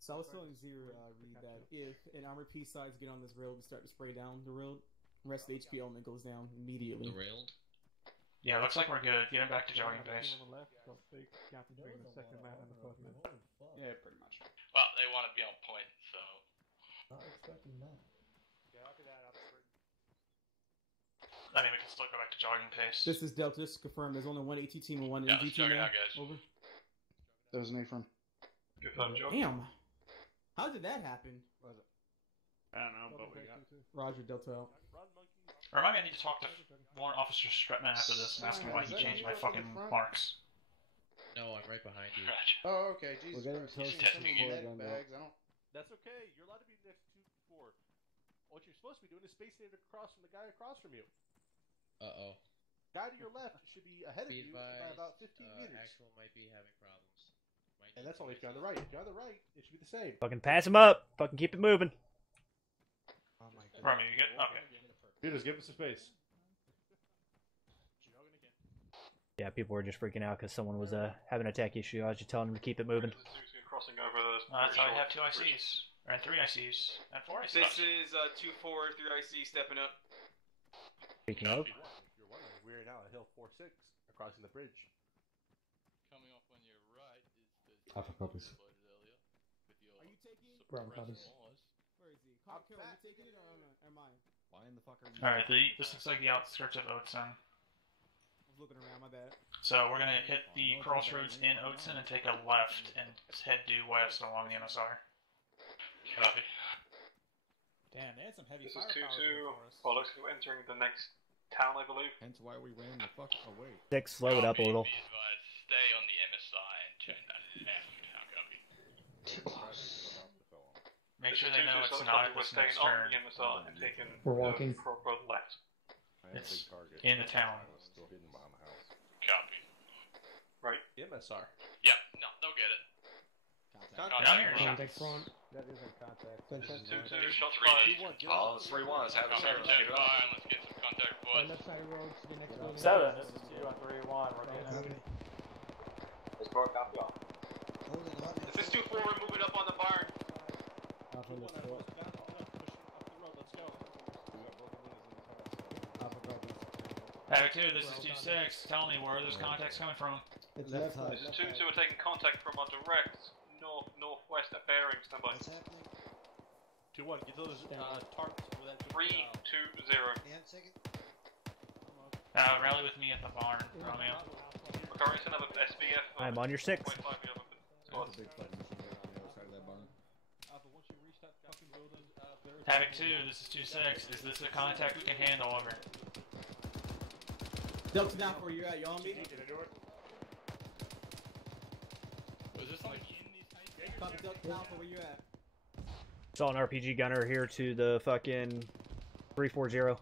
So I was telling Zero, Reed, that if an armored piece sides get on this road and start to spray down the road, the rest of the HP element goes down immediately. The railed? Yeah, looks like we're good. Get him back to jogging pace. Yeah, pretty much. Well, they want to be on point, so. Not expecting that. I mean, we can still go back to jogging pace. This is Delta. This is confirmed. There's only one AT team and one Yeah, NG team now. out, guys. Over. There's an A-firm. Good time, Joe. Damn. How did that happen? I don't know, but we got. Roger, Delta out. Remind me, I need to talk to Warrant Officer Stretman after this and ask him why he changed my fucking marks. No, I'm right behind you. Oh, okay. Jesus We're getting Christ. close to Bags. I don't. That's okay. You're allowed to be next to 2-4. What you're supposed to be doing is spacing it across from the guy across from you. Uh-oh. Guy to your left should be ahead of you by about 15 meters. Actual might be having problems. And that's only if you're on the right. If you're on the right, it should be the same. Fucking pass him up. Fucking keep it moving. Oh my God. Romeo, you good? Okay. Peters, give us some space. Yeah, people were just freaking out because someone was having a tech issue. I was just telling them to keep it moving. Crossing over the. That's how I have 2 ICs. Or 3 ICs. And 4 ICs. This is 2-4, 3 IC stepping up. Speaking of. You're wondering, we're now at Hill 4-6, crossing the bridge. Coming off on your right is the Alpha copies. Are you taking? Brown copies. Where is he? Carl, are you taking it or am I? Why in the fuck are you? Alright, this looks like the outskirts of Oatson. I was looking around, my bad. So we're gonna hit the crossroads in Oatson and take a left and head due west along the MSR. Copy. Damn, they had some heavy This is firepower 2-2. for us. Well, looks like we're entering the next town, I believe. Hence why we ran the fuck away. 6, slow it up a little. Be advised, stay on the MSI and turn that half town copy. Too close. Make sure they know it's not at this next turn. We're walking. Both left. It's in the town. Still hidden behind the house. Copy. Right. MSR. Yep, no, they'll get it. Contact front. That isn't contact. This is 2-2, shots 3. fired. Oh, it's 3-1. Let's have a seven. Let's get it Fire, up. and let's get some contact boys. Left side road to the next building. 7, this is 2 on 3-1. Rotate. This is 2-4, we're moving up on the barn. Havoc 2, this is 2-6. Tell me where are those contacts coming from? This is 2-2, we're taking contact from a direct northwest at bearing. Stand by. 2-1, get those targets within 3-2-0. Rally with me at the barn, Romeo. We're currently setting up a SBF. I'm on your 6. That's a big fighting machine on the other side of that barn. Havoc 2, this is 2-6. Is this a contact we can handle? Over. Delta down where you're at, you on me? Was this like Copy Delta down for where you're at. Saw an RPG gunner here to the fucking 340. Are you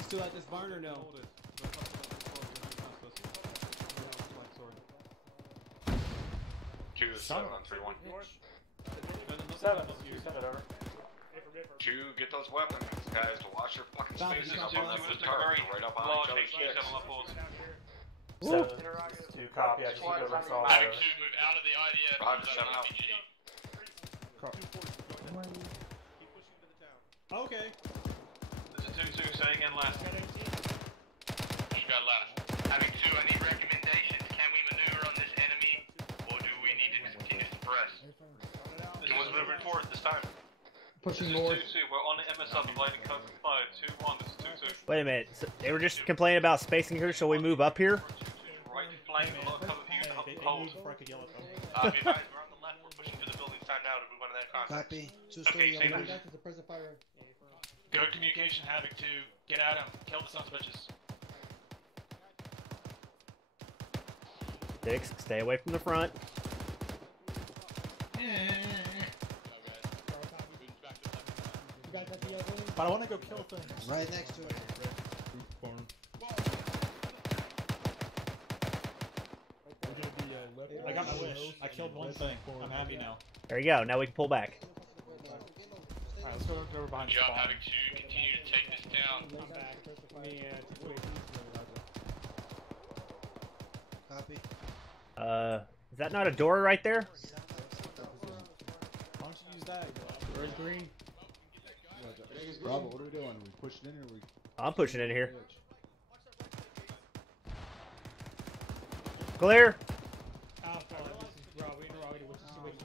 still at this barn or no? 2 is 7 on 3-1. 7, you send it over. 2, get those weapons, guys, to watch your fucking spaces. This is Up on 2-2, the Mr. target, Curry. right up behind Large each other's HQ, chicks. 7 up forward. 7, 2, copy. I just need to resolve Havoc those. 2, move out of the IDF. Roger, 7 out. RPG. Okay. This is 2-2, say again last. Just got last. Havoc 2, I need recommendations. Can we maneuver on this enemy, or do we need to continue to press? This one's moving forward this time. Pushing This north. is 2-2, we're on the MSL providing cover fire. 2-1, this is 2-2. Wait a minute. So they were just complaining about spacing here, so we move up here? Right flank, below cover view, hold. Before I could yell at them. Be advised, we're on the left, we're pushing to the building, time now to move on to that contact. Copy. Okay, say that. That's a present fire. Good communication, Havoc 2. Get at him. Kill the sons of bitches. 6, stay away from the front. But I want to go kill things. Right next to it. I got my wish. I killed one thing. I'm happy now. There you go. Now we can pull back. Alright, let's go over behind Good the job, spawn. Havoc 2. Continue to take this down. I'm back. Me, Copy. Is that not a door right there? Why don't you use that? Red green. Bravo, what are we doing? Are we pushing in or are we... I'm pushing in here. Clear. Alpha, this is Bravo, interrogated. What's the situation?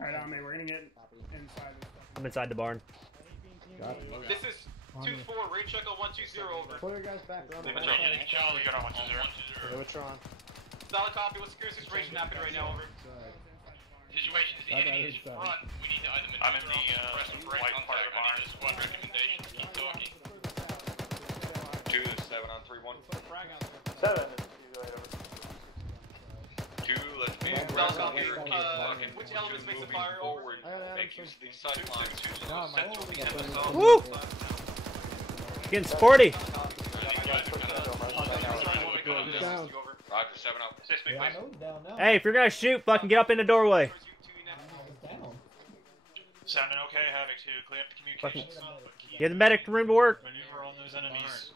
Alright, Ame, we're gonna get inside this stuff. I'm inside the barn. This is 2-4, range check on 120 over. Pull your guys back. Charlie, got on 120. Limitron. Solid copy, what's the security situation happening right now, over? Situation is the enemy is front. We need to either maneuver on the press or break contact. I need a squad recommendation. Keep talking. 2, 7 on 3-1. 7, this is right over. 2, let's be Solid aggressive copy, here. Keep fucking which elements makes a moving fire? forward. Make use of these sight lines. Central the MSL. Woo! Getting sporty. Roger, 7 up. Hey, if you're gonna shoot, fucking get up in the doorway. Sounding okay, Havoc 2. Clear up the communications. Get the medic room to work. Maneuver on those enemies.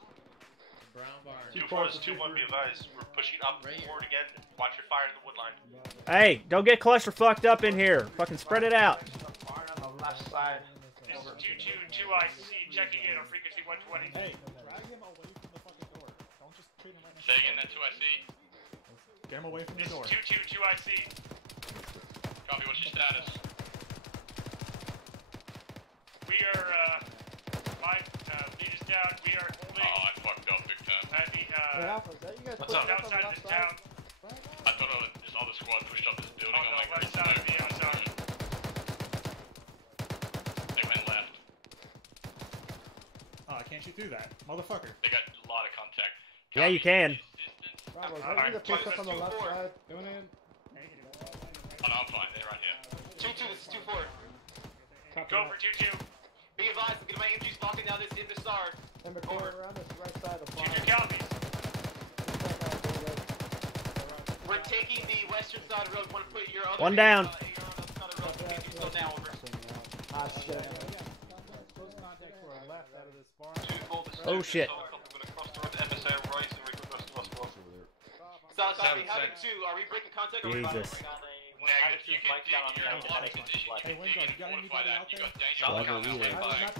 2-4 is 2-1, be advised. We're pushing up forward again. Watch your fire in the wood line. Hey, don't get cluster fucked up in here. Fucking spread it out. On the left side. This is 2-2-2-IC, checking in on frequency 120. Hey, drag him away from the fucking door. Don't just treat him right Say again, that's who I see. Get him away from This the door. is 2-2-2-IC. Copy, what's your status? We are, lead us down. We are holding Oh, I fucked up big time. at the, Alpha, is that you guys What's up? outside of this town. I thought all the squad pushed up this building. On I'm the like, left side of the outside. they went left. Oh, I can't shoot through that. Motherfucker. They got a lot of contact. Yeah, you can. Bravo, is that you that pushed up on the left side? Going in. Oh, no, I'm fine. They're right here. 2-2, this is 2-4. Go for 2-2. Be advised, I'm getting my MGs stalking down this in the star. Number 4, we're on this right side of the farm. 2-2 copies. We're western side of the road. You want to put your other One down. AR on the other side of the road. Okay, just go down over. Ah, shit. Oh shit. Solid copy. Havoc 2, are we breaking contact or are we Jesus. Negative, you can dig, you're in a blocking position. You can dig and fortify that. You got danger on the way back.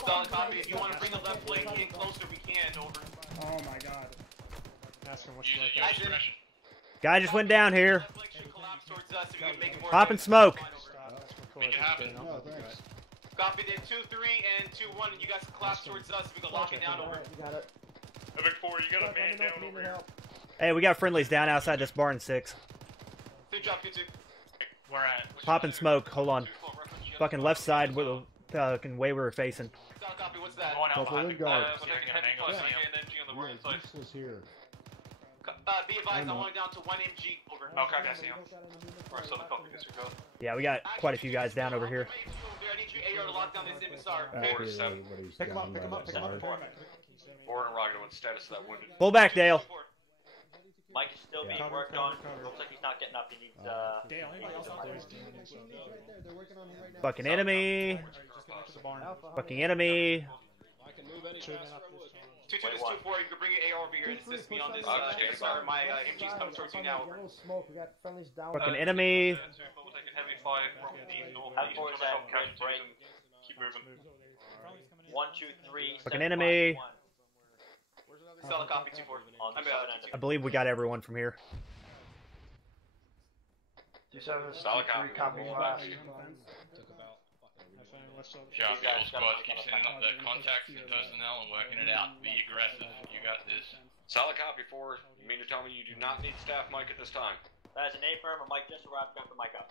Solid copy. If you want to bring the left flank in closer, we can. Over. Oh my god. Ask him what's like Guys, in. Guy just went down here. Left flank should collapse towards us if we can make it more. Popping smoke. Make it happen. Copy then 2-3 and 2-1, and you guys can collapse towards us if we can lock it down. Over. You got it. Havoc 4, you got a man down over here. Hey, we got friendlies down outside this barn 6. Two drop, Q2. Where at? Popping smoke. Hold on. Fucking left side where the fucking way we were facing. Solid copy. What's that? Going out behind the Wyngaard. useless here. Be advised, I want it down to 1 MG. Over. Okay, I see him. Alright, so the copy gets your code. Yeah, we got quite a few guys down over here. I need you AR to lock down this MSR. Pick him up, pick him up, pick him up. Or interrogator, what's the status of that wounded? Pull back, Dale. Mike is still being worked on. Looks like he's not getting up. He needs Dale, anybody else out there? Fucking enemy. Fucking enemy. 2-2, this 2-4, you can bring your AR over here and assist me on this MSR. My MG's coming towards you now. Smoke. We got friendlies down. Fucking enemy. We'll take a heavy fire from the north. Keep moving. 1, 2, 3. Fucking enemy. Solid copy 2-4. I believe we got everyone from here. 2-7, Solid copy. copy last. Copy, all squads, keep sending up that contacts and personnel and working it out. Be aggressive. You got this. Solid copy 4. You mean to tell me you do not need staff mic at this time? That is an A firm. A Mike just arrived. Got the mic up.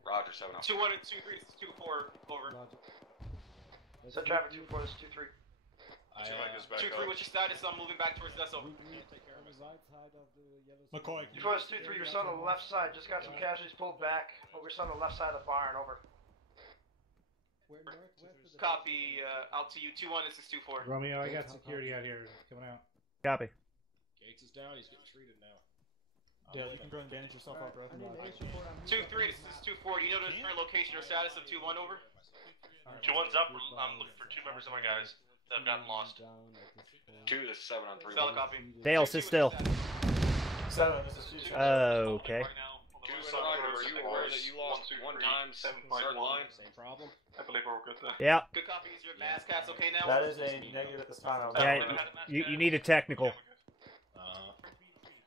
Roger, 7 up. 2-1 and 2-3, this is 2-4. Over. Set traffic 2-4, this is 2-3. 2-3, what's your status? I'm moving back towards us. Over. McCoy. 2-4, this is 2-3, you're still on the left side. Just got some casualties pulled back. But we're still on the left side of the barn. Over. Copy, out to you. 2-1, this is 2-4. Romeo, I got security out here coming out. Copy. Gates is down, he's getting treated now. Dale, you can go and bandage yourself up, bro. 2-3, this is 2-4. Do you know the current location or status of 2-1 over? 2-1's up. I'm looking for 2 members of my guys that have gotten lost. 2, this is 7 on 3. Solid copy. Dale, sit still. 7, this is 2. Okay. 2, interrogator, are you aware that you lost 1 time third line? Same problem. I believe we're all good there. Yeah. Good copy. Is your mass cats okay now? That is a negative at this time. Yeah, you need a technical.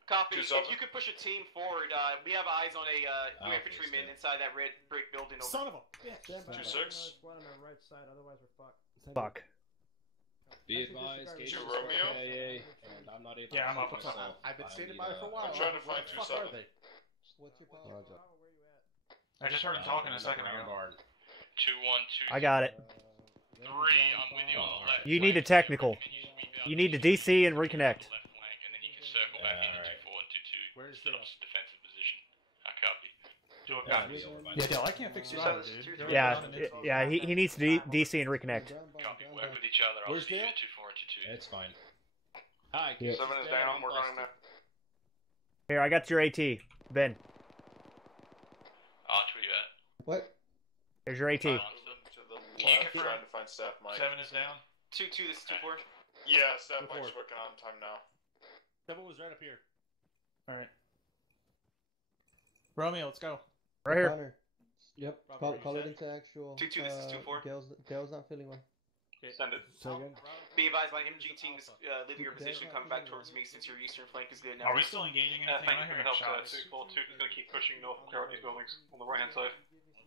Copy. If you could push a team forward, we have eyes on a new infantryman inside that red brick building. Over. Son of a bitch. 2-6. One on our right side, otherwise we're fucked. Fuck. Be advised, Gates is Romeo. And I'm not able to Yeah, I'm up. myself. I've been standing by for a while. I'm trying to find 2-7. What's your power? I just heard him talking a second ago. 2-1, 2. I got it. 3, I'm with you on the left. You need a technical. You need to DC and reconnect. Left flank, and then you can circle back into 2-4 and 2-2. Where's the defensive position? I copy. Yeah, Dale, I can't fix your side, dude. Yeah, he needs to DC and reconnect. Copy. Work with each other. I'll see you at 2-4 and 2-2. It's fine. Hi, 7 is down, we're running there. Here, I got your AT. Ben. Arch, where you at? What? There's your AT. To the left, trying to find staff mic. 7 is down. 2-2, this is 2-4. Yeah, staff mic's working on time now. 7 was right up here. Alright. Romeo, let's go. Right here. Connor. Yep. Call it into actual. 2-2, this is 2-4. Dale's not feeling well. Okay, send it. Be advised, my MG team is leaving your position, coming back towards me since your eastern flank is good now. Are we still engaging anything? Thank I you for hear the help, shots. 2-4-2 is going to keep pushing north and clear out these buildings on the right hand side.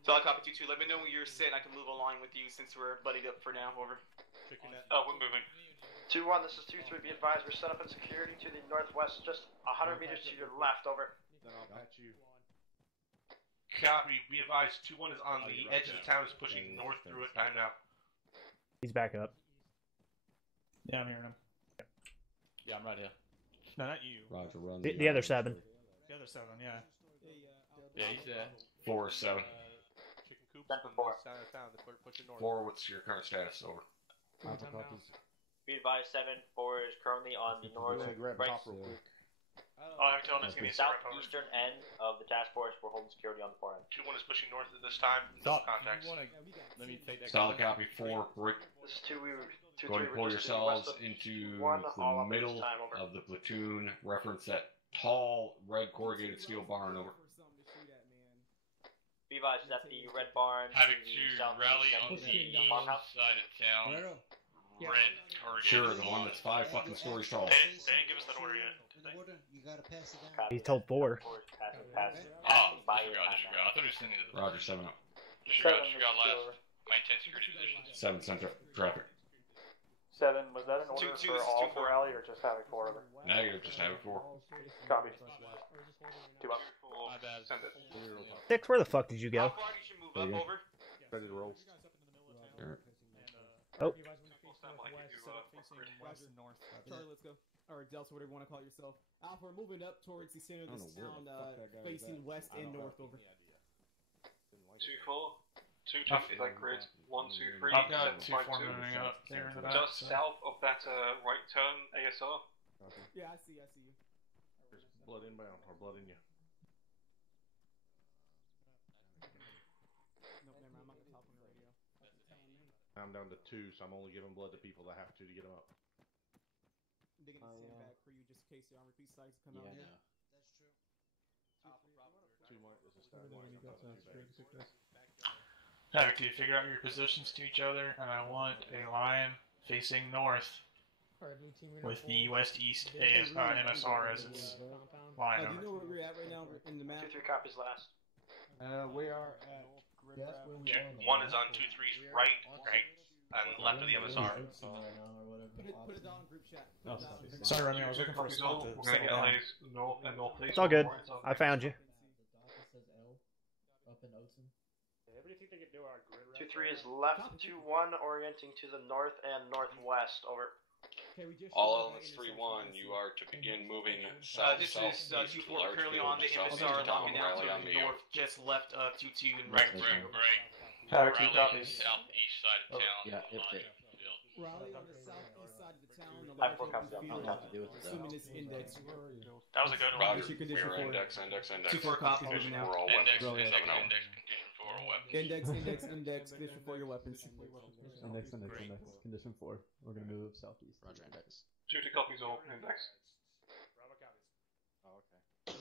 Solid copy 2-2. Let me know when you're set and I can move a line with you since we're buddied up for now. Over. We're moving. 2-1, this is 2-3, be advised, we're set up in security to the northwest, just 100 meters to your left. Over. Then I'll patch you. Copy, be advised, 2-1 is on the edge of the town, is pushing north through it time now. He's back up. Yeah, I'm hearing him. Yeah, I'm right here. No, not you. Roger, run. The other 7. The other 7, yeah. Yeah, he's there. 4 is 7. Chicken coops and the sound of town, they're pushing north. 4, what's your current status? Over. Be advised, 7-4 is currently on the north right. I'll have to tell him it's going to be southeastern end of the task force. We're holding security on the far end. 2-1 is pushing north at this time. No contacts. Let me take that. Solid copy. 4. Rick. This is 2. We were 2-3. Go and pull yourselves into the middle of the platoon. Reference that tall red corrugated steel barn over. Levi's is at the red barn. Having to rally on the east side of town. Red corrugated. Sure, the one that's 5 fucking stories tall. They didn't give us that order yet. You gotta pass it down. He told 4. Oh, disregard. I thought he was sending it. Roger, 7 up. Disregard last. Maintain security positions. 7 center traffic. 7, was that an order for all 4 alley or just Havoc 4 over? Negative, just have it 4. Copy. 2 up. My bad. Send it. 6, where the fuck did you go? How far did you move up over? Ready to roll. Oh. West and north. Charlie, let's go. Or Delta, whatever you want to call yourself. Alpha, we're moving up towards the center of this town, facing west and north over. 2-4. 2-2 is that grid. 1, 2, 3. I've got 2-4 moving up there in the back. Just south of that right turn ASR. Yeah, I see you. There's blood inbound, or blood in you. Nope, never mind. I'm not gonna talk on the radio. I'm down to 2, so I'm only giving blood to people that have to get them up. They're gonna stand back for you just in case the armor piece decides to come out here. That's true. 2 more. This is start. Havoc, do you figure out your positions to each other? And I want a line facing north with the west-east MSR as its line. Do you know where we're at right now in the map? 2-3 copies last. We are at. 1 is on 2-3's right, and left of the MSR. Put it down in group chat. Oh, sorry, Romeo. I was looking for a spot to We're going to get LA's north and northeast. It's all good. I found you. Up in Oaten. What do you think they could do our grid 2-3 is left. 2-1 orienting to the north and northwest. Over. All elements 3-1, you are to begin moving south. This is 2-4 currently on the MSR, locking out to the north, just left of 2-2 and right. Havoc 2 copies. Southeast side of town. Yeah, it's Rally on the southeast side of the town. I have 4 copies. I don't have to do with it. Assuming it's index. That was a good one. Roger. We are index. 2-4 copies moving now. Index condition for our weapons. Index, condition for your weapons. Index. Condition 4. We're gonna move southeast. Roger, index. 2 copies all index. Oh, okay.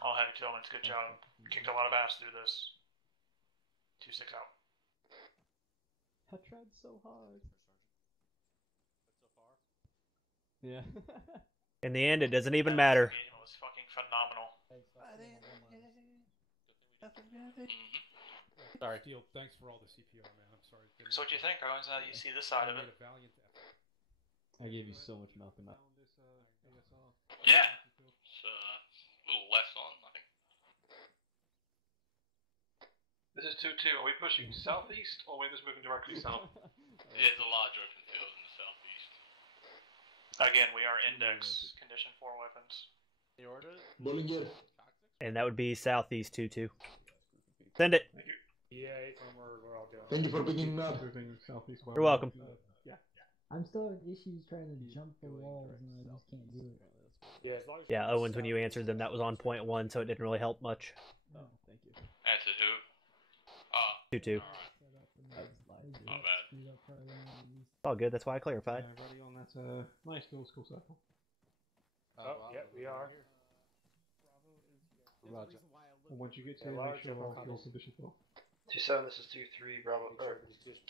All Havoc Tillman's good job. Kicked a lot of ass through this. 2-6 out. I tried so hard. Yeah. In the end, it doesn't even matter. It was fucking phenomenal. Sorry. Deal. Thanks for all the CPR, man. I'm sorry. So what do you think, Owens, now that you see this side of it? I gave you so much milk in that. Yeah! It's a little less on, I think. This is 2-2. Are we pushing southeast, or are we just moving directly south? There's a large open field in the southeast. Again, we are index. Condition 4 weapons. And that would be southeast 2-2. Send it. Thank you. Yeah, we're all going. Thank you for picking me up. You're welcome. Yeah. I'm still having issues trying to jump the walls and I just can't do it. Yeah, as long as Yeah, Owens, when you answered them, that was on .1, so it didn't really help much. Oh, thank you. Answered who? 2-2. Not bad. It's all good, that's why I clarified. ready on that nice old school cycle. Yeah, we are. Roger. And once you get to make sure all fields condition 4. 2-7, this is 2-3, Bravo. Or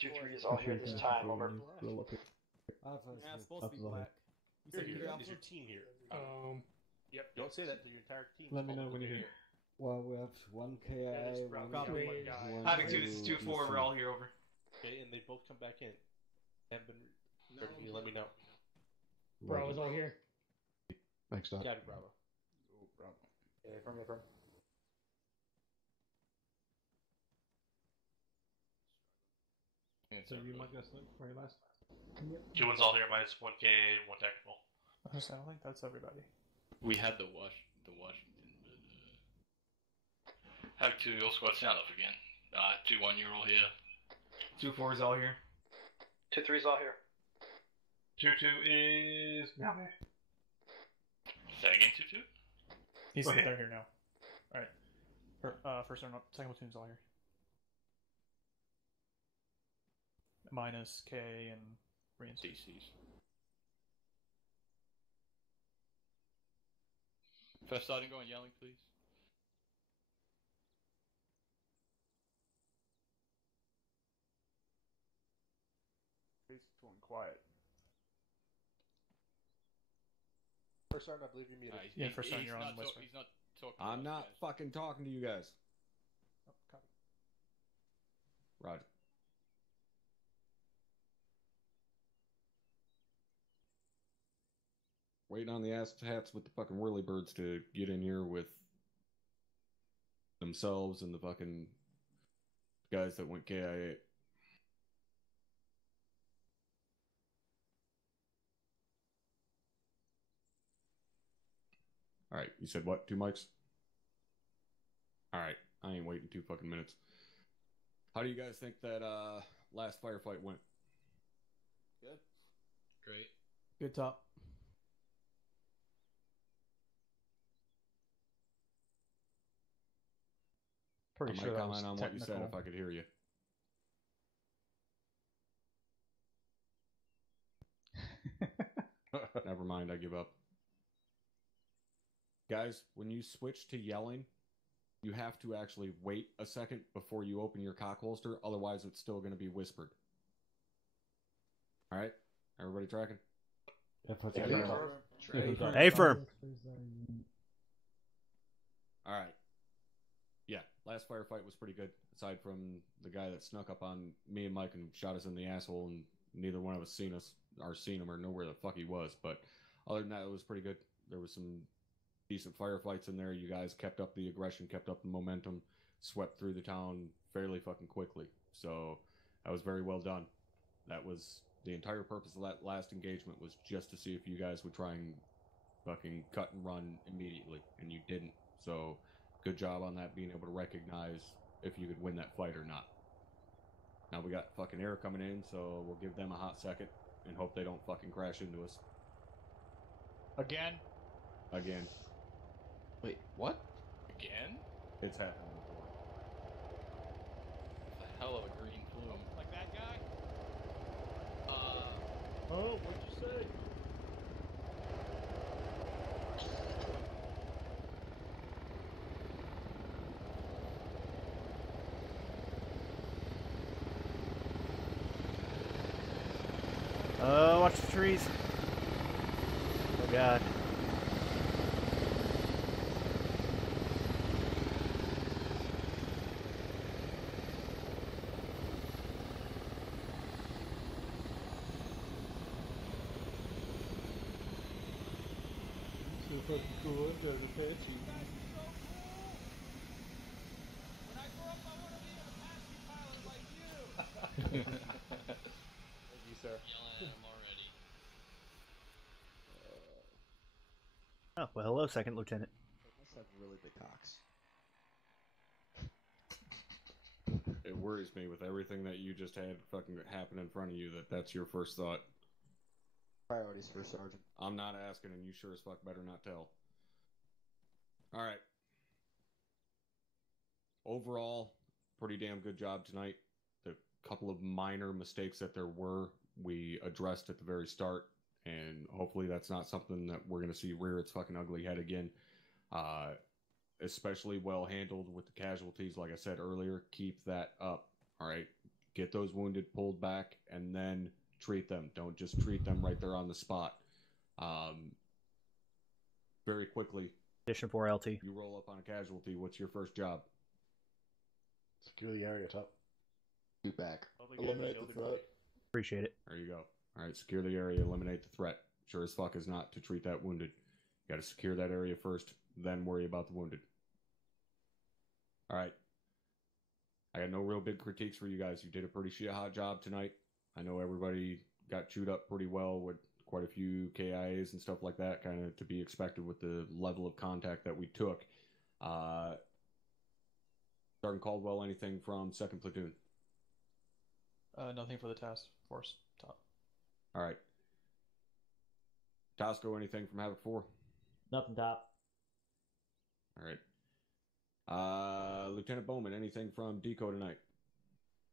2-3 is all here this time. Over. Yeah, it's supposed to be black. You're here. Is your team here? Yep. Don't say that to your entire team. Let me know when you're here. Well, we have 1 KI, 1 Having 2, this is 2-4, we're all here over. Okay, and they both come back in. They haven't been. You let me know. Bravo's all here. Thanks, Doc. Got it, Bravo. Oh, Bravo. Yeah, from. So you might guess like very last. Yep. 2-1's all here, minus 1 KA, 1 technical. I don't think that's everybody. We had the Washington, but have 2 your squad sound off again. 2-1, you're all here. 2-4 is all here. 2-3 is all here. 2-2 is now here. Say again, 2-2? They're here now. Alright. First second platoon's all here. Minus K and DCs. First sergeant going yelling, please. He's going quiet. First sergeant, I believe you're muted. First sergeant, you're on whisper. He's not talking. I'm not fucking talking to you guys. Oh, copy. Roger. Waiting on the ass hats with the fucking whirly birds to get in here with themselves and the fucking guys that went KIA. Alright, you said what? 2 mics? Alright, I ain't waiting 2 fucking minutes. How do you guys think that last firefight went? Good. Great. Good top. Pretty sure that was on what you said if I could hear you. Never mind, I give up. Guys, when you switch to yelling, you have to actually wait a second before you open your cock holster, otherwise it's still going to be whispered. Alright? Everybody tracking? Hey, firm. Alright. Yeah, last firefight was pretty good, aside from the guy that snuck up on me and Mike and shot us in the asshole, and neither one of us seen him or know where the fuck he was. But other than that, it was pretty good. There was some decent firefights in there. You guys kept up the aggression, kept up the momentum, swept through the town fairly fucking quickly. So that was very well done. That was the entire purpose of that last engagement, was just to see if you guys would try and fucking cut and run immediately, and you didn't. So good job on that, being able to recognize if you could win that fight or not. Now we got fucking air coming in, so we'll give them a hot second and hope they don't fucking crash into us. Again? Again. Wait, what? Again? It's happened before. It's a hell of a green plume. Like that guy? Oh, what'd you say? Oh, watch the trees. Oh, God. Thank you, sir. Yelling at him already. Oh, well, hello, Second Lieutenant. They must have really big cocks. It worries me with everything that you just had fucking happen in front of you that's your first thought. Priorities for Sergeant. I'm not asking, and you sure as fuck better not tell. Alright. Overall, pretty damn good job tonight. The couple of minor mistakes that there were, we addressed at the very start, and hopefully that's not something that we're going to see rear its fucking ugly head again. Especially well handled with the casualties, like I said earlier. Keep that up, alright? Get those wounded pulled back, and then treat them. Don't just treat them right there on the spot. Very quickly. Addition 4 LT. You roll up on a casualty, what's your first job? Secure the area, top. Shoot back. Eliminate the threat. Appreciate it. There you go. Alright, secure the area, eliminate the threat. Sure as fuck is not to treat that wounded. You gotta secure that area first, then worry about the wounded. Alright. I got no real big critiques for you guys. You did a pretty shit hot job tonight. I know everybody got chewed up pretty well with quite a few KIAs and stuff like that, kind of to be expected with the level of contact that we took. Sergeant Caldwell, anything from 2nd Platoon? Nothing for the task force, top. Alright. Tosco, anything from Havoc 4? Nothing, Top. All right. Lieutenant Bowman, anything from Deco tonight?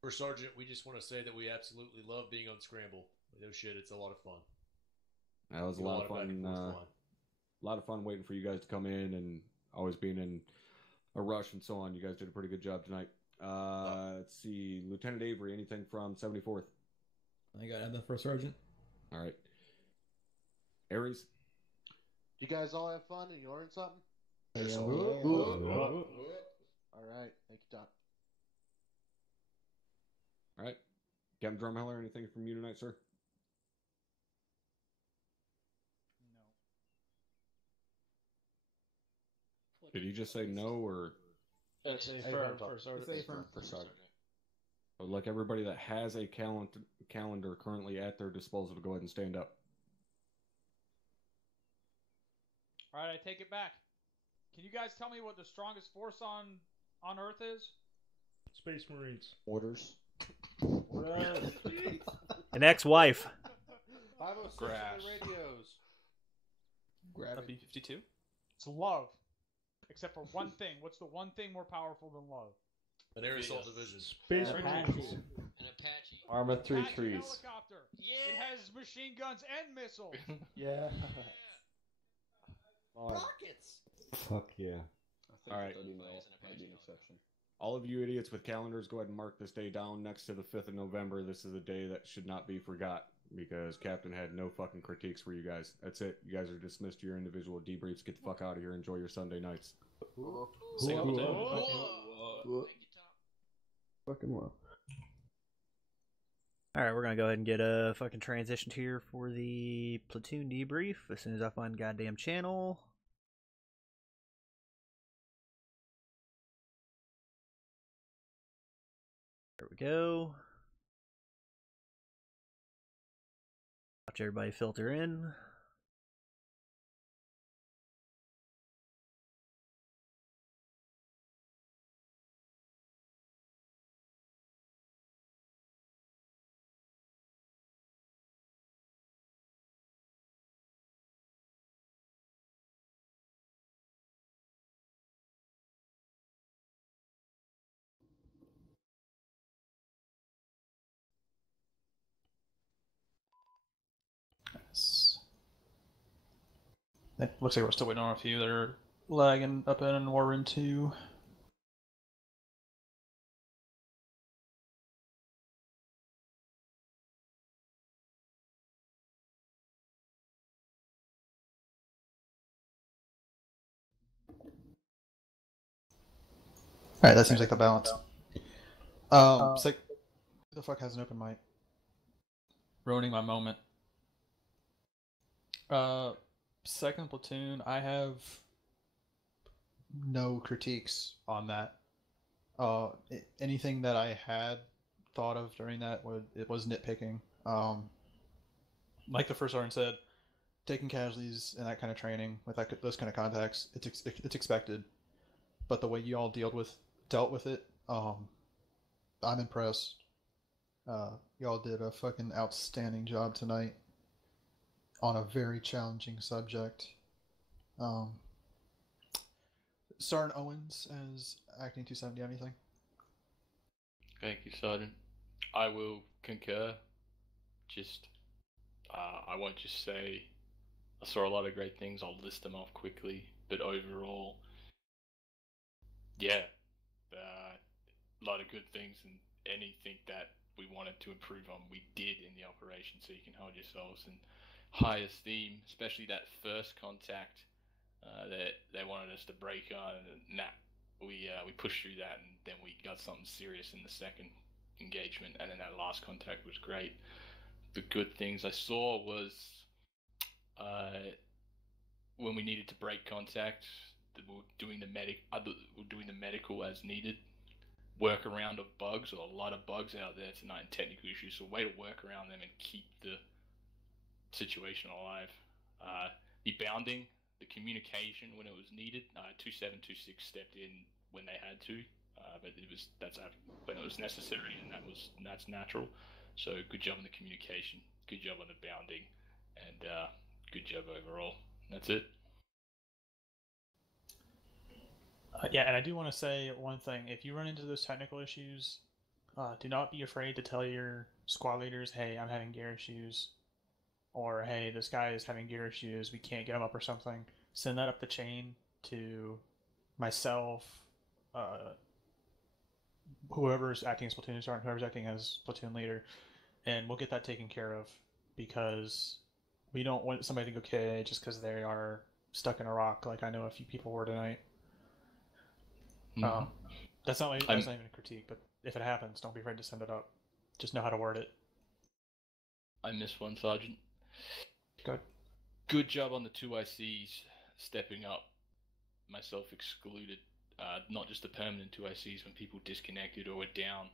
For Sergeant, we just want to say that we absolutely love being on Scramble. No shit, it's a lot of fun. That was a lot of fun. A lot of fun waiting for you guys to come in and always being in a rush and so on. You guys did a pretty good job tonight. Let's see. Lieutenant Avery, anything from 74th? I got nothing for Sergeant. All right. Aries? You guys all have fun and you learn something? Yeah. All right. Thank you, Tom. All right. Captain Drumheller, anything from you tonight, sir? No. Did you just say no, or? It's affirm for Sergeant. For Sergeant. I'd like everybody that has a calendar currently at their disposal to go ahead and stand up. All right, I take it back. Can you guys tell me what the strongest force on Earth is? Space Marines. Orders. An ex-wife. 506 Grass. radios. Gravity. B-52? It's love. Except for one thing. What's the one thing more powerful than love? An air assault division. Space Marines. An Apache. Armor 3 Apache trees. helicopter. Yeah. It has machine guns and missiles. Yeah. Rockets. Fuck yeah. All right. All of you idiots with calendars, go ahead and mark this day down next to the 5th of November. This is a day that should not be forgot because Captain had no fucking critiques for you guys. That's it. You guys are dismissed to your individual debriefs. Get the fuck out of here. Enjoy your Sunday nights. Fucking well. Alright, we're gonna go ahead and get a fucking transition here for the platoon debrief as soon as I find the goddamn channel. There we go. Watch everybody filter in. It looks like we're still waiting on a few that are lagging up in War Room 2. Alright, that seems like the balance. Who the fuck has an open mic? Ruining my moment. Second platoon, I have no critiques on that. Anything that I had thought of during that was nitpicking. Like the first sergeant said, taking casualties and that kind of training with those kind of contacts, it's expected. But the way you all dealt with it, I'm impressed. Y'all did a fucking outstanding job tonight on a very challenging subject. Sergeant Owens as Acting 270, anything? Thank you, Sergeant. I will concur. Just, I won't just say I saw a lot of great things, I'll list them off quickly, but overall, yeah, a lot of good things, and anything that we wanted to improve on, we did in the operation, so you can hold yourselves in high esteem, especially that first contact that they wanted us to break on, and that we pushed through that, and then we got something serious in the second engagement, and then that last contact was great. The good things I saw was when we needed to break contact, we're doing the medical as needed. Work around of bugs, or a lot of bugs out there tonight, and technical issues. So a way to work around them and keep the situation alive. The bounding, the communication when it was needed. 2726 stepped in when they had to, but that's when it was necessary, and that's natural. So good job on the communication, good job on the bounding, and good job overall. That's it. Yeah, and I do want to say one thing. If you run into those technical issues, do not be afraid to tell your squad leaders, hey, I'm having gear issues. Or, hey, this guy is having gear issues, we can't get him up or something. Send that up the chain to myself, whoever's acting as platoon sergeant, whoever's acting as platoon leader, and we'll get that taken care of, because we don't want somebody to go KIA just because they are stuck in a rock, like I know a few people were tonight. That's not even a critique, but if it happens, don't be afraid to send it up. Just know how to word it. I missed one, Sergeant. Good job on the 2 ICs stepping up, myself excluded. Not just the permanent 2 ICs when people disconnected or were down.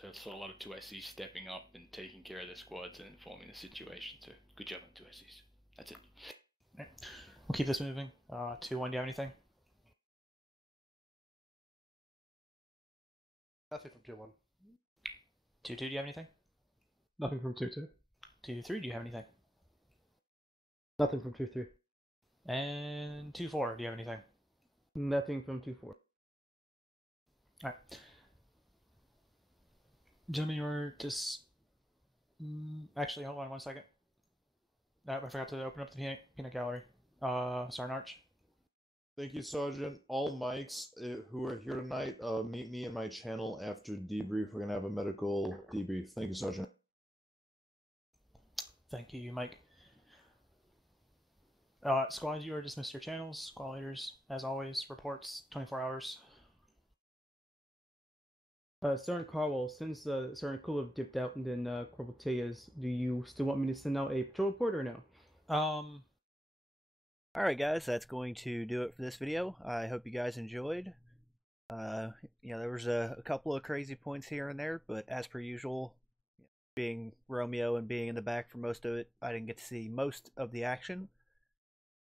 So I saw a lot of 2 ICs stepping up and taking care of their squads and informing the situation. So good job on 2 ICs. That's it. Right. We'll keep this moving. 2-1, do you have anything? Nothing from 2-1. 2-2, do you have anything? Nothing from 2-2. 2-3, do you have anything? Nothing from 2-3. And 2-4, do you have anything? Nothing from 2-4. Alright. Gentlemen, you're just... Actually, hold on 1 second. I forgot to open up the peanut gallery. Sergeant Arch. Thank you, Sergeant. All mics who are here tonight, meet me in my channel after debrief. We're going to have a medical debrief. Thank you, Sergeant. Thank you, Mike. Squads, you are dismissed your channels. Squad leaders, as always, reports 24 hours. Sergeant Caldwell, since Sergeant Akulov dipped out and then Corporal Tejas, do you still want me to send out a patrol report or no? Alright guys, that's going to do it for this video. I hope you guys enjoyed. There was a couple of crazy points here and there, but as per usual, being Romeo and being in the back for most of it, I didn't get to see most of the action.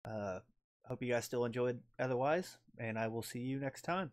Hope you guys still enjoyed otherwise, and I will see you next time.